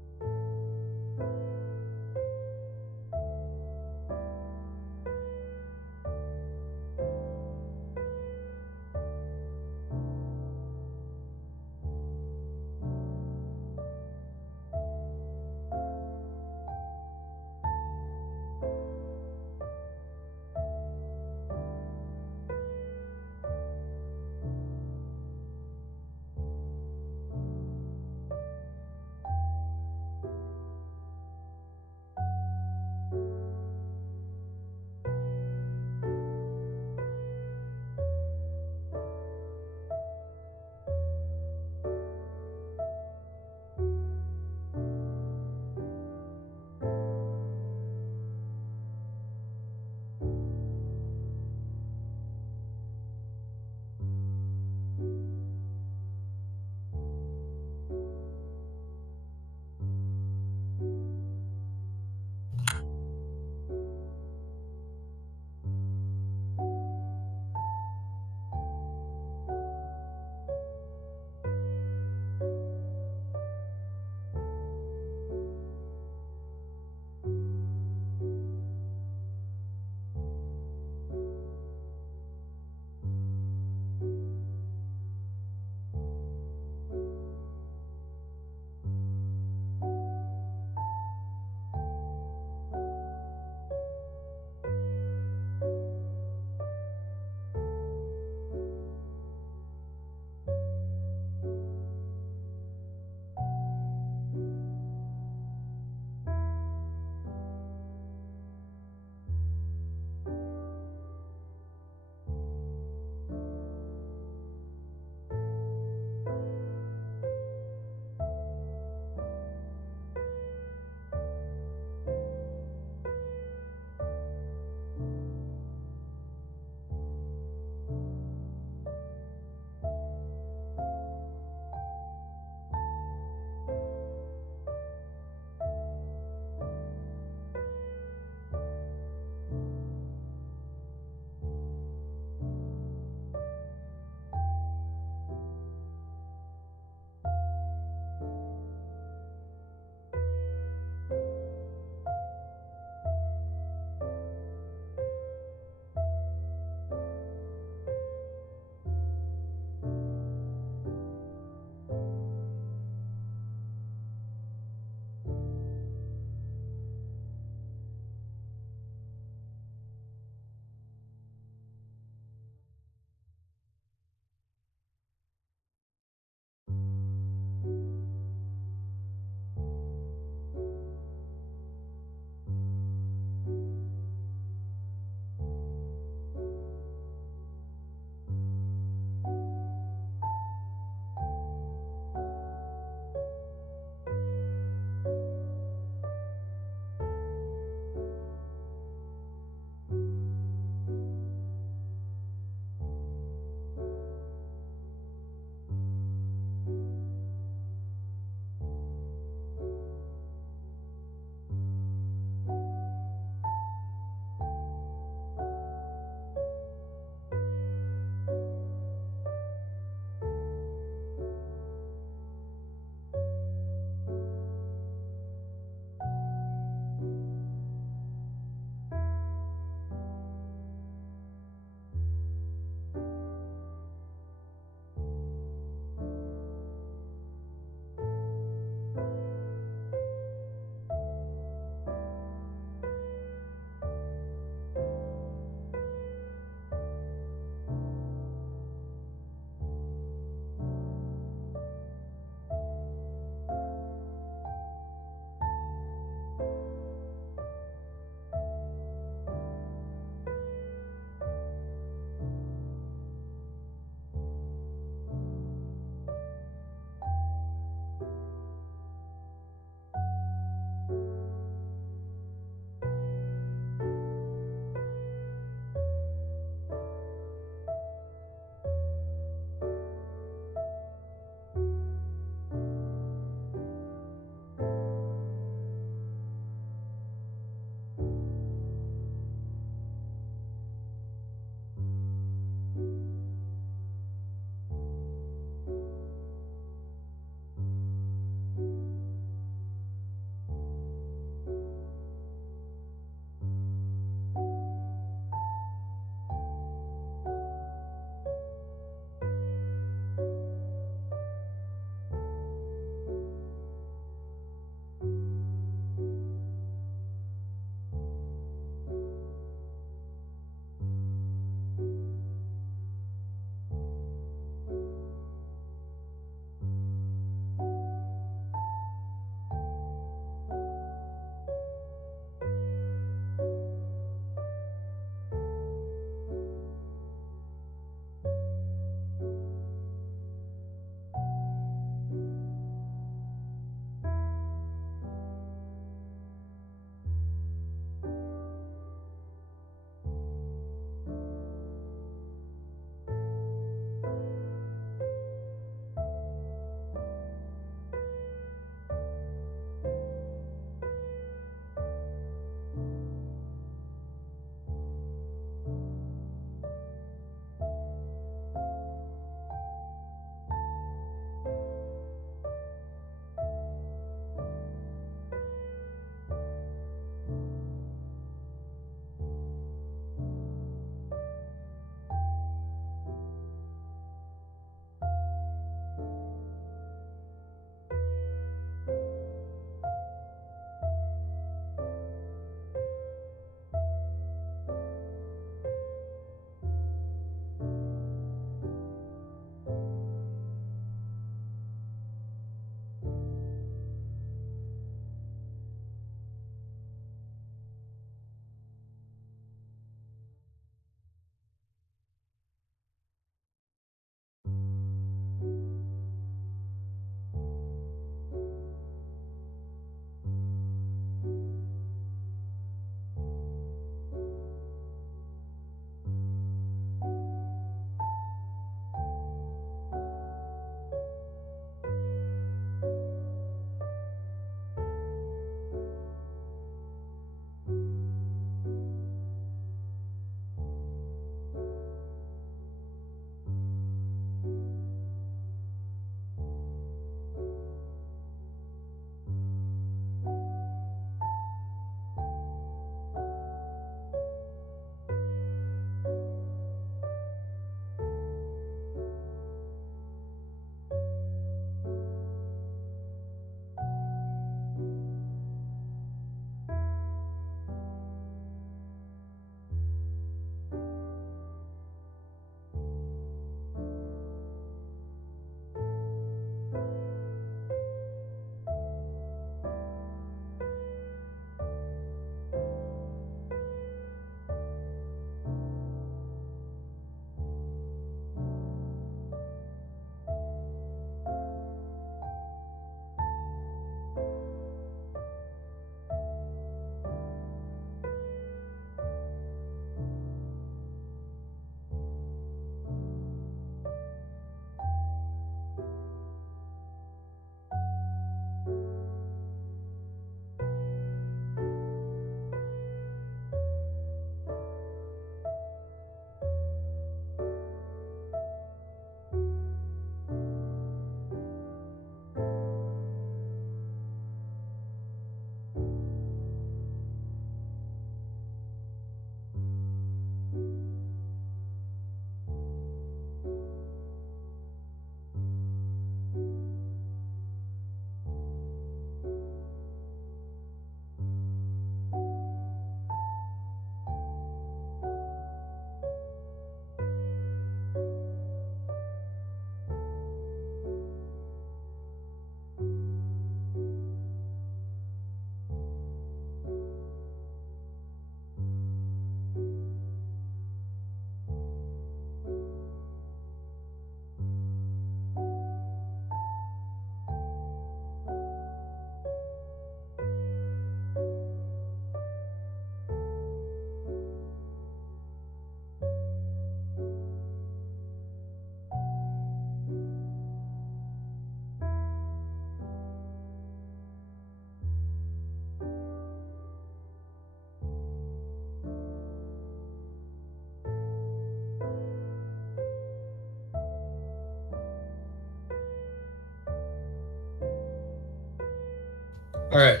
All right.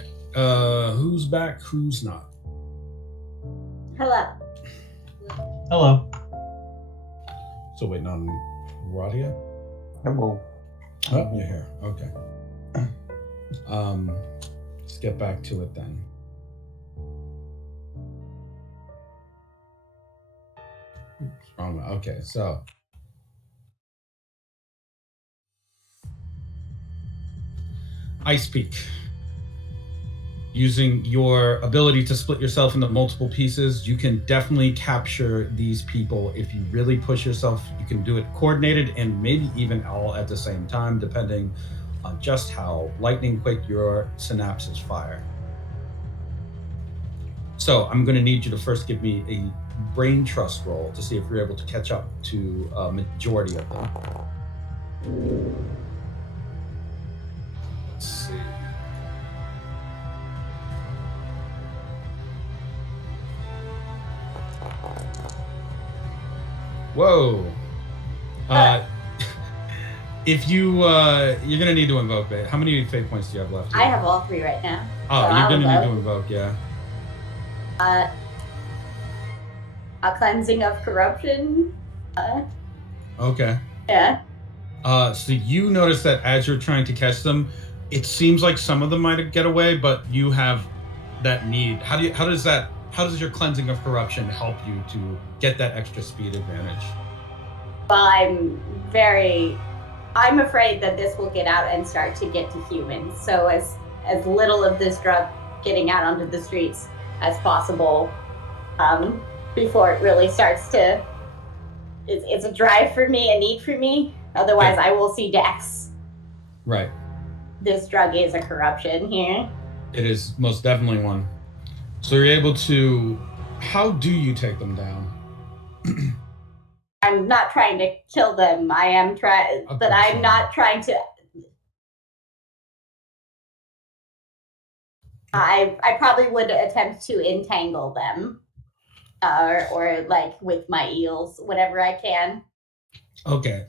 Who's back? Who's not? Hello. Hello. So waiting on Radia. Hello. Oh, you're here. Okay. Let's get back to it then. Oops, wrong one. Okay, so Ice Peak. Using your ability to split yourself into multiple pieces, you can definitely capture these people. If you really push yourself, you can do it coordinated and maybe even all at the same time, depending on just how lightning quick your synapses fire. So I'm going to need you to first give me a brain trust roll to see if you're able to catch up to a majority of them. Let's see. Whoa. If you're gonna need to invoke it. How many fate points do you have left? I have all 3 right now. Oh, so you're I'll gonna need to invoke. invoke, yeah. A cleansing of corruption. Okay. Yeah. So you notice that as you're trying to catch them, it seems like some of them might get away, but you have that need. How does your cleansing of corruption help you to get that extra speed advantage? Well, I'm afraid that this will get out and start to get to humans. So as little of this drug getting out onto the streets as possible, before it really starts to. It's a drive for me, a need for me. Otherwise, I will see Dex. Right. This drug is a corruption here. It is most definitely one. So you're able to. How do you take them down? I'm not trying to kill them. I am trying, but I'm not trying to. I probably would attempt to entangle them, or like with my eels, whatever I can. Okay,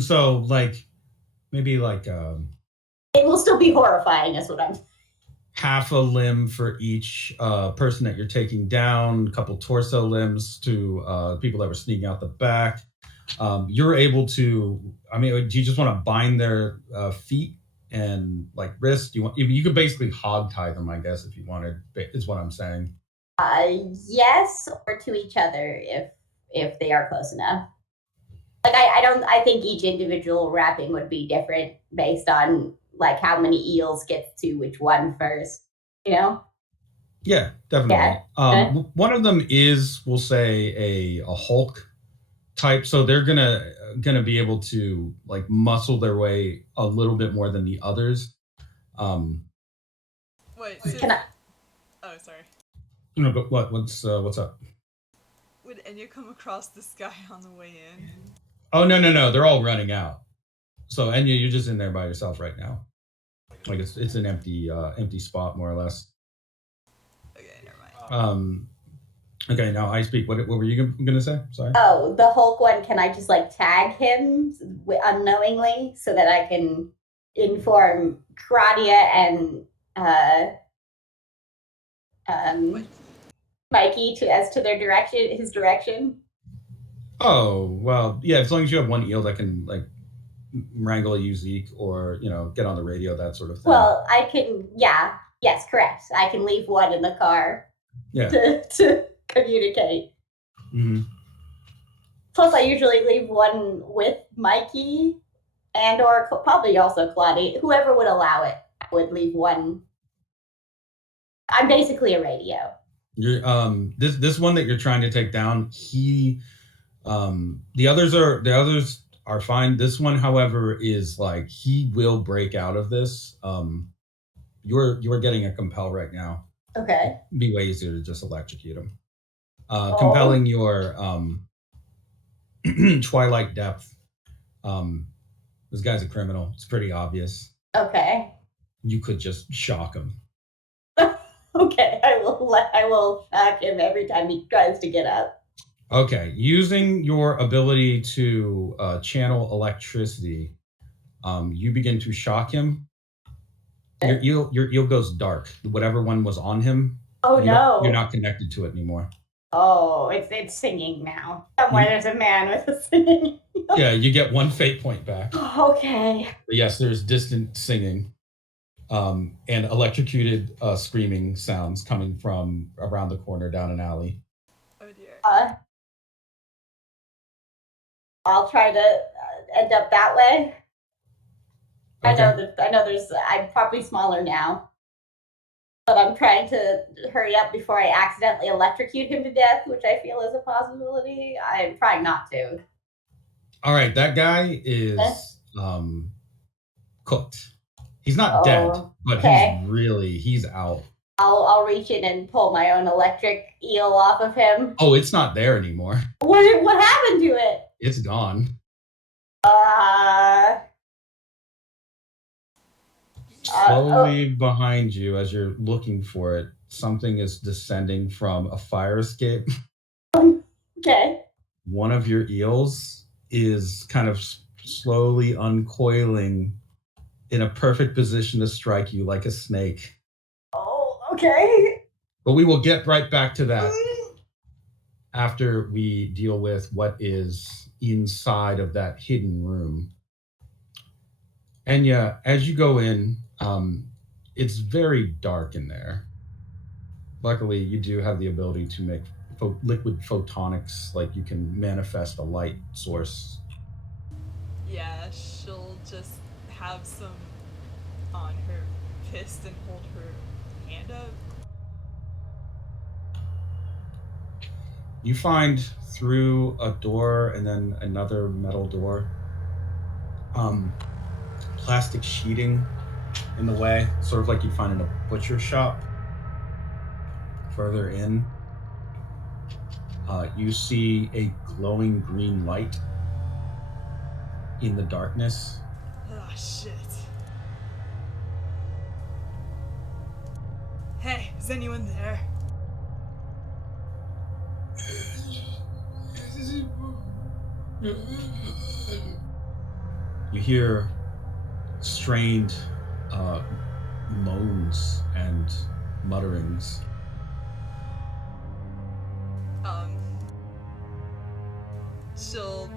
so like maybe like it will still be horrifying, is what I'm. Half a limb for each person that you're taking down, a couple torso limbs to people that were sneaking out the back. You're able to. I mean, do you just want to bind their feet and like wrist? You could basically hog tie them, I guess, if you wanted. Is what I'm saying. Yes, or to each other if they are close enough. Like I think each individual wrapping would be different based on like how many eels gets to which one first, you know? Yeah, definitely. Yeah. One of them is, we'll say, a Hulk type, so they're gonna be able to like muscle their way a little bit more than the others. Wait, so Can I? Oh, sorry. No, but what's up? Would Enya come across this guy on the way in? Oh no, they're all running out. So Enya, you're just in there by yourself right now. Like it's an empty spot more or less. Okay, never mind. Okay, now I speak. What were you gonna say? Sorry. Oh, the Hulk one. Can I just like tag him unknowingly so that I can inform Kradia and Mikey as to their direction, his direction? Oh well, yeah. As long as you have one eel that can like wrangle a Uzik or get on the radio, that sort of thing. Well, I can. Yeah. Yes, correct. I can leave one in the car. Yeah. To communicate. Mm-hmm. Plus, I usually leave one with Mikey and or probably also Claudia. Whoever would allow it, I would leave one. I'm basically a radio. You're this one that you're trying to take down. The others are fine. This one, however, is like he will break out of this. You're getting a compel right now. Okay. It'd be way easier to just electrocute him. Compelling your Twilight Depth. This guy's a criminal. It's pretty obvious. Okay. You could just shock him. Okay, I will shock him every time he tries to get up. Okay, using your ability to channel electricity, you begin to shock him. Your eel goes dark. Whatever one was on him, Oh no! you're not connected to it anymore. Oh, it's singing now. Somewhere there's a man with a singing. Yeah, you get 1 fate point back. Okay. But yes, there's distant singing, and electrocuted screaming sounds coming from around the corner down an alley. Oh dear. I'll try to end up that way. Okay. I know there's. I'm probably smaller now, but I'm trying to hurry up before I accidentally electrocute him to death, which I feel is a possibility. I'm trying not to. All right, that guy is cooked. He's not dead, but okay. he's out. I'll reach in and pull my own electric eel off of him. Oh, it's not there anymore. What happened to it? It's gone. Slowly behind you, as you're looking for it, something is descending from a fire escape. Okay. One of your eels is kind of slowly uncoiling in a perfect position to strike you like a snake. Oh, okay. But we will get right back to that after we deal with what is inside of that hidden room. Enya, as you go in, it's very dark in there. Luckily, you do have the ability to make liquid photonics, like you can manifest a light source. Yeah, she'll just have some on her fist and hold her hand up. You find through a door and then another metal door, plastic sheeting in the way, sort of like you'd find in a butcher shop. Further in, you see a glowing green light in the darkness. Oh, shit. Hey, is anyone there? You hear strained moans and mutterings. She'll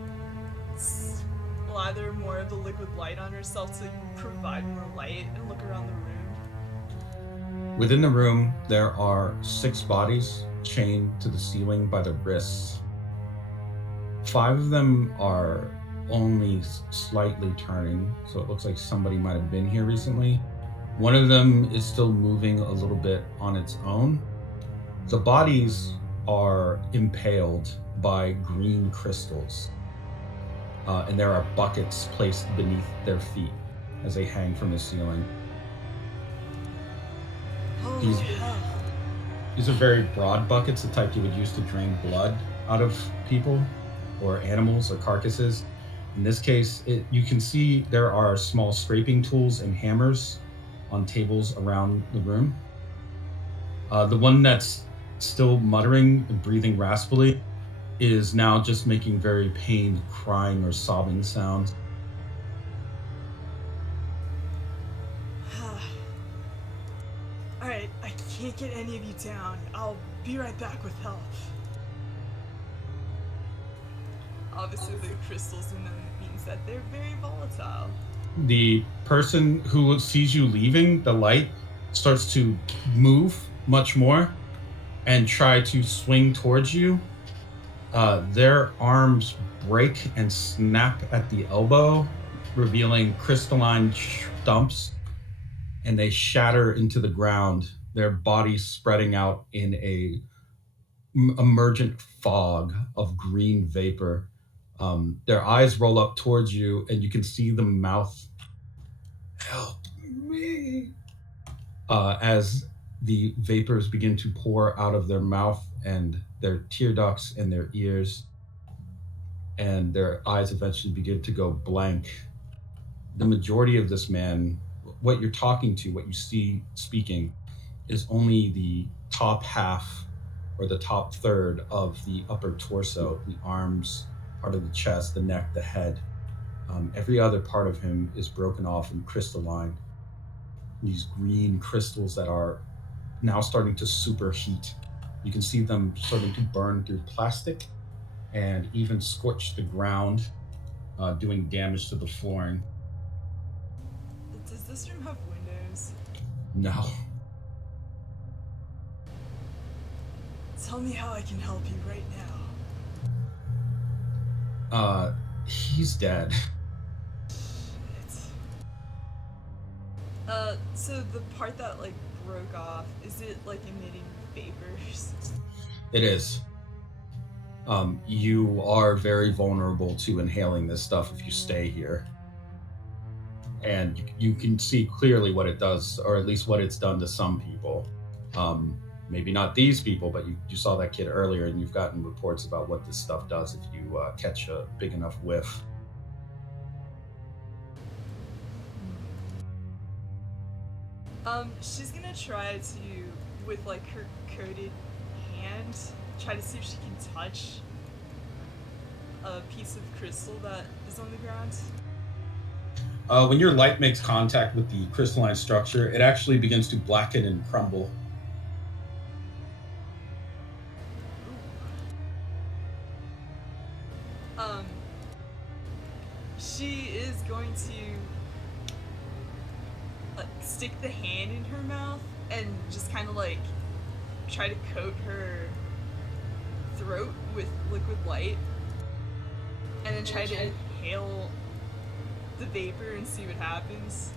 slather more of the liquid light on herself to provide more light and look around the room. Within the room, there are 6 bodies chained to the ceiling by the wrists. 5 of them are only slightly turning, so it looks like somebody might have been here recently. One of them is still moving a little bit on its own. The bodies are impaled by green crystals, and there are buckets placed beneath their feet as they hang from the ceiling. Holy hell. These are very broad buckets, the type you would use to drain blood out of people or animals or carcasses. In this case, you can see there are small scraping tools and hammers on tables around the room. The one that's still muttering and breathing raspily is now just making very pained crying or sobbing sounds. Alright, I can't get any of you down. I'll be right back with help. Obviously the crystals in them means that they're very volatile. The person who sees you leaving the light starts to move much more and try to swing towards you. Their arms break and snap at the elbow, revealing crystalline stumps, and they shatter into the ground, their bodies spreading out in a emergent fog of green vapor. Their eyes roll up towards you, and you can see the mouth, "Help me," as the vapors begin to pour out of their mouth and their tear ducts and their ears, and their eyes eventually begin to go blank. The majority of this man, what you're talking to, what you see speaking, is only the top half or the top third of the upper torso, the arms, part of the chest, the neck, the head. Every other part of him is broken off and crystalline. these green crystals that are now starting to superheat. You can see them starting to burn through plastic and even scorch the ground, doing damage to the flooring. Does this room have windows? No. Tell me how I can help you right now. He's dead. So the part that like broke off, is it like emitting vapors? It is. You are very vulnerable to inhaling this stuff if you stay here. And you can see clearly what it does, or at least what it's done to some people. Maybe not these people, but you saw that kid earlier, and you've gotten reports about what this stuff does if you catch a big enough whiff. She's gonna try to, with like her coated hand, try to see if she can touch a piece of crystal that is on the ground. When your light makes contact with the crystalline structure, it actually begins to blacken and crumble. She is going to stick the hand in her mouth and just kind of like try to coat her throat with liquid light, and then try to inhale the vapor and see what happens.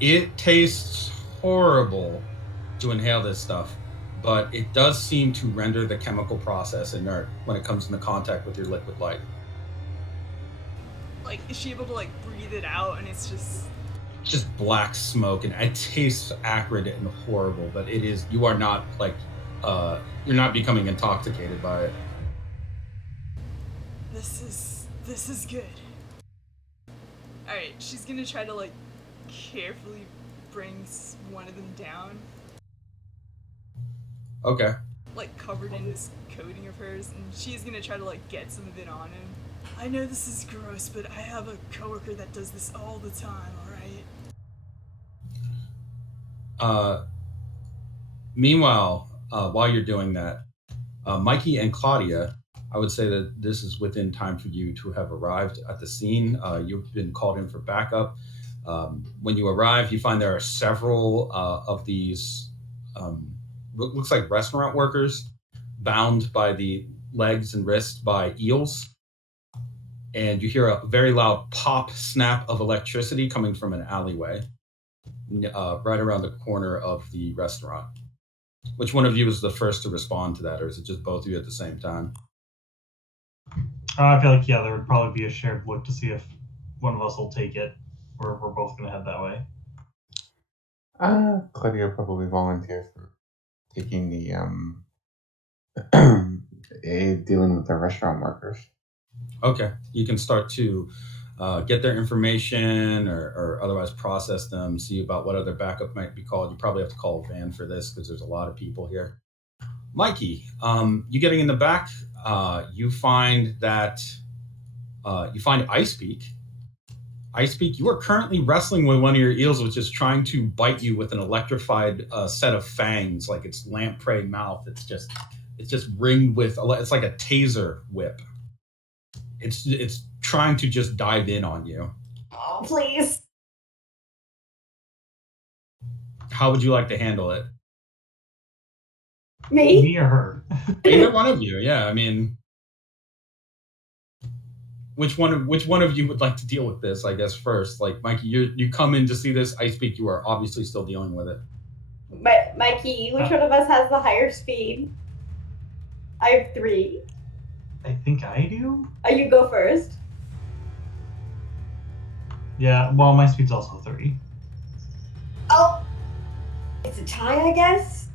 It tastes horrible to inhale this stuff, but it does seem to render the chemical process inert when it comes into contact with your liquid light. Like, is she able to like breathe it out and it's just black smoke, and it tastes acrid and horrible, but it is, you are not like, you're not becoming intoxicated by it. This is good. Alright, she's gonna try to like carefully bring one of them down. Okay. Like covered in this coating of hers, and she's gonna try to like get some of it on him. I know this is gross, but I have a coworker that does this all the time, alright? Meanwhile, while you're doing that, Mikey and Claudia, I would say that this is within time for you to have arrived at the scene. You've been called in for backup. When you arrive, you find there are several of these, looks like restaurant workers, bound by the legs and wrists by eels. And you hear a very loud pop snap of electricity coming from an alleyway right around the corner of the restaurant. Which one of you is the first to respond to that, or is it just both of you at the same time? I feel like, yeah, there would probably be a shared look to see if one of us will take it, or if we're both going to head that way. Claudia probably volunteers for taking the dealing with the restaurant workers. Okay, you can start to get their information or otherwise process them, see about what other backup might be called. You probably have to call a van for this because there's a lot of people here. Mikey, you getting in the back, you find that you find Icepeak. Icepeak, you are currently wrestling with one of your eels, which is trying to bite you with an electrified set of fangs, like its lamprey mouth. It's just ringed with, it's like a taser whip. It's trying to just dive in on you. Oh, please. How would you like to handle it? Me? Me or her? Either one of you, yeah. I mean, which one of you would like to deal with this? I guess first, like Mikey, you come in to see this. Icepeak, you are obviously still dealing with it. But Mikey, which one of us has the higher speed? I have 3. I think I do? You go first. Yeah, well, my speed's also 3. Oh! It's a tie, I guess?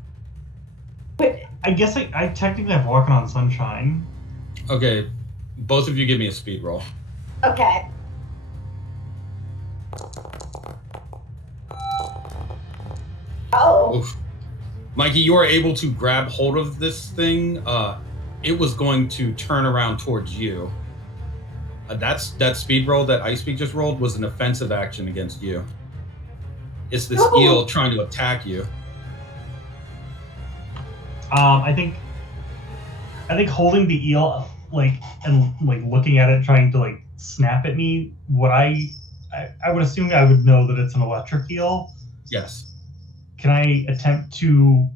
But I guess I technically have Walking on Sunshine. Okay, both of you give me a speed roll. okay. Oh. Oof. Mikey, you are able to grab hold of this thing. It was going to turn around towards you. That speed roll that Icepeak just rolled was an offensive action against you. It's this No. eel trying to attack you. I think holding the eel and looking at it, trying to snap at me. What I would assume I would know that it's an electric eel. Yes. Can I attempt to,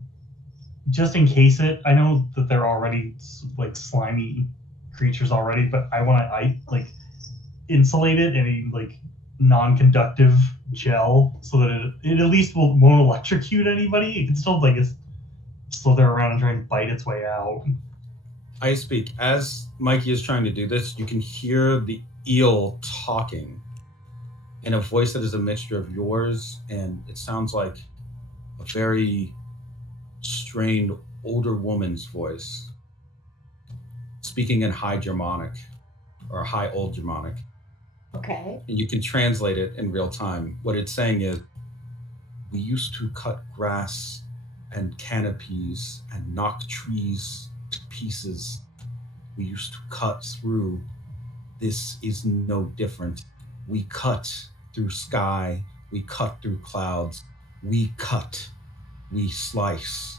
just in case I know that they're already slimy creatures already, but I want to insulate it in a non-conductive gel so that it at least won't electrocute anybody. It can still slither around and try and bite its way out. I speak. As Mikey is trying to do this, you can hear the eel talking in a voice that is a mixture of yours, and it sounds like a very strained older woman's voice, speaking in High Germanic or High Old Germanic. Okay. And you can translate it in real time. What it's saying is, we used to cut grass and canopies and knock trees to pieces. We used to cut through. This is no different. We cut through sky. We cut through clouds. We cut. We slice.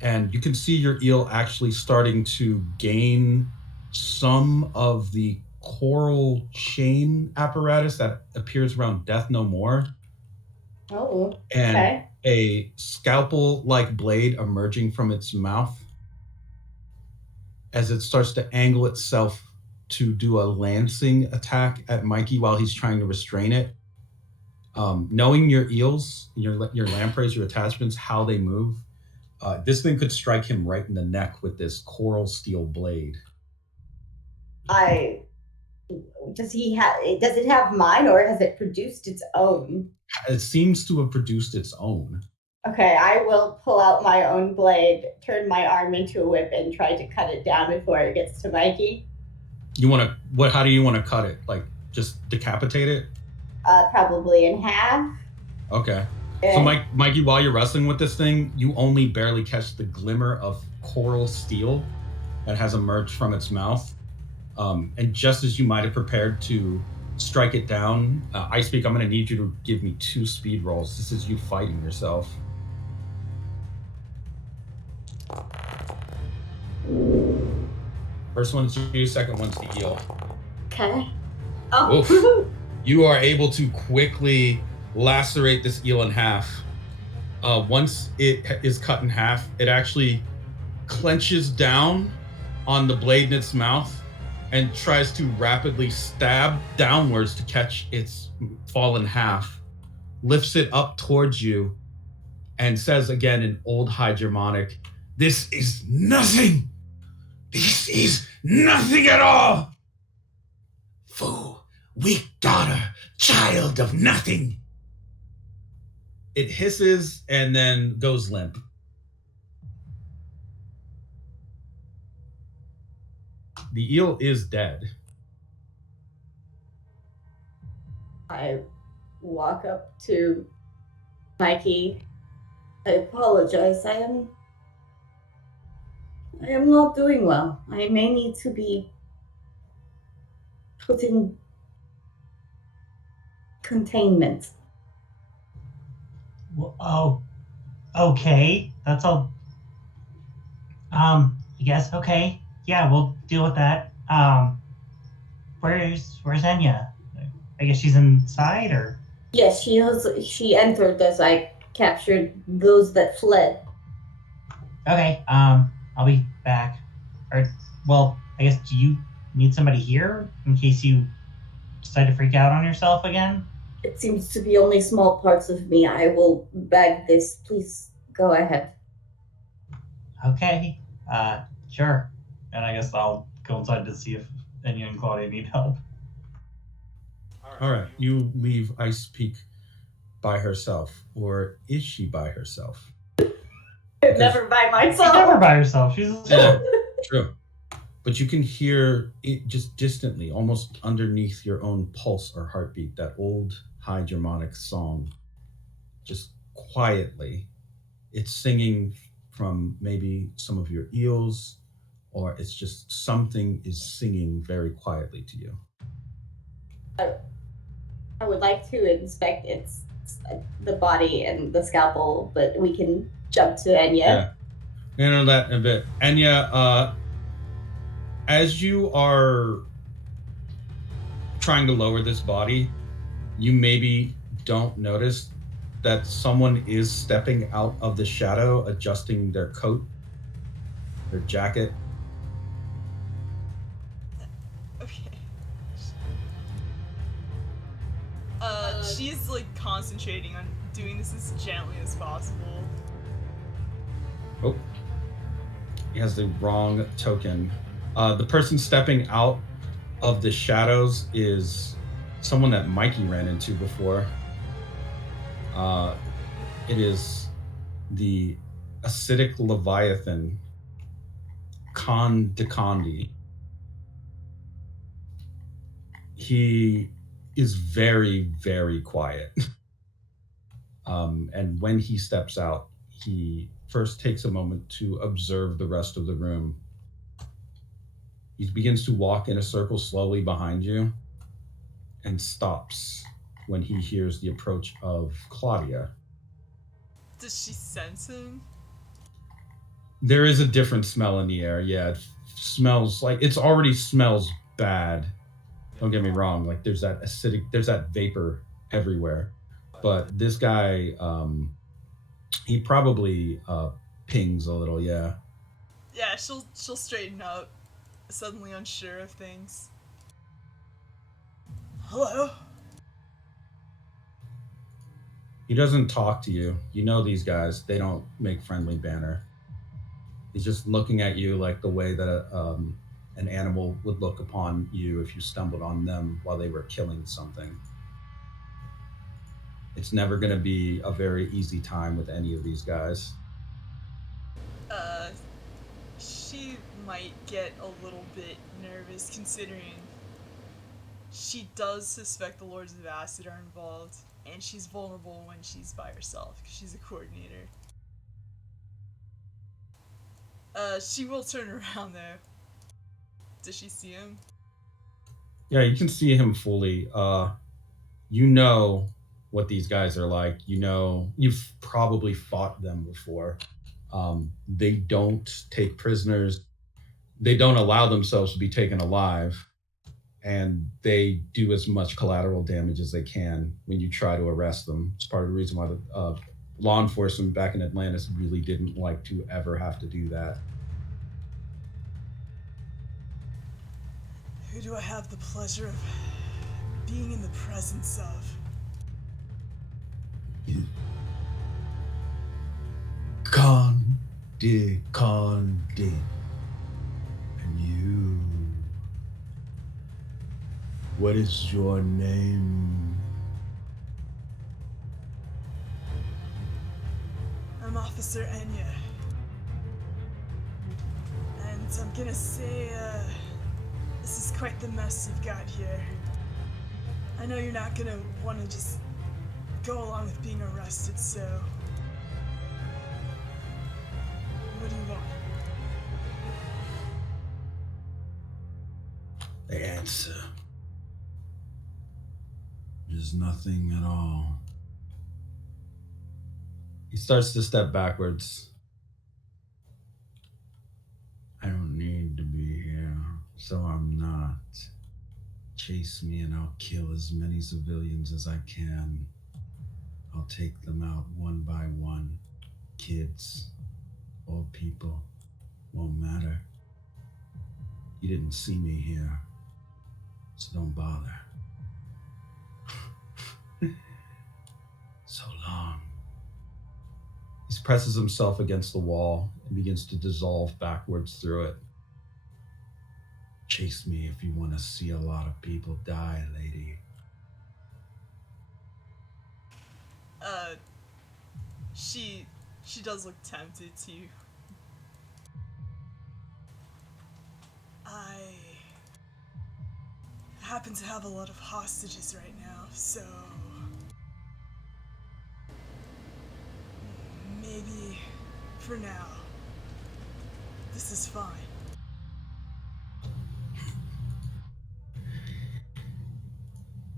And you can see your eel actually starting to gain some of the coral chain apparatus that appears around Death No More. Oh, And okay. a scalpel-like blade emerging from its mouth as it starts to angle itself to do a lancing attack at Mikey while he's trying to restrain it. Knowing your eels, your lampreys, your attachments, how they move, this thing could strike him right in the neck with this coral steel blade. Does it have mine, or has it produced its own? It seems to have produced its own. Okay, I will pull out my own blade, turn my arm into a whip, and try to cut it down before it gets to Mikey. You want to, how do you want to cut it? Just decapitate it? Probably in half. Okay. So Mikey, while you're wrestling with this thing, you only barely catch the glimmer of coral steel that has emerged from its mouth. And just as you might have prepared to strike it down, I speak, I'm going to need you to give me 2 speed rolls. This is you fighting yourself. First one's you, second one's the eel. Okay. Oh. Oof. You are able to quickly lacerate this eel in half. Once it is cut in half, it actually clenches down on the blade in its mouth and tries to rapidly stab downwards to catch its fallen half, lifts it up towards you, and says again in Old High Germanic, "This is nothing! This is nothing at all! Fool, weak daughter, child of nothing!" It hisses and then goes limp. The eel is dead. I walk up to Mikey. I apologize. I am not doing well. I may need to be put in containment. Well, oh, okay. That's all. I guess okay. Yeah, we'll deal with that. Where's Enya? I guess she's inside, or? Yes, she entered as I captured those that fled. Okay. I'll be back. Or, well, I guess, do you need somebody here in case you decide to freak out on yourself again? It seems to be only small parts of me. I will bag this. Please go ahead. Okay. Sure. And I guess I'll go inside to see if Enya and Claudia need help. All right, you leave Ice Peak by herself, or is she by herself? Never by myself. She's never by herself. She's Yeah, true. But you can hear it just distantly, almost underneath your own pulse or heartbeat, that old High Germanic song, just quietly. It's singing from maybe some of your eels, or it's just something is singing very quietly to you. I would like to inspect its the body and the scalpel, but we can jump to Enya. Yeah. Handle that in a bit. Enya, as you are trying to lower this body, you maybe don't notice that someone is stepping out of the shadow, adjusting their coat, their jacket. Okay. She's like concentrating on doing this as gently as possible. Oh, he has the wrong token. The person stepping out of the shadows is someone that Mikey ran into before. It is the acidic leviathan, Khan Dekondi. He is very, very quiet. And when he steps out, he first takes a moment to observe the rest of the room. He begins to walk in a circle slowly behind you and stops when he hears the approach of Claudia. Does she sense him? There is a different smell in the air. Yeah, it smells like it already smells bad. Don't get me wrong. Like there's that acidic, there's that vapor everywhere. But this guy, he probably pings a little. Yeah. Yeah, she'll straighten up, suddenly unsure of things. Hello? He doesn't talk to you. You know these guys. They don't make friendly banter. He's just looking at you like the way that an animal would look upon you if you stumbled on them while they were killing something. It's never going to be a very easy time with any of these guys. She might get a little bit nervous considering she does suspect the Lords of Acid are involved, and she's vulnerable when she's by herself because she's a coordinator. She will turn around though. Does she see him? Yeah, you can see him fully. You know what these guys are like. You know, you've probably fought them before. They don't take prisoners. They don't allow themselves to be taken alive. And they do as much collateral damage as they can when you try to arrest them. It's part of the reason why the law enforcement back in Atlantis really didn't like to ever have to do that. Who do I have the pleasure of being in the presence of? Khan Dekondi. And you. What is your name? I'm Officer Enya. And I'm gonna say, this is quite the mess you've got here. I know you're not gonna want to just go along with being arrested, so... What do you want? The answer is nothing at all. He starts to step backwards. I don't need to be here, so I'm not. Chase me and I'll kill as many civilians as I can. I'll take them out one by one. Kids, old people, won't matter. You didn't see me here, so don't bother. So long. He presses himself against the wall and begins to dissolve backwards through it. Chase me if you want to see a lot of people die, lady. She does look tempted to. I happen to have a lot of hostages right now, so maybe for now this is fine.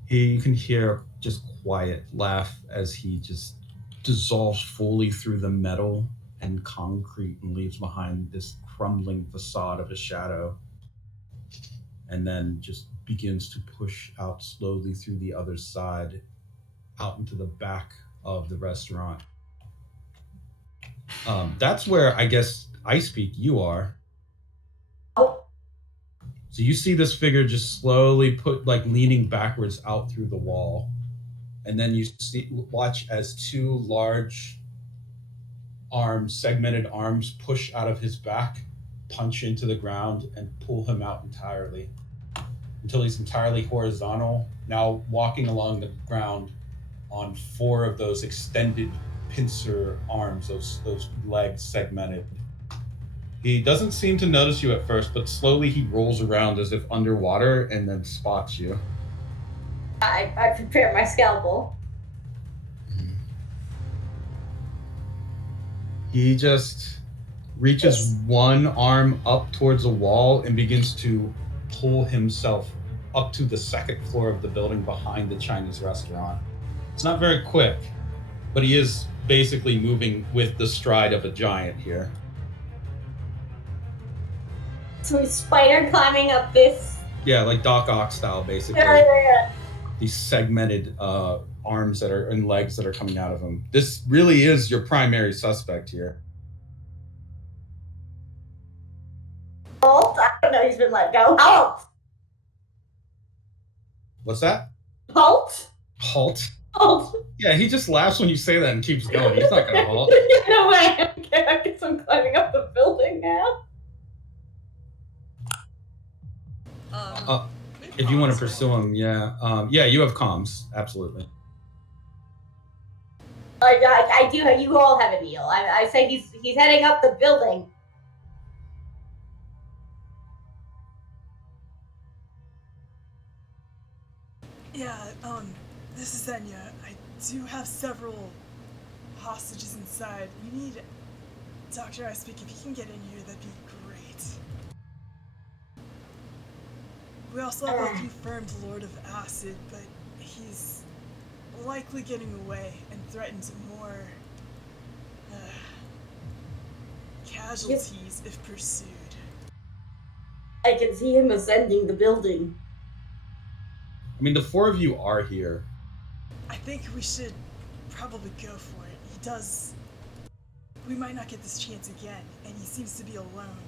You can hear just quiet laugh as he just dissolves fully through the metal and concrete and leaves behind this crumbling facade of a shadow, and then just begins to push out slowly through the other side out into the back of the restaurant. That's where I guess I speak you are. Oh, So you see this figure just slowly leaning backwards out through the wall. And then you watch as two large arms, segmented arms, push out of his back, punch into the ground, and pull him out entirely until he's entirely horizontal, now walking along the ground on four of those extended pincer arms, those legs segmented. He doesn't seem to notice you at first, but slowly he rolls around as if underwater and then spots you. I prepare my scalpel. He just reaches one arm up towards a wall and begins to pull himself up to the second floor of the building behind the Chinese restaurant. It's not very quick, but he is basically moving with the stride of a giant here. So he's spider climbing up this. Yeah, like Doc Ock style, basically. Yeah. These segmented arms that are and legs that are coming out of him. This really is your primary suspect here. Halt! I don't know. He's been let go. Halt! What's that? Halt! Halt. Halt! Yeah, he just laughs when you say that and keeps going. He's not gonna halt. No way. Okay, I guess I'm climbing up the building now. If you want to pursue him, yeah. Yeah, you have comms, absolutely. I do. You all have an eel. I say he's heading up the building. Yeah, this is Enya. I do have several hostages inside. We need Dr. I Speak. If you can get in here, that'd be great. We also have a confirmed Lord of Acid, but he's likely getting away and threatens more casualties if pursued. I can see him ascending the building. I mean, the four of you are here. I think we should probably go for it. He does. We might not get this chance again, and he seems to be alone.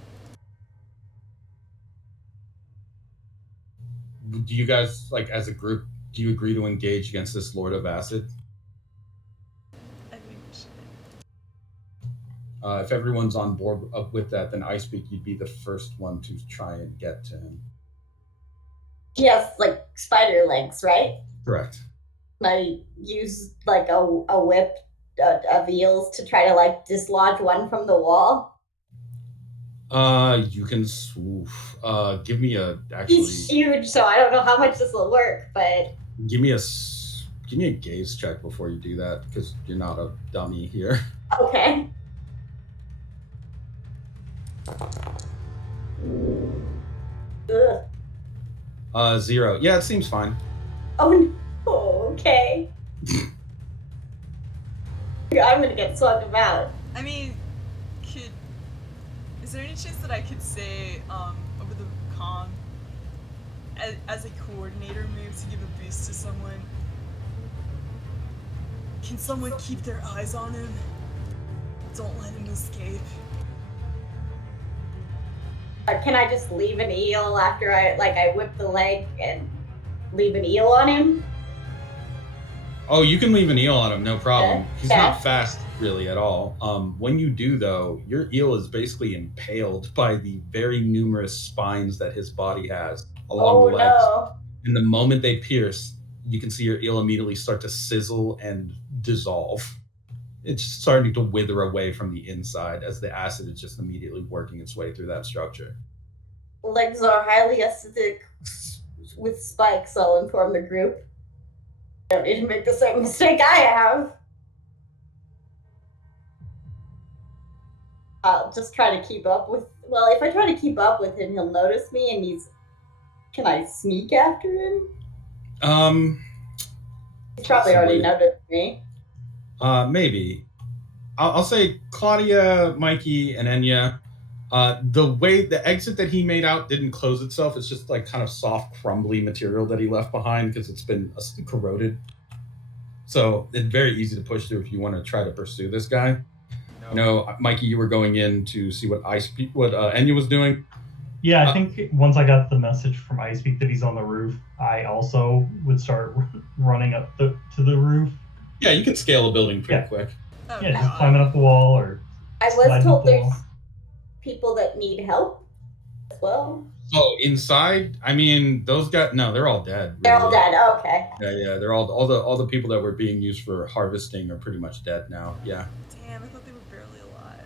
Do you guys, like, as a group, do you agree to engage against this Lord of Acid? I think we should. If everyone's on board with that, then I Speak, you'd be the first one to try and get to him. He has like spider legs, right? Correct. I use like a whip of eels to try to like dislodge one from the wall. You can give me a He's huge, so I don't know how much this will work, but give me a gaze check before you do that, because you're not a dummy here. okay. Ugh. 0. Yeah, it seems fine. Oh no. Okay. I'm gonna get swung about. I mean, is there any chance that I could say over the comm as a coordinator move to give a boost to someone? Can someone keep their eyes on him? Don't let him escape. Can I just leave an eel after I whip the leg and leave an eel on him? Oh, you can leave an eel on him, no problem. He's Yeah. not fast really at all. When you do though, your eel is basically impaled by the very numerous spines that his body has along the legs. No. And the moment they pierce, you can see your eel immediately start to sizzle and dissolve. It's starting to wither away from the inside as the acid is just immediately working its way through that structure. Legs are highly acidic with spikes. I'll inform the group. Don't need to make the same mistake I have. I'll just try to keep up with. Well, if I try to keep up with him, he'll notice me, and can I sneak after him? He's probably already Possibly. noticed me. Maybe. I'll say Claudia, Mikey, and Enya. The exit that he made out didn't close itself. It's just like kind of soft, crumbly material that he left behind because it's been corroded. So it's very easy to push through if you want to try to pursue this guy. No, Mikey, you were going in to see what Enya was doing. Yeah, I think once I got the message from Icepeak that he's on the roof, I also would start running up to the roof. Yeah, you can scale a building pretty quick. Oh, Yeah, God. just climbing up the wall or. I sliding was up told the there's wall. people that need help as well. Oh, inside? I mean, those guys. No, they're all dead. They're all really. dead. Okay. Yeah. They're all the people that were being used for harvesting are pretty much dead now. Yeah. Damn, I thought they were barely alive.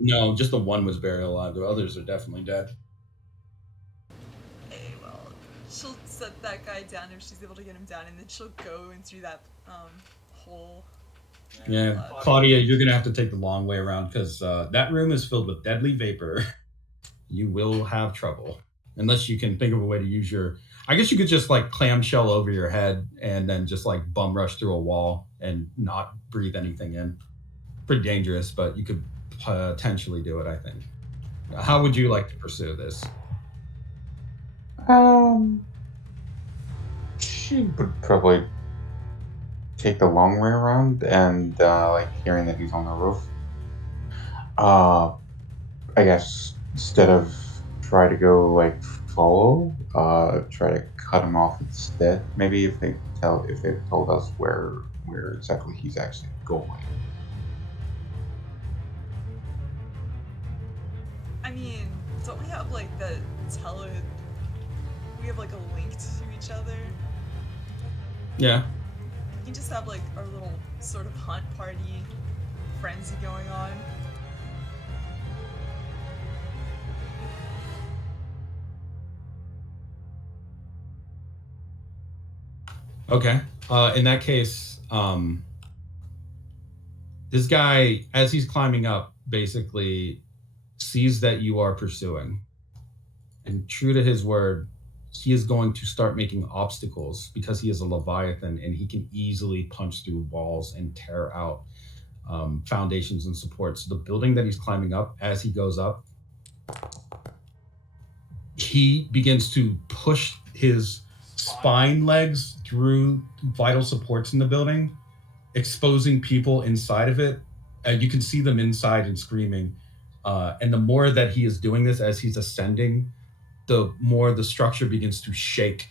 No, just the one was buried alive. The others are definitely dead. Hey, well, she'll set that guy down if she's able to get him down, and then she'll go in through that hole. Yeah, Claudia, you're gonna have to take the long way around because that room is filled with deadly vapor. You will have trouble unless you can think of a way to use your. I guess you could just like clamshell over your head and then just like bum rush through a wall and not breathe anything in. Pretty dangerous, but you could potentially do it. I think. How would you like to pursue this? She would probably take the long way around and like hearing that he's on the roof. I guess instead of try to go like follow, try to cut him off instead. Maybe if they've told us where exactly he's actually going. I mean, don't we have like we have like a link to each other? Yeah. We can just have like our little sort of hunt party frenzy going on. Okay. In that case, this guy, as he's climbing up, basically sees that you are pursuing. And true to his word, he is going to start making obstacles because he is a Leviathan and he can easily punch through walls and tear out foundations and supports. The building that he's climbing up, as he goes up, he begins to push his spine legs through vital supports in the building, exposing people inside of it. You can see them inside and screaming. And the more that he is doing this as he's ascending, the more the structure begins to shake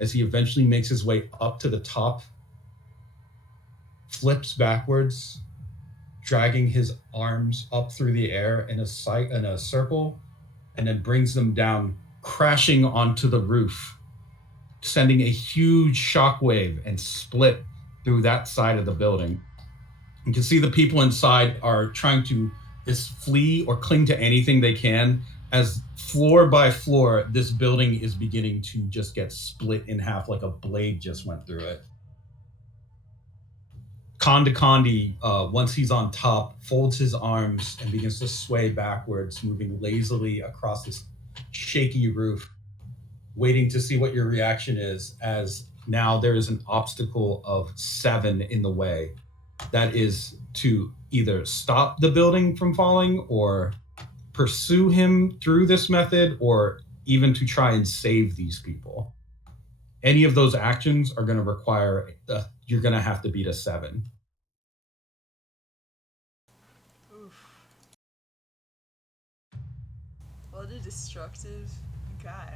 as he eventually makes his way up to the top, flips backwards, dragging his arms up through the air in a circle, and then brings them down, crashing onto the roof, sending a huge shockwave and split through that side of the building. You can see the people inside are trying to flee or cling to anything they can, as floor by floor, this building is beginning to just get split in half like a blade just went through it. Kondi, once he's on top, folds his arms and begins to sway backwards, moving lazily across this shaky roof, waiting to see what your reaction is, as now there is an obstacle of 7 in the way. That is to either stop the building from falling or pursue him through this method, or even to try and save these people. Any of those actions are going to require, you're going to have to beat a 7. Oof. What a destructive guy.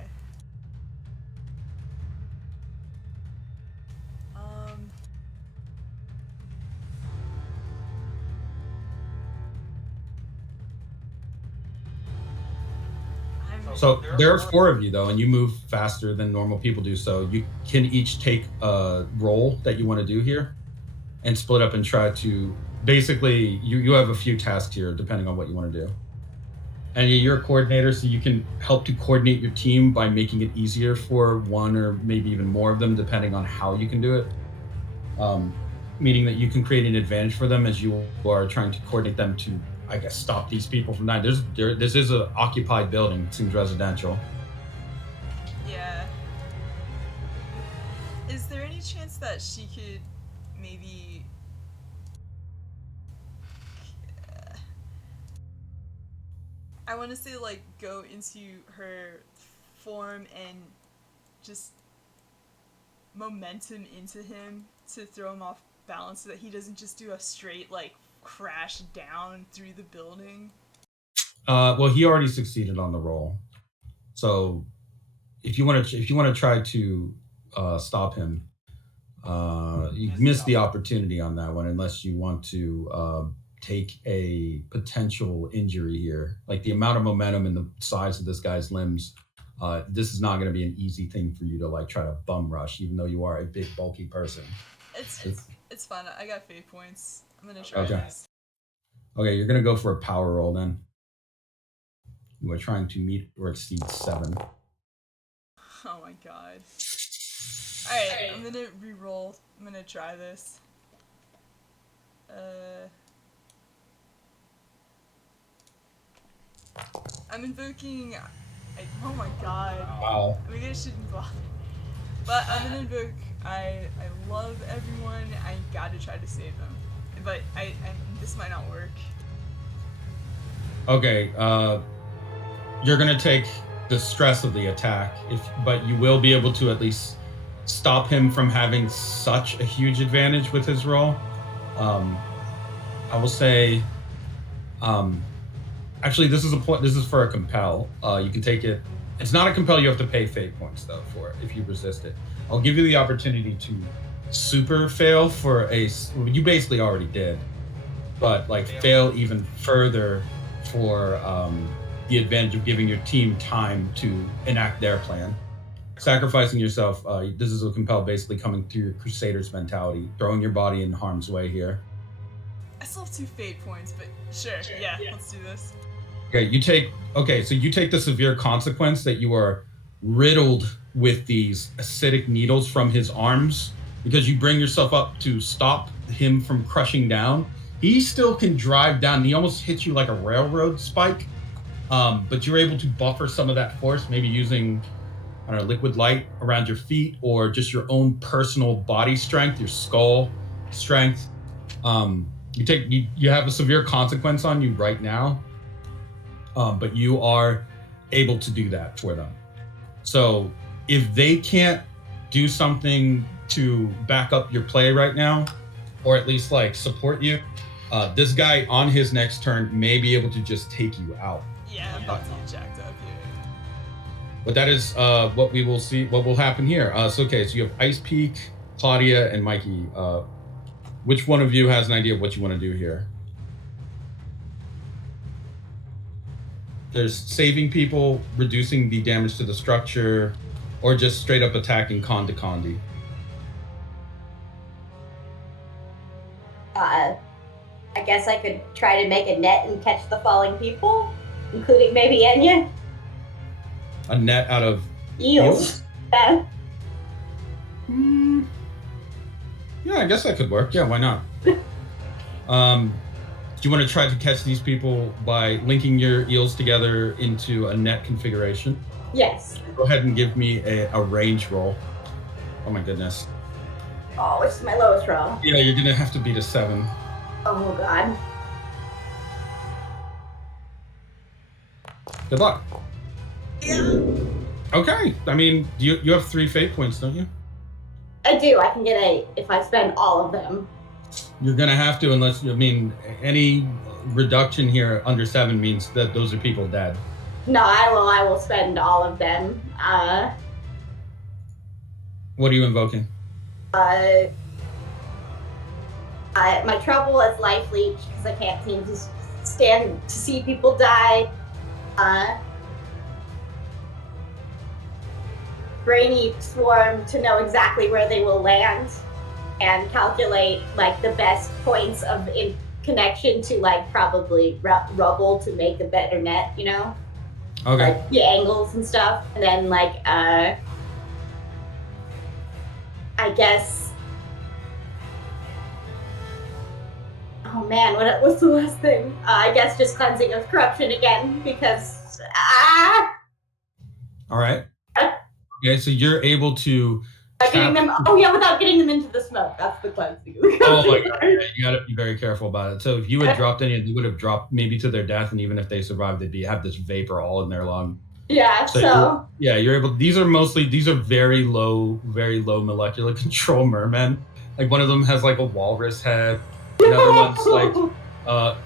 So there are 4 of you though, and you move faster than normal people do. So you can each take a role that you want to do here and split up and try to, basically, you have a few tasks here depending on what you want to do. And you're a coordinator, so you can help to coordinate your team by making it easier for one or maybe even more of them, depending on how you can do it. Meaning that you can create an advantage for them as you are trying to coordinate them to, I guess, stop these people from dying. This is an occupied building. It seems residential. Yeah. Is there any any chance that she could maybe I want to say like go into her form and just momentum into him to throw him off balance so that he doesn't just do a straight like crash down through the building? Well, he already succeeded on the roll, so if you want to try to stop him, you missed the opportunity on that one unless you want to take a potential injury here. Like the amount of momentum and the size of this guy's limbs, this is not going to be an easy thing for you to like try to bum rush, even though you are a big bulky person. It's fun. I got fate points. I'm gonna try Okay. this. Okay, you're going to go for a power roll then. You are trying to meet or exceed 7. Oh my god. Alright, I'm gonna re-roll. I'm gonna try this. I'm invoking. Oh my god. Wow. Maybe I shouldn't bother. But I'm gonna invoke. I love everyone. I gotta try to save them. But this might not work. Okay, you're gonna take the stress of the attack, but you will be able to at least stop him from having such a huge advantage with his roll. I will say, actually, this is for a compel. You can take it. It's not a compel. You have to pay fate points though for it if you resist it. I'll give you the opportunity to super fail for a. You basically already did, but like fail even further for the advantage of giving your team time to enact their plan. Sacrificing yourself, this is a compel basically coming through your Crusaders mentality, throwing your body in harm's way here. I still have 2 fate points, but sure, yeah, let's do this. Okay, so you take the severe consequence that you are riddled with these acidic needles from his arms because you bring yourself up to stop him from crushing down. He still can drive down. He almost hits you like a railroad spike. But you're able to buffer some of that force, maybe using, I don't know, liquid light around your feet or just your own personal body strength, your skull strength. You have a severe consequence on you right now, but you are able to do that for them. So if they can't do something to back up your play right now, or at least like support you, this guy on his next turn may be able to just take you out. Yeah, I'm about to get jacked up here. But that is what we will see, what will happen here. So you have Ice Peak, Claudia, and Mikey. Which one of you has an idea of what you want to do here? There's saving people, reducing the damage to the structure, or just straight up attacking Condi Condi. I guess I could try to make a net and catch the falling people, including maybe Enya. A net out of Eels. Yeah, I guess that could work. Yeah, why not? Do you want to try to catch these people by linking your eels together into a net configuration? Yes. Go ahead and give me a range roll. Oh my goodness. Oh, it's my lowest roll. Yeah, you're gonna have to beat a 7. Oh god. Good luck. Yeah. Okay, I mean, you have 3 fate points, don't you? I do. I can get 8 if I spend all of them. You're gonna have to, unless, I mean, any reduction here under 7 means that those are people dead. No, I will spend all of them. What are you invoking? My trouble is life leech because I can't seem to stand to see people die. Brainy swarm to know exactly where they will land and calculate like the best points of connection to like probably rubble to make a better net, you know? Okay. Like the angles and stuff. And then like I guess, oh man, what's the last thing? I guess just cleansing of corruption again because All right. Okay, so you're able to Getting them. Oh yeah, without getting them into the smoke. That's the cleansing. Oh my god! Yeah, you got to be very careful about it. So if you had dropped any, you would have dropped maybe to their death, and even if they survived, they'd have this vapor all in their lung. Yeah. So you're able. These are very low molecular control mermen. Like one of them has like a walrus head. Another one's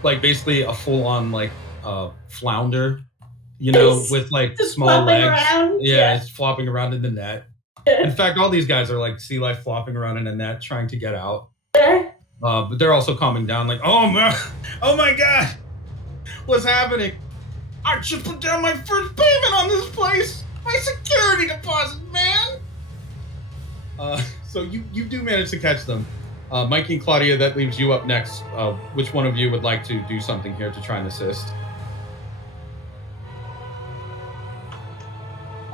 like basically a full on like flounder, with like just small legs. Around. Yeah, it's flopping around in the net. In fact, all these guys are like sea life flopping around in a net trying to get out. But they're also calming down like, oh my god, what's happening? I just put down my first payment on this place. My security deposit, man. So you do manage to catch them. Mikey and Claudia, that leaves you up next. Which one of you would like to do something here to try and assist?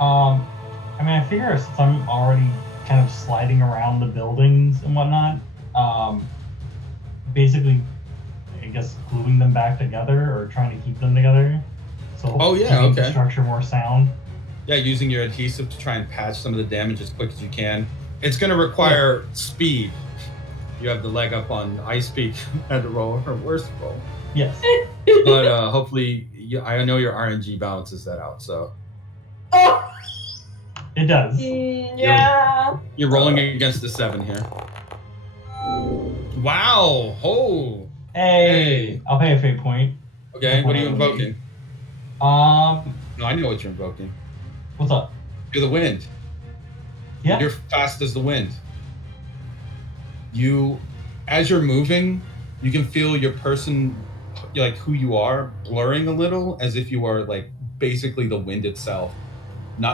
I mean, I figure since I'm already kind of sliding around the buildings and whatnot, basically, I guess gluing them back together or trying to keep them together. So keeping the structure more sound. Yeah, using your adhesive to try and patch some of the damage as quick as you can. It's going to require speed. You have the leg up on Ice Peak. Had to roll her worst roll. Yes. But hopefully, I know your RNG balances that out. So. Oh. It does. Yeah. You're rolling against the 7 here. Wow. Oh. Hey. I'll pay a fate point. Okay. What are you invoking? No, I know what you're invoking. What's up? You're the wind. Yeah. You're fast as the wind. As you're moving, you can feel your person, like who you are, blurring a little, as if you are like basically the wind itself.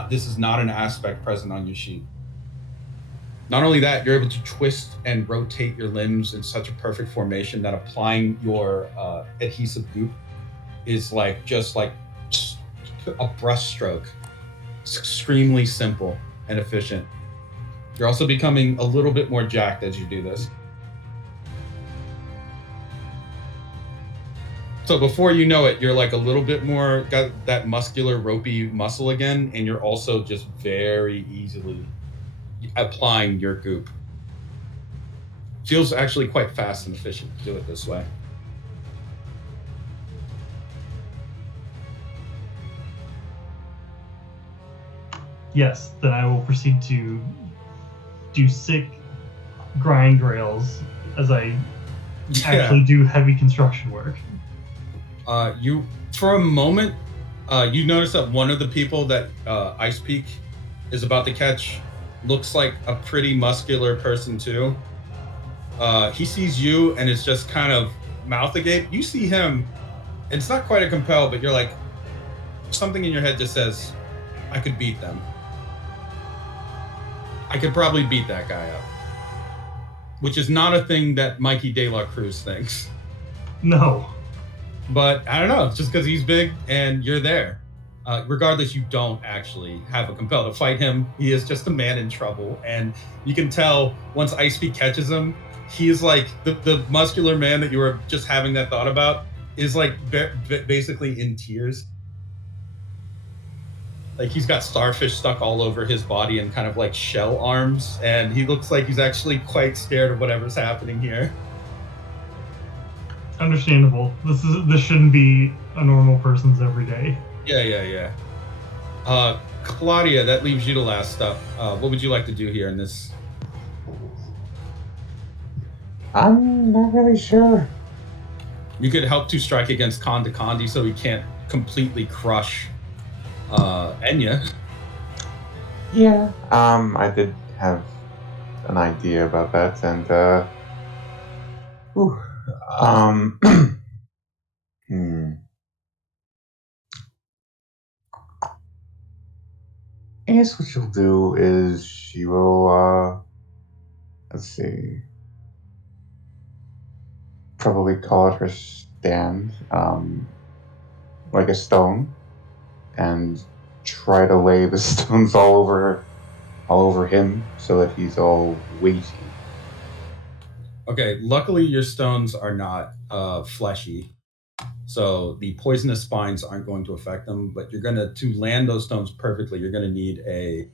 This is not an aspect present on your sheet. Not only that, you're able to twist and rotate your limbs in such a perfect formation that applying your adhesive goop is just like a brush stroke. It's extremely simple and efficient. You're also becoming a little bit more jacked as you do this. So before you know it, you're like a little bit more, got that muscular, ropey muscle again, and you're also just very easily applying your goop. Feels actually quite fast and efficient to do it this way. Yes, then I will proceed to do sick grind rails as I actually do heavy construction work. For a moment, you notice that one of the people that Ice Peak is about to catch looks like a pretty muscular person too. He sees you and is just kind of mouth agape. You see him, it's not quite a compel, but you're like, something in your head just says, I could beat them. I could probably beat that guy up. Which is not a thing that Mikey De La Cruz thinks. No. But I don't know, it's just because he's big and you're there. Regardless, you don't actually have a compel to fight him. He is just a man in trouble. And you can tell once Ice Peak catches him, he is like the muscular man that you were just having that thought about is like basically in tears. Like he's got starfish stuck all over his body and kind of like shell arms. And he looks like he's actually quite scared of whatever's happening here. Understandable. This shouldn't be a normal person's everyday. Yeah. Claudia, that leaves you to last up. What would you like to do here in this? I'm not really sure. You could help to strike against Kanda Kandi so he can't completely crush Enya. Yeah. I did have an idea about that, and I guess what she'll do is she will, let's see, probably call it her stand, like a stone, and try to lay the stones all over him so that he's all weighty. Okay, luckily your stones are not fleshy, so the poisonous spines aren't going to affect them, but you're going to land those stones perfectly, you're going to need a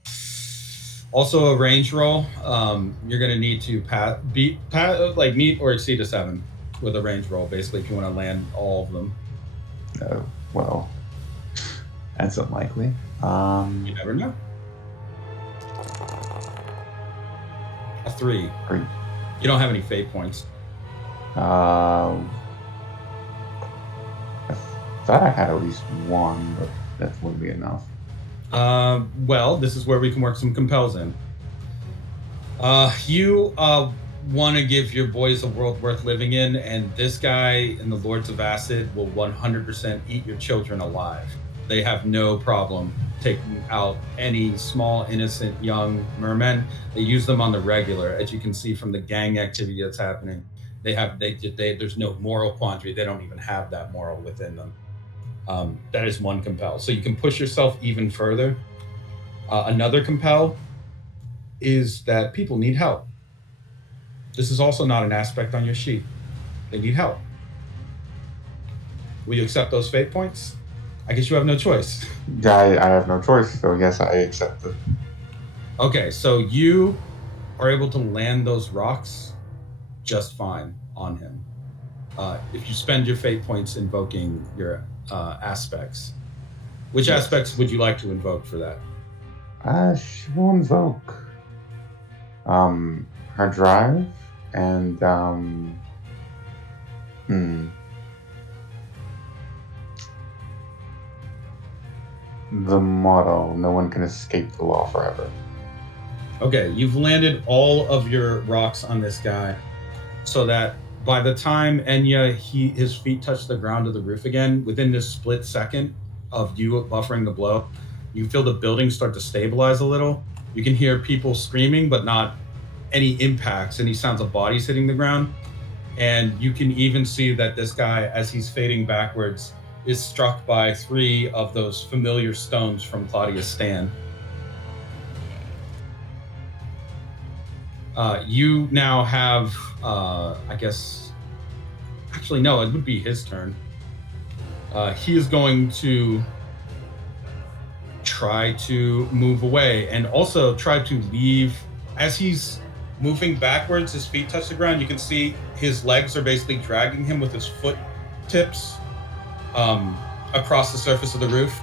Also, a range roll. You're going to need to meet or exceed a 7 with a range roll, basically, if you want to land all of them. Well, that's unlikely. You never know. A 3. 3. You don't have any fate points. I thought I had at least 1, but that wouldn't be enough. Well, this is where we can work some compels in. You want to give your boys a world worth living in, and this guy and the Lords of Acid will 100% eat your children alive. They have no problem taking out any small, innocent, young mermen. They use them on the regular, as you can see from the gang activity that's happening. There's no moral quandary. They don't even have that moral within them. That is one compel. So you can push yourself even further. Another compel is that people need help. This is also not an aspect on your sheet. They need help. Will you accept those fate points? I guess you have no choice. I have no choice, so yes, I accept it. Okay, so you are able to land those rocks just fine on him. If you spend your fate points invoking your aspects. Which aspects would you like to invoke for that? She will invoke her drive and the motto, no one can escape the law forever. Okay, you've landed all of your rocks on this guy so that by the time Enya, his feet touch the ground of the roof again, within this split second of you buffering the blow, you feel the building start to stabilize a little. You can hear people screaming, but not any impacts, any sounds of bodies hitting the ground. And you can even see that this guy, as he's fading backwards, is struck by 3 of those familiar stones from Claudia's stand. You now have, I guess, actually, no, it would be his turn. He is going to try to move away and also try to leave. As he's moving backwards, his feet touch the ground. You can see his legs are basically dragging him with his foot tips across the surface of the roof,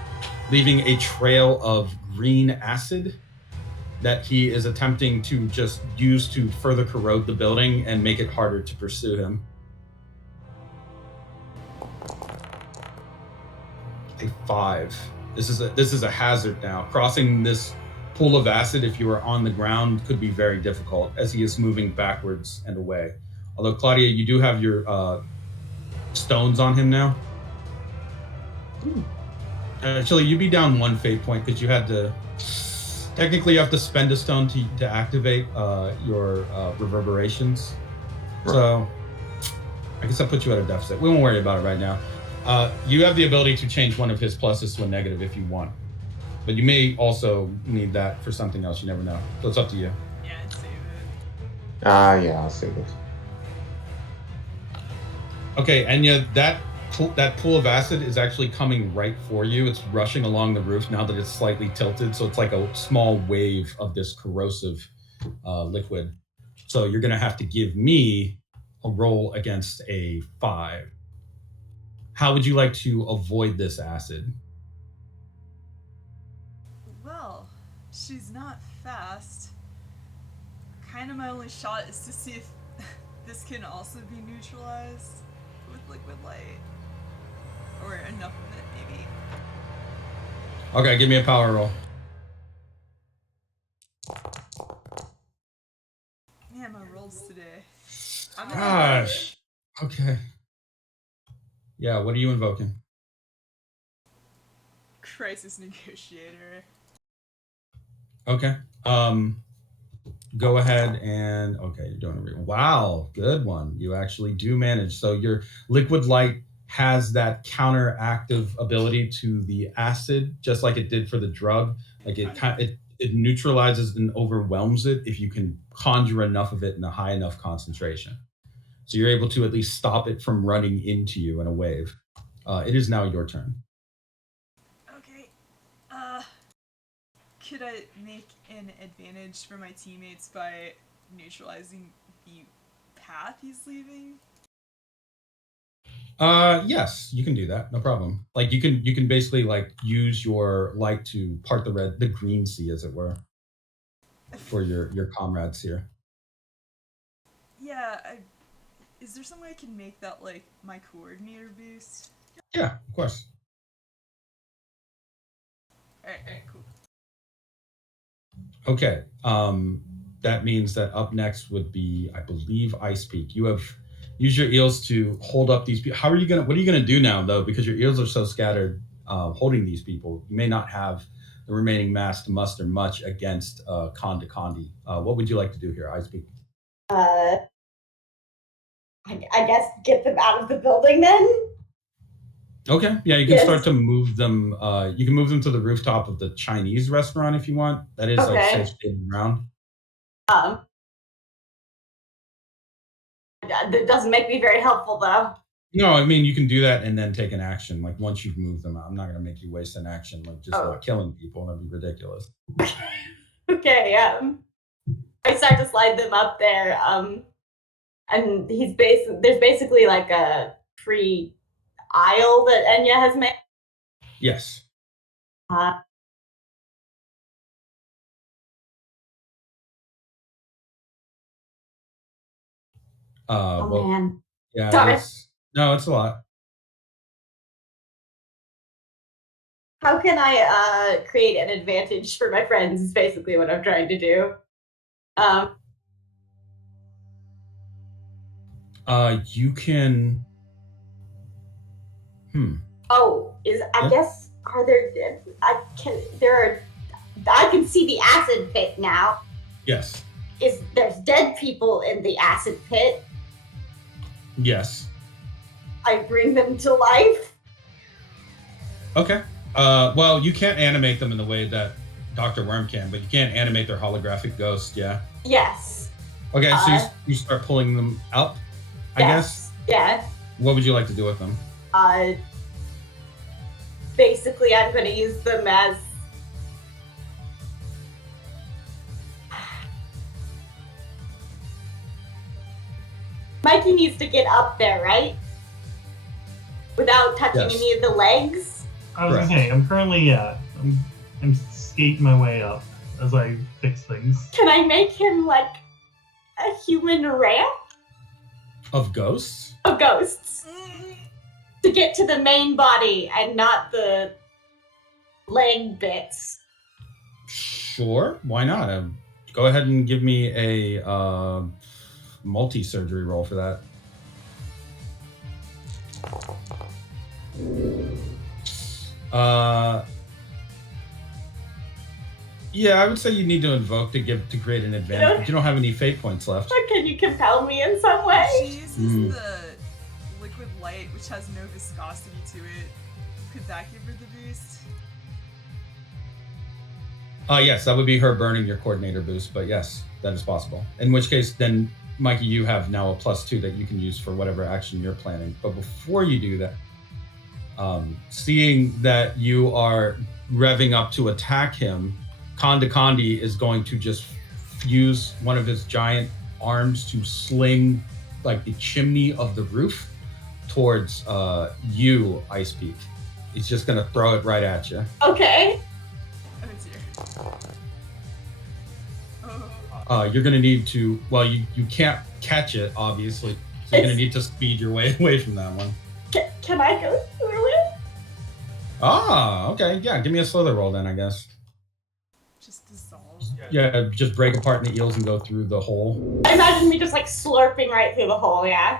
leaving a trail of green acid that he is attempting to just use to further corrode the building and make it harder to pursue him. A 5. This is a hazard now. Crossing this pool of acid, if you are on the ground, could be very difficult as he is moving backwards and away. Although, Claudia, you do have your stones on him now. Actually, you'd be down 1 fate point because you had to. Technically, you have to spend a stone to activate your reverberations. Right. So, I guess I'll put you at a deficit. We won't worry about it right now. You have the ability to change one of his pluses to a negative if you want. But you may also need that for something else. You never know. So it's up to you. Yeah, I'd save it. Yeah, I'll save it. Okay, Enya, that pool of acid is actually coming right for you. It's rushing along the roof now that it's slightly tilted, so it's like a small wave of this corrosive liquid. So you're going to have to give me a roll against a 5. How would you like to avoid this acid? Well, she's not fast. Kind of my only shot is to see if this can also be neutralized with liquid light. Or enough of it, maybe. Okay, give me a power roll. Man, my rolls today. Gosh. Okay. Yeah, what are you invoking? Crisis Negotiator. Okay. Go ahead and okay, you're doing it. Wow, good one. You actually do manage. So your liquid light has that counteractive ability to the acid, just like it did for the drug. Like it neutralizes and overwhelms it if you can conjure enough of it in a high enough concentration. So you're able to at least stop it from running into you in a wave. It is now your turn. Okay. Could I make an advantage for my teammates by neutralizing the path he's leaving? Yes, you can do that. No problem. Like you can basically like use your light to part the green sea, as it were, for your comrades here. Yeah, is there some way I can make that like my coordinator boost? Yeah, of course. Alright, cool. Okay. That means that up next would be, I believe, Ice Peak. You have used your eels to hold up these people. What are you gonna do now, though? Because your eels are so scattered, holding these people, you may not have the remaining mass to muster much against Konda Kondi. What would you like to do here, Ice Peak? I guess get them out of the building then. Okay, yeah, you can Yes. start to move them. You can move them to the rooftop of the Chinese restaurant if you want. That is like Okay. safe staying around. That doesn't make me very helpful though. No, I mean you can do that and then take an action. Like once you've moved them, I'm not gonna make you waste an action. Like just Oh. not killing people. That'd be ridiculous. Okay, I start to slide them up there, and there's basically like a free aisle that Enya has made. Yes. Oh Well, man. yeah. Sorry. It's a lot. How can I create an advantage for my friends is basically what I'm trying to do. You can. Oh, Yeah. guess are there I can see the acid pit now. Yes. There's dead people in the acid pit. Yes. I bring them to life. Okay. Well, you can't animate them in the way that Dr. Worm can, but you can animate their holographic ghost. Yeah. Yes. Okay. So you start pulling them up. I guess. Yeah. What would you like to do with them? Basically, I'm going to use them as. Mikey needs to get up there, right? Without touching Yes. any of the legs. I was gonna say, I'm currently, I'm skating my way up as I fix things. Can I make him like a human ramp Of ghosts? of ghosts to get to the main body and not the leg bits? Sure. Why not? Go ahead and give me a multi-surgery roll for that. Yeah, I would say you need to invoke to create an advantage. You don't have any fate points left. Or can you compel me in some way? She uses the liquid light, which has no viscosity to it. Could that give her the boost? Yes, that would be her burning your coordinator boost, but yes, that is possible. In which case, then, Mikey, you have now a +2 that you can use for whatever action you're planning. But before you do that, seeing that you are revving up to attack him, Konda Kondi is going to just use one of his giant arms to sling like the chimney of the roof towards you, Ice Peak. He's just going to throw it right at you. Okay. Oh dear. Oh. You're going to need to, well, you can't catch it, obviously. So you're going to need to speed your way away from that one. Can I go through it? Ah, okay. Yeah, give me a slither roll then, I guess. Just dissolve. Yeah, just break apart the eels and go through the hole. I imagine me just like slurping right through the hole, yeah?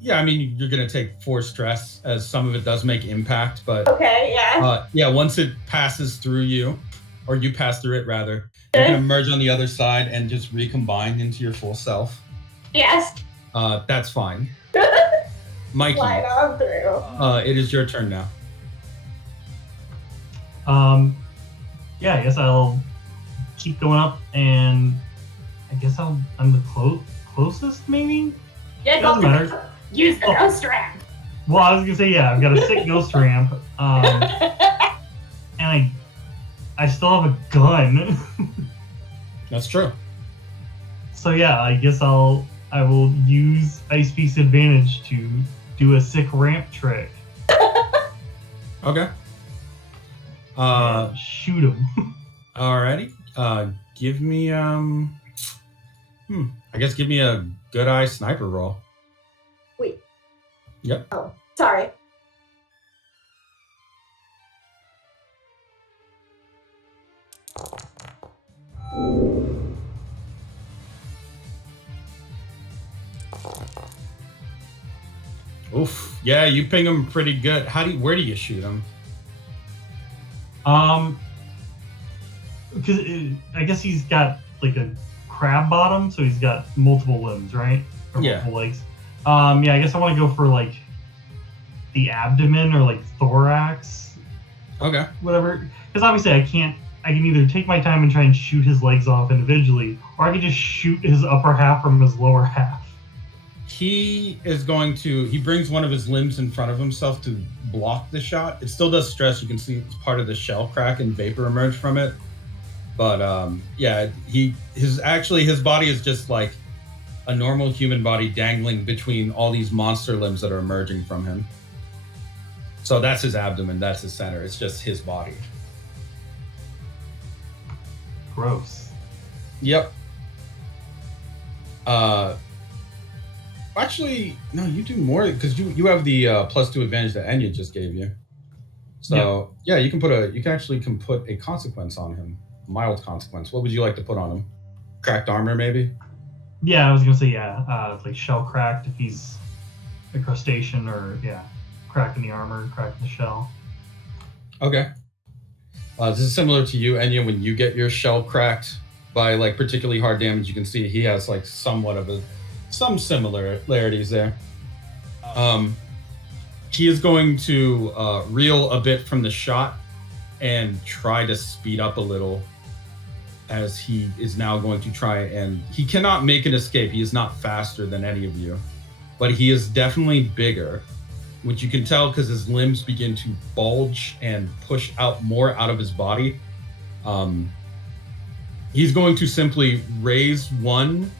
Yeah, I mean, you're going to take 4 stress as some of it does make impact, but Okay, yeah. yeah, once it passes through you, or you pass through it rather, you're going to merge on the other side and just recombine into your full self. Yes. That's fine. Mikey, Slide on through. it is your turn now. Yeah, I guess I'll keep going up, and I guess I'm the closest, maybe? Yeah, Doesn't go matter. use the ghost ramp. Well, I was gonna say, yeah, I've got a sick ghost ramp, and I still have a gun. That's true. So yeah, I guess I will use Ice Beast advantage to do a sick ramp trick. Okay. And shoot him. Alrighty. Give me I guess give me a good eye sniper roll. Wait. Yep. Oh, sorry. Oof. Yeah, you ping him pretty good. Where do you shoot him? Because I guess he's got like a crab bottom, so he's got multiple limbs, right? Or Yeah. multiple legs. Yeah, I guess I want to go for like the abdomen or like thorax, Okay. whatever. Because obviously I can either take my time and try and shoot his legs off individually, or I can just shoot his upper half from his lower half. He brings one of his limbs in front of himself to block the shot. It still does stress. You can see it's part of the shell crack and vapor emerge from it. But yeah, his body is just like a normal human body dangling between all these monster limbs that are emerging from him. So that's his abdomen, that's his center. It's just his body. Gross. Yep. Actually, no, you do more because you have the +2 advantage that Enya just gave you. So yeah, you can put a consequence on him, a mild consequence. What would you like to put on him? Cracked armor, maybe? Yeah, I was gonna say like shell cracked if he's a crustacean, or cracked in the armor, cracked in the shell. Okay. This is similar to you, Enya. When you get your shell cracked by like particularly hard damage, you can see he has like somewhat of some similarities there. He is going to reel a bit from the shot and try to speed up a little, as he is now going to try, and he cannot make an escape. He is not faster than any of you, but he is definitely bigger, which you can tell because his limbs begin to bulge and push out more out of his body. He's going to simply raise one.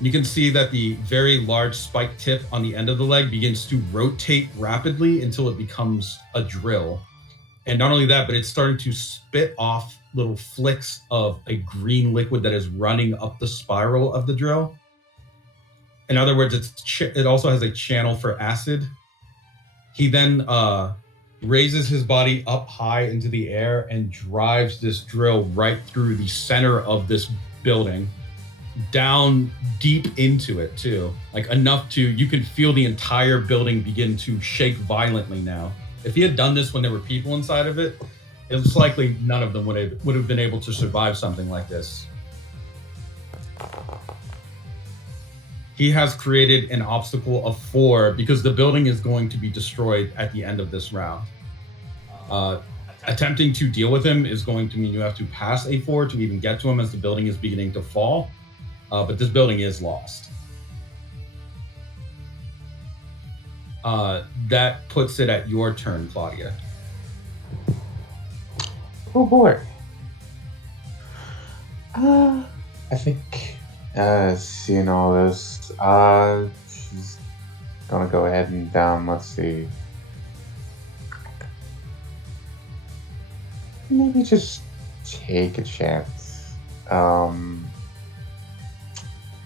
You can see that the very large spike tip on the end of the leg begins to rotate rapidly until it becomes a drill. And not only that, but it's starting to spit off little flicks of a green liquid that is running up the spiral of the drill. In other words, it also has a channel for acid. He then raises his body up high into the air and drives this drill right through the center of this building, down deep into it too, like enough to, you can feel the entire building begin to shake violently now. If he had done this when there were people inside of it, it's likely none of them would have been able to survive something like this. He has created an obstacle of 4 because the building is going to be destroyed at the end of this round. Attempting to deal with him is going to mean you have to pass a 4 to even get to him as the building is beginning to fall. But this building is lost. That puts it at your turn, Claudia. Oh boy. I think seeing all this, she's gonna go ahead and let's see. Maybe just take a chance.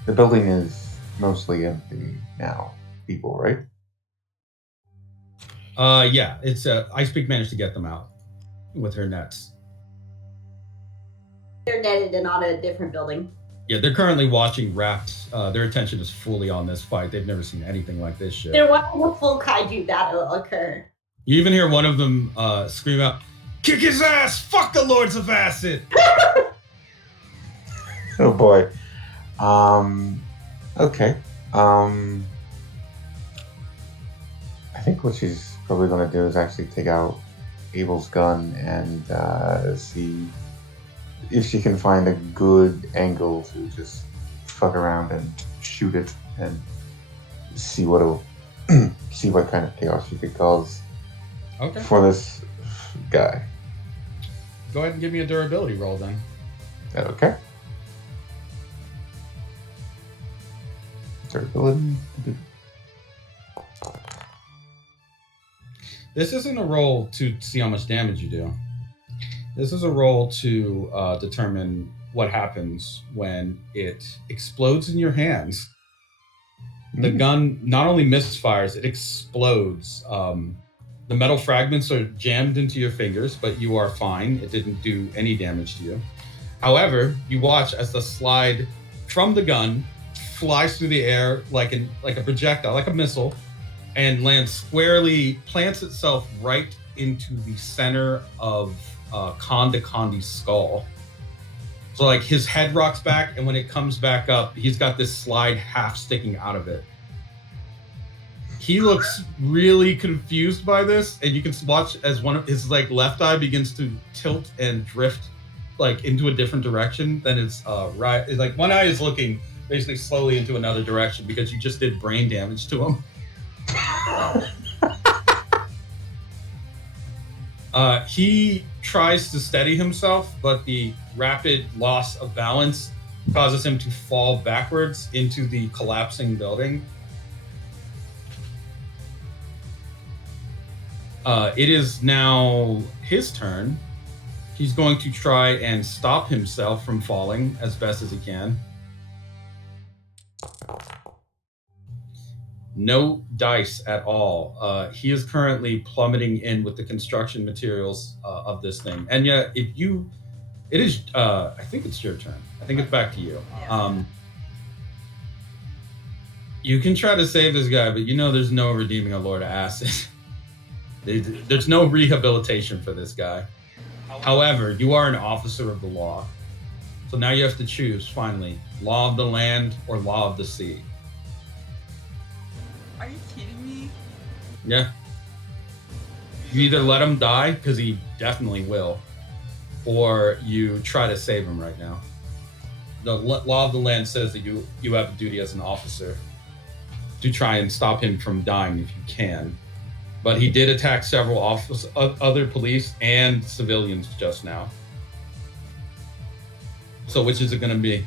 The building is mostly empty now, people, right? Yeah, it's Icepeak managed to get them out with her nets. They're netted and on a different building. Yeah, they're currently watching wrapped. Their attention is fully on this fight. They've never seen anything like this shit. They're watching a full kaiju battle occur. You even hear one of them scream out, "Kick his ass! Fuck the Lords of Acid!" Oh boy. Okay. I think what she's probably going to do is actually take out Abel's gun and see if she can find a good angle to just fuck around and shoot it and see what kind of chaos she could cause Okay. for this guy. Go ahead and give me a durability roll then. Okay. Durability. This isn't a roll to see how much damage you do. This is a roll to determine what happens when it explodes in your hands. The gun not only misfires, it explodes. The metal fragments are jammed into your fingers, but you are fine. It didn't do any damage to you. However, you watch as the slide from the gun flies through the air like a projectile, like a missile, and lands squarely, plants itself right into the center of Kondakondi's skull. So like his head rocks back, and when it comes back up, he's got this slide half sticking out of it. He looks really confused by this, and you can watch as one of his like left eye begins to tilt and drift like into a different direction than its right. It's like one eye is looking basically slowly into another direction because you just did brain damage to him. He tries to steady himself, but the rapid loss of balance causes him to fall backwards into the collapsing building. It is now his turn. He's going to try and stop himself from falling as best as he can. No dice at all. He is currently plummeting in with the construction materials of this thing. And yeah, it is. I think it's your turn. I think it's back to you. Yeah. You can try to save this guy, but you know there's no redeeming a Lord of Acid. There's no rehabilitation for this guy. However, you are an officer of the law. So now you have to choose, finally, law of the land or law of the sea. Are you kidding me? Yeah. You either let him die, because he definitely will, or you try to save him right now. The law of the land says that you have a duty as an officer to try and stop him from dying if you can. But he did attack several other police and civilians just now. So which is it going to be?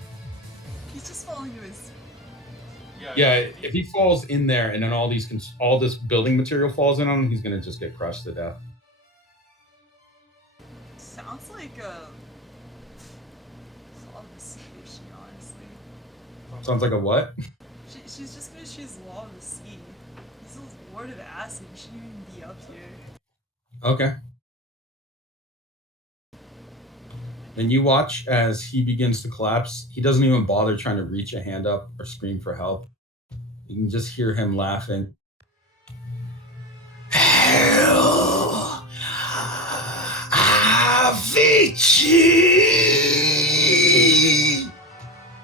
He's just falling to his. Yeah, if he falls in there and then all this building material falls in on him, he's going to just get crushed to death. Sounds like a law of the sea, honestly. Sounds like a what? She's just gonna choose law of the sea. He's a Lord of Acid. He shouldn't even be up here. Okay. Then you watch as he begins to collapse. He doesn't even bother trying to reach a hand up or scream for help. You can just hear him laughing. Hell, Avicii!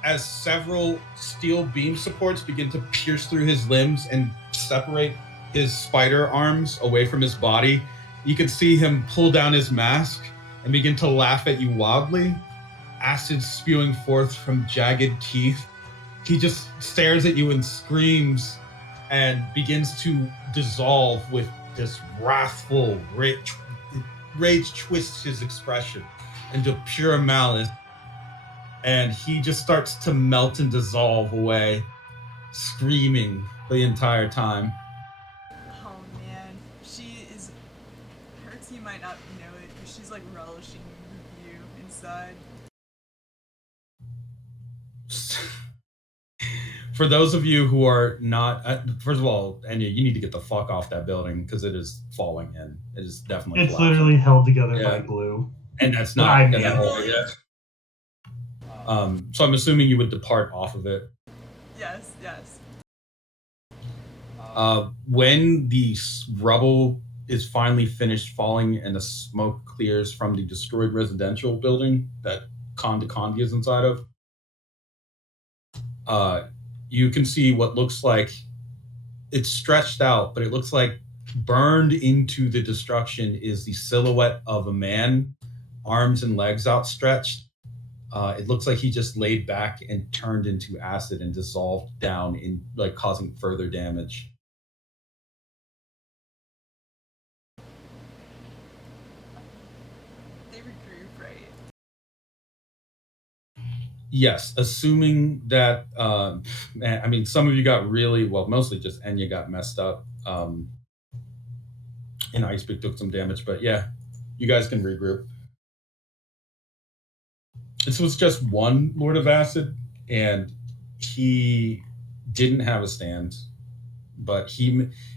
As several steel beam supports begin to pierce through his limbs and separate his spider arms away from his body, you can see him pull down his mask and begin to laugh at you wildly, acid spewing forth from jagged teeth. He just stares at you and screams and begins to dissolve with this wrathful rage. Rage twists his expression into pure malice, and he just starts to melt and dissolve away, screaming the entire time. Oh man, her team might not know it, but she's like relishing the view inside. For those of you who are not, first of all, Enya, you need to get the fuck off that building because it is falling in. It is definitely It's collapsing. literally held together Yeah. by glue. And that's But not I gonna know. hold it yet. So I'm assuming you would depart off of it. Yes. When the rubble is finally finished falling and the smoke clears from the destroyed residential building that Kondakondi is inside of, you can see what looks like it's stretched out, but it looks like burned into the destruction is the silhouette of a man, arms and legs outstretched. It looks like he just laid back and turned into acid and dissolved down, in like causing further damage. They regroup Yes, assuming that, I mean, some of you got really, well, mostly just Enya got messed up. And Icebeak took some damage, but yeah, you guys can regroup. This was just one Lord of Acid, and he didn't have a stand, but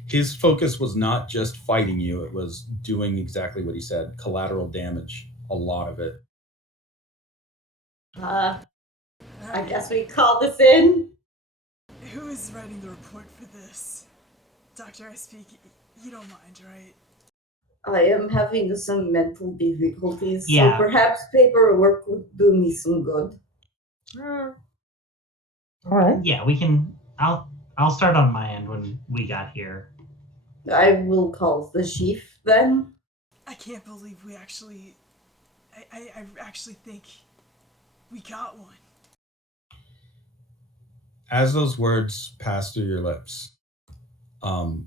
his focus was not just fighting you, it was doing exactly what he said, collateral damage, a lot of it. I guess we call this in. Who is writing the report for this? Dr. Icebeak, you don't mind, right? I am having some mental difficulties, Yeah. so perhaps paperwork would do me some good. All right. Yeah, we can. I'll start on my end when we got here. I will call the chief then. I can't believe we actually... I actually think we got one. As those words pass through your lips,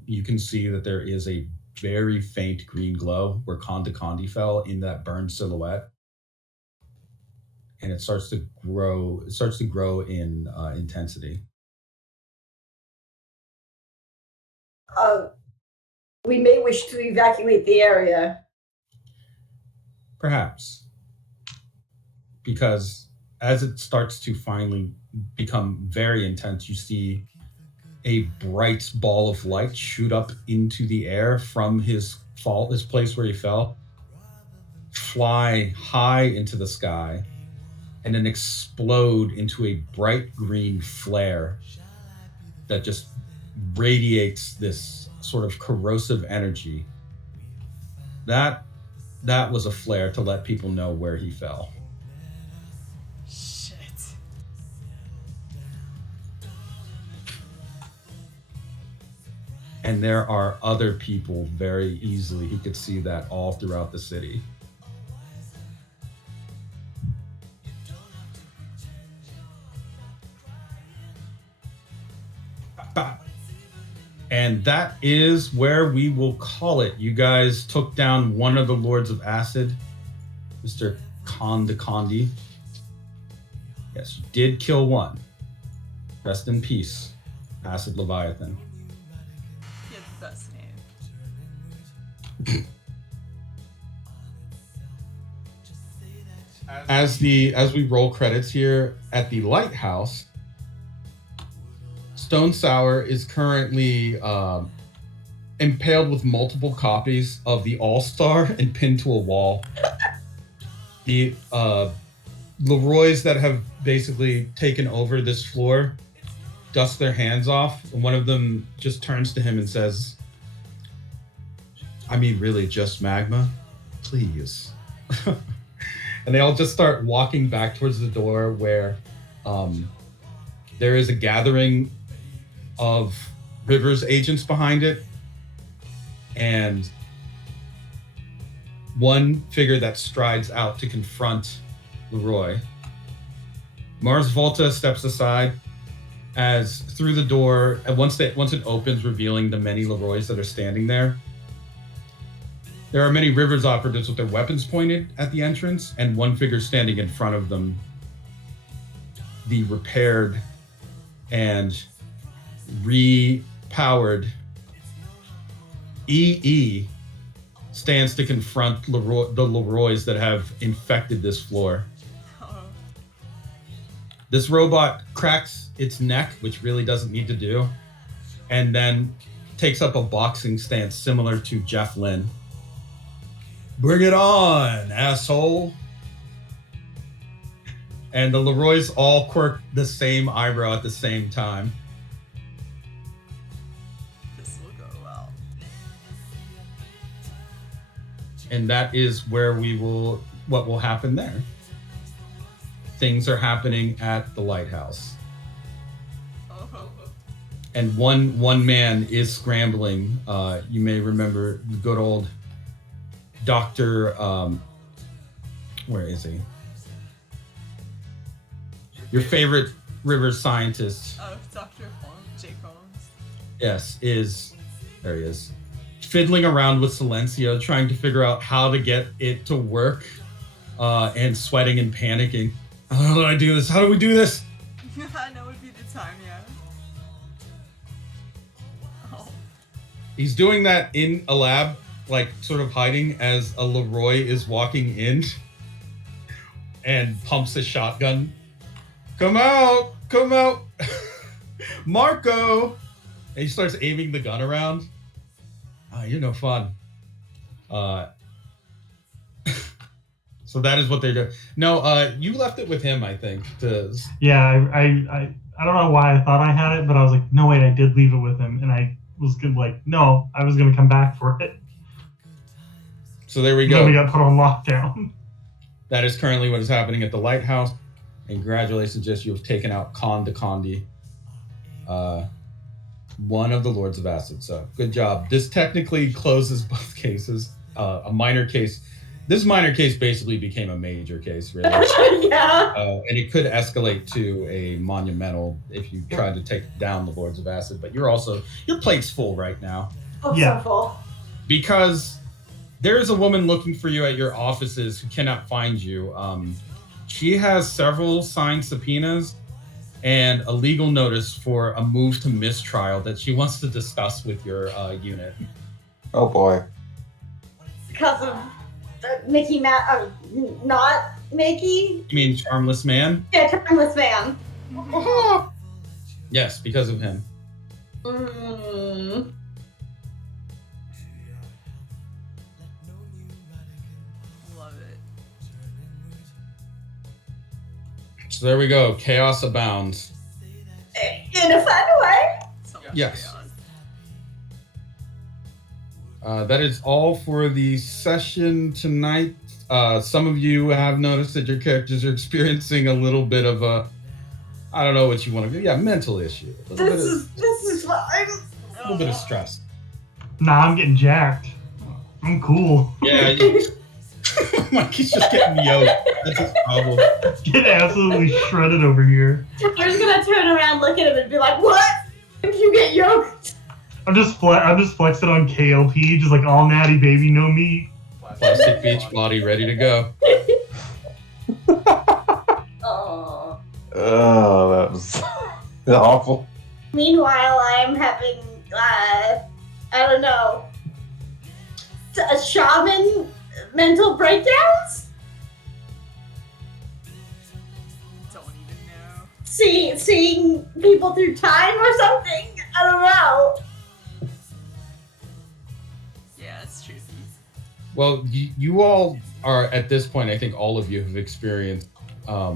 you can see that there is a very faint green glow where Konda Kondi fell in that burned silhouette. And it starts to grow. It starts to grow in intensity. We may wish to evacuate the area. Perhaps. Because as it starts to finally become very intense, you see a bright ball of light shoot up into the air from his place where he fell, fly high into the sky, and then explode into a bright green flare that just radiates this sort of corrosive energy. That was a flare to let people know where he fell. Shit. And there are other people very easily. He could see that all throughout the city. And that is where we will call it. You guys took down one of the Lords of Acid, Mr. Konda Kondi. Yes, you did kill one. Rest in peace, Acid Leviathan. You have the best name. As we roll credits here at the lighthouse, Stone Sour is currently impaled with multiple copies of the All-Star and pinned to a wall. The Leroys that have basically taken over this floor dust their hands off, and one of them just turns to him and says, "I mean, really, just magma? Please." And they all just start walking back towards the door where there is a gathering of Rivers agents behind it, and one figure that strides out to confront Leroy. Mars Volta steps aside as through the door, and once it opens, revealing the many Leroys that are standing there. There are many Rivers operatives with their weapons pointed at the entrance, and one figure standing in front of them. The repaired and repowered EE stands to confront the Leroys that have infected this floor. Uh-oh. This robot cracks its neck, which really doesn't need to do, and then takes up a boxing stance similar to Jeff Lynne. "Bring it on, asshole!" And the Leroys all quirk the same eyebrow at the same time. This will go well. And that is where what will happen there. Things are happening at the lighthouse. Oh. And one man is scrambling. You may remember the good old Dr. Where is he? Your favorite river scientist. Oh, Dr. Jake Holmes. Yes, there he is. Fiddling around with Silencio, trying to figure out how to get it to work, and sweating and panicking. How do I do this? How do we do this? Now would be the time, yeah. Oh. He's doing that in a lab, like sort of hiding as a Leroy is walking in and pumps his shotgun. Come out! Come out! Marco! And he starts aiming the gun around. You're no fun. So that is what they're doing. No, you left it with him, I think. Yeah, I don't know why I thought I had it, but I was like, no, wait, I did leave it with him, and I was gonna no, I was gonna come back for it. So there we And go. then we got put on lockdown. That is currently what is happening at the lighthouse. And congratulations, Jess, you have taken out Khan DeCondi, one of the Lords of Acid. So good job. This technically closes both cases. A minor case. This minor case basically became a major case, really. Yeah. And it could escalate to a monumental if you tried to take down the Lords of Acid. But your plate's full right now. Oh, Yeah. so full. Because there is a woman looking for you at your offices who cannot find you. She has several signed subpoenas and a legal notice for a move to mistrial that she wants to discuss with your unit. Oh boy. Because of Mickey Mouse, not Mickey? You mean Charmless Man? Yeah, Charmless Man. Yes, because of him. Mm. Love it. So there we go. Chaos abounds. In a fun way. So much Yes. chaos. That is all for the session tonight. Some of you have noticed that your characters are experiencing a little bit of a, I don't know what you want to do. Yeah, mental issue. A This is fine. little bit of stress. Nah, I'm getting jacked. I'm cool. Yeah. Mikey's just getting yoked. That's his problem. Get absolutely shredded over here. I'm just gonna turn around, look at him, and be like, "What? If you get yoked?" I'm just flexing on KLP, just like all natty baby, no meat. Plastic beach body ready to go. Oh. Oh, that was awful. Meanwhile, I'm having, I don't know, a shaman mental breakdowns. Don't even know. Seeing people through time or something. I don't know. Yeah, it's tricky. Well, you all are at this point. I think all of you have experienced, I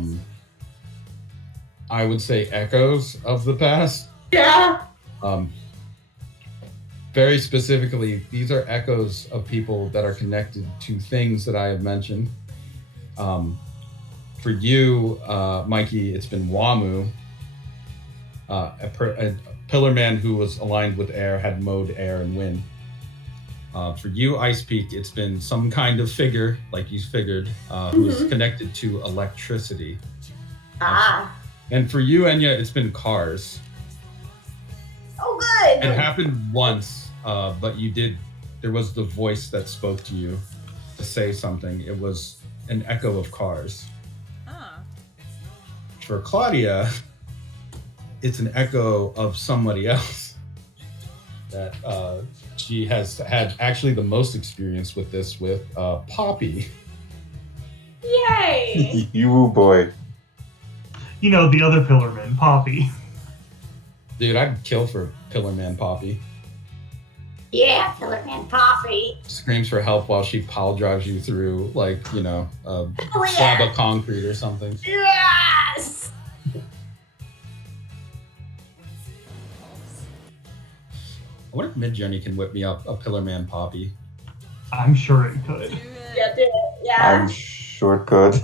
would say, echoes of the past. Yeah. Very specifically, these are echoes of people that are connected to things that I have mentioned. For you, Mikey, it's been Wamu, a pillar man who was aligned with air, had mode air and wind. For you, Ice Peak, it's been some kind of figure, like you figured, who's connected to electricity. Ah. And for you, Enya, it's been cars. Oh, good. It happened once, but there was the voice that spoke to you to say something. It was an echo of cars. Ah. For Claudia, it's an echo of somebody else that she has had actually the most experience with this with Poppy. Yay. You boy. You know, the other pillarman, Poppy. Dude, I'd kill for Pillar Man Poppy. Yeah, Pillar Man Poppy. Screams for help while she pile drives you through, like, a Oh, slab yeah. of concrete or something. Yes. I wonder if Midjourney can whip me up a Pillar Man Poppy. I'm sure it could. Do it. Yeah, do it. Yeah. I'm sure it could.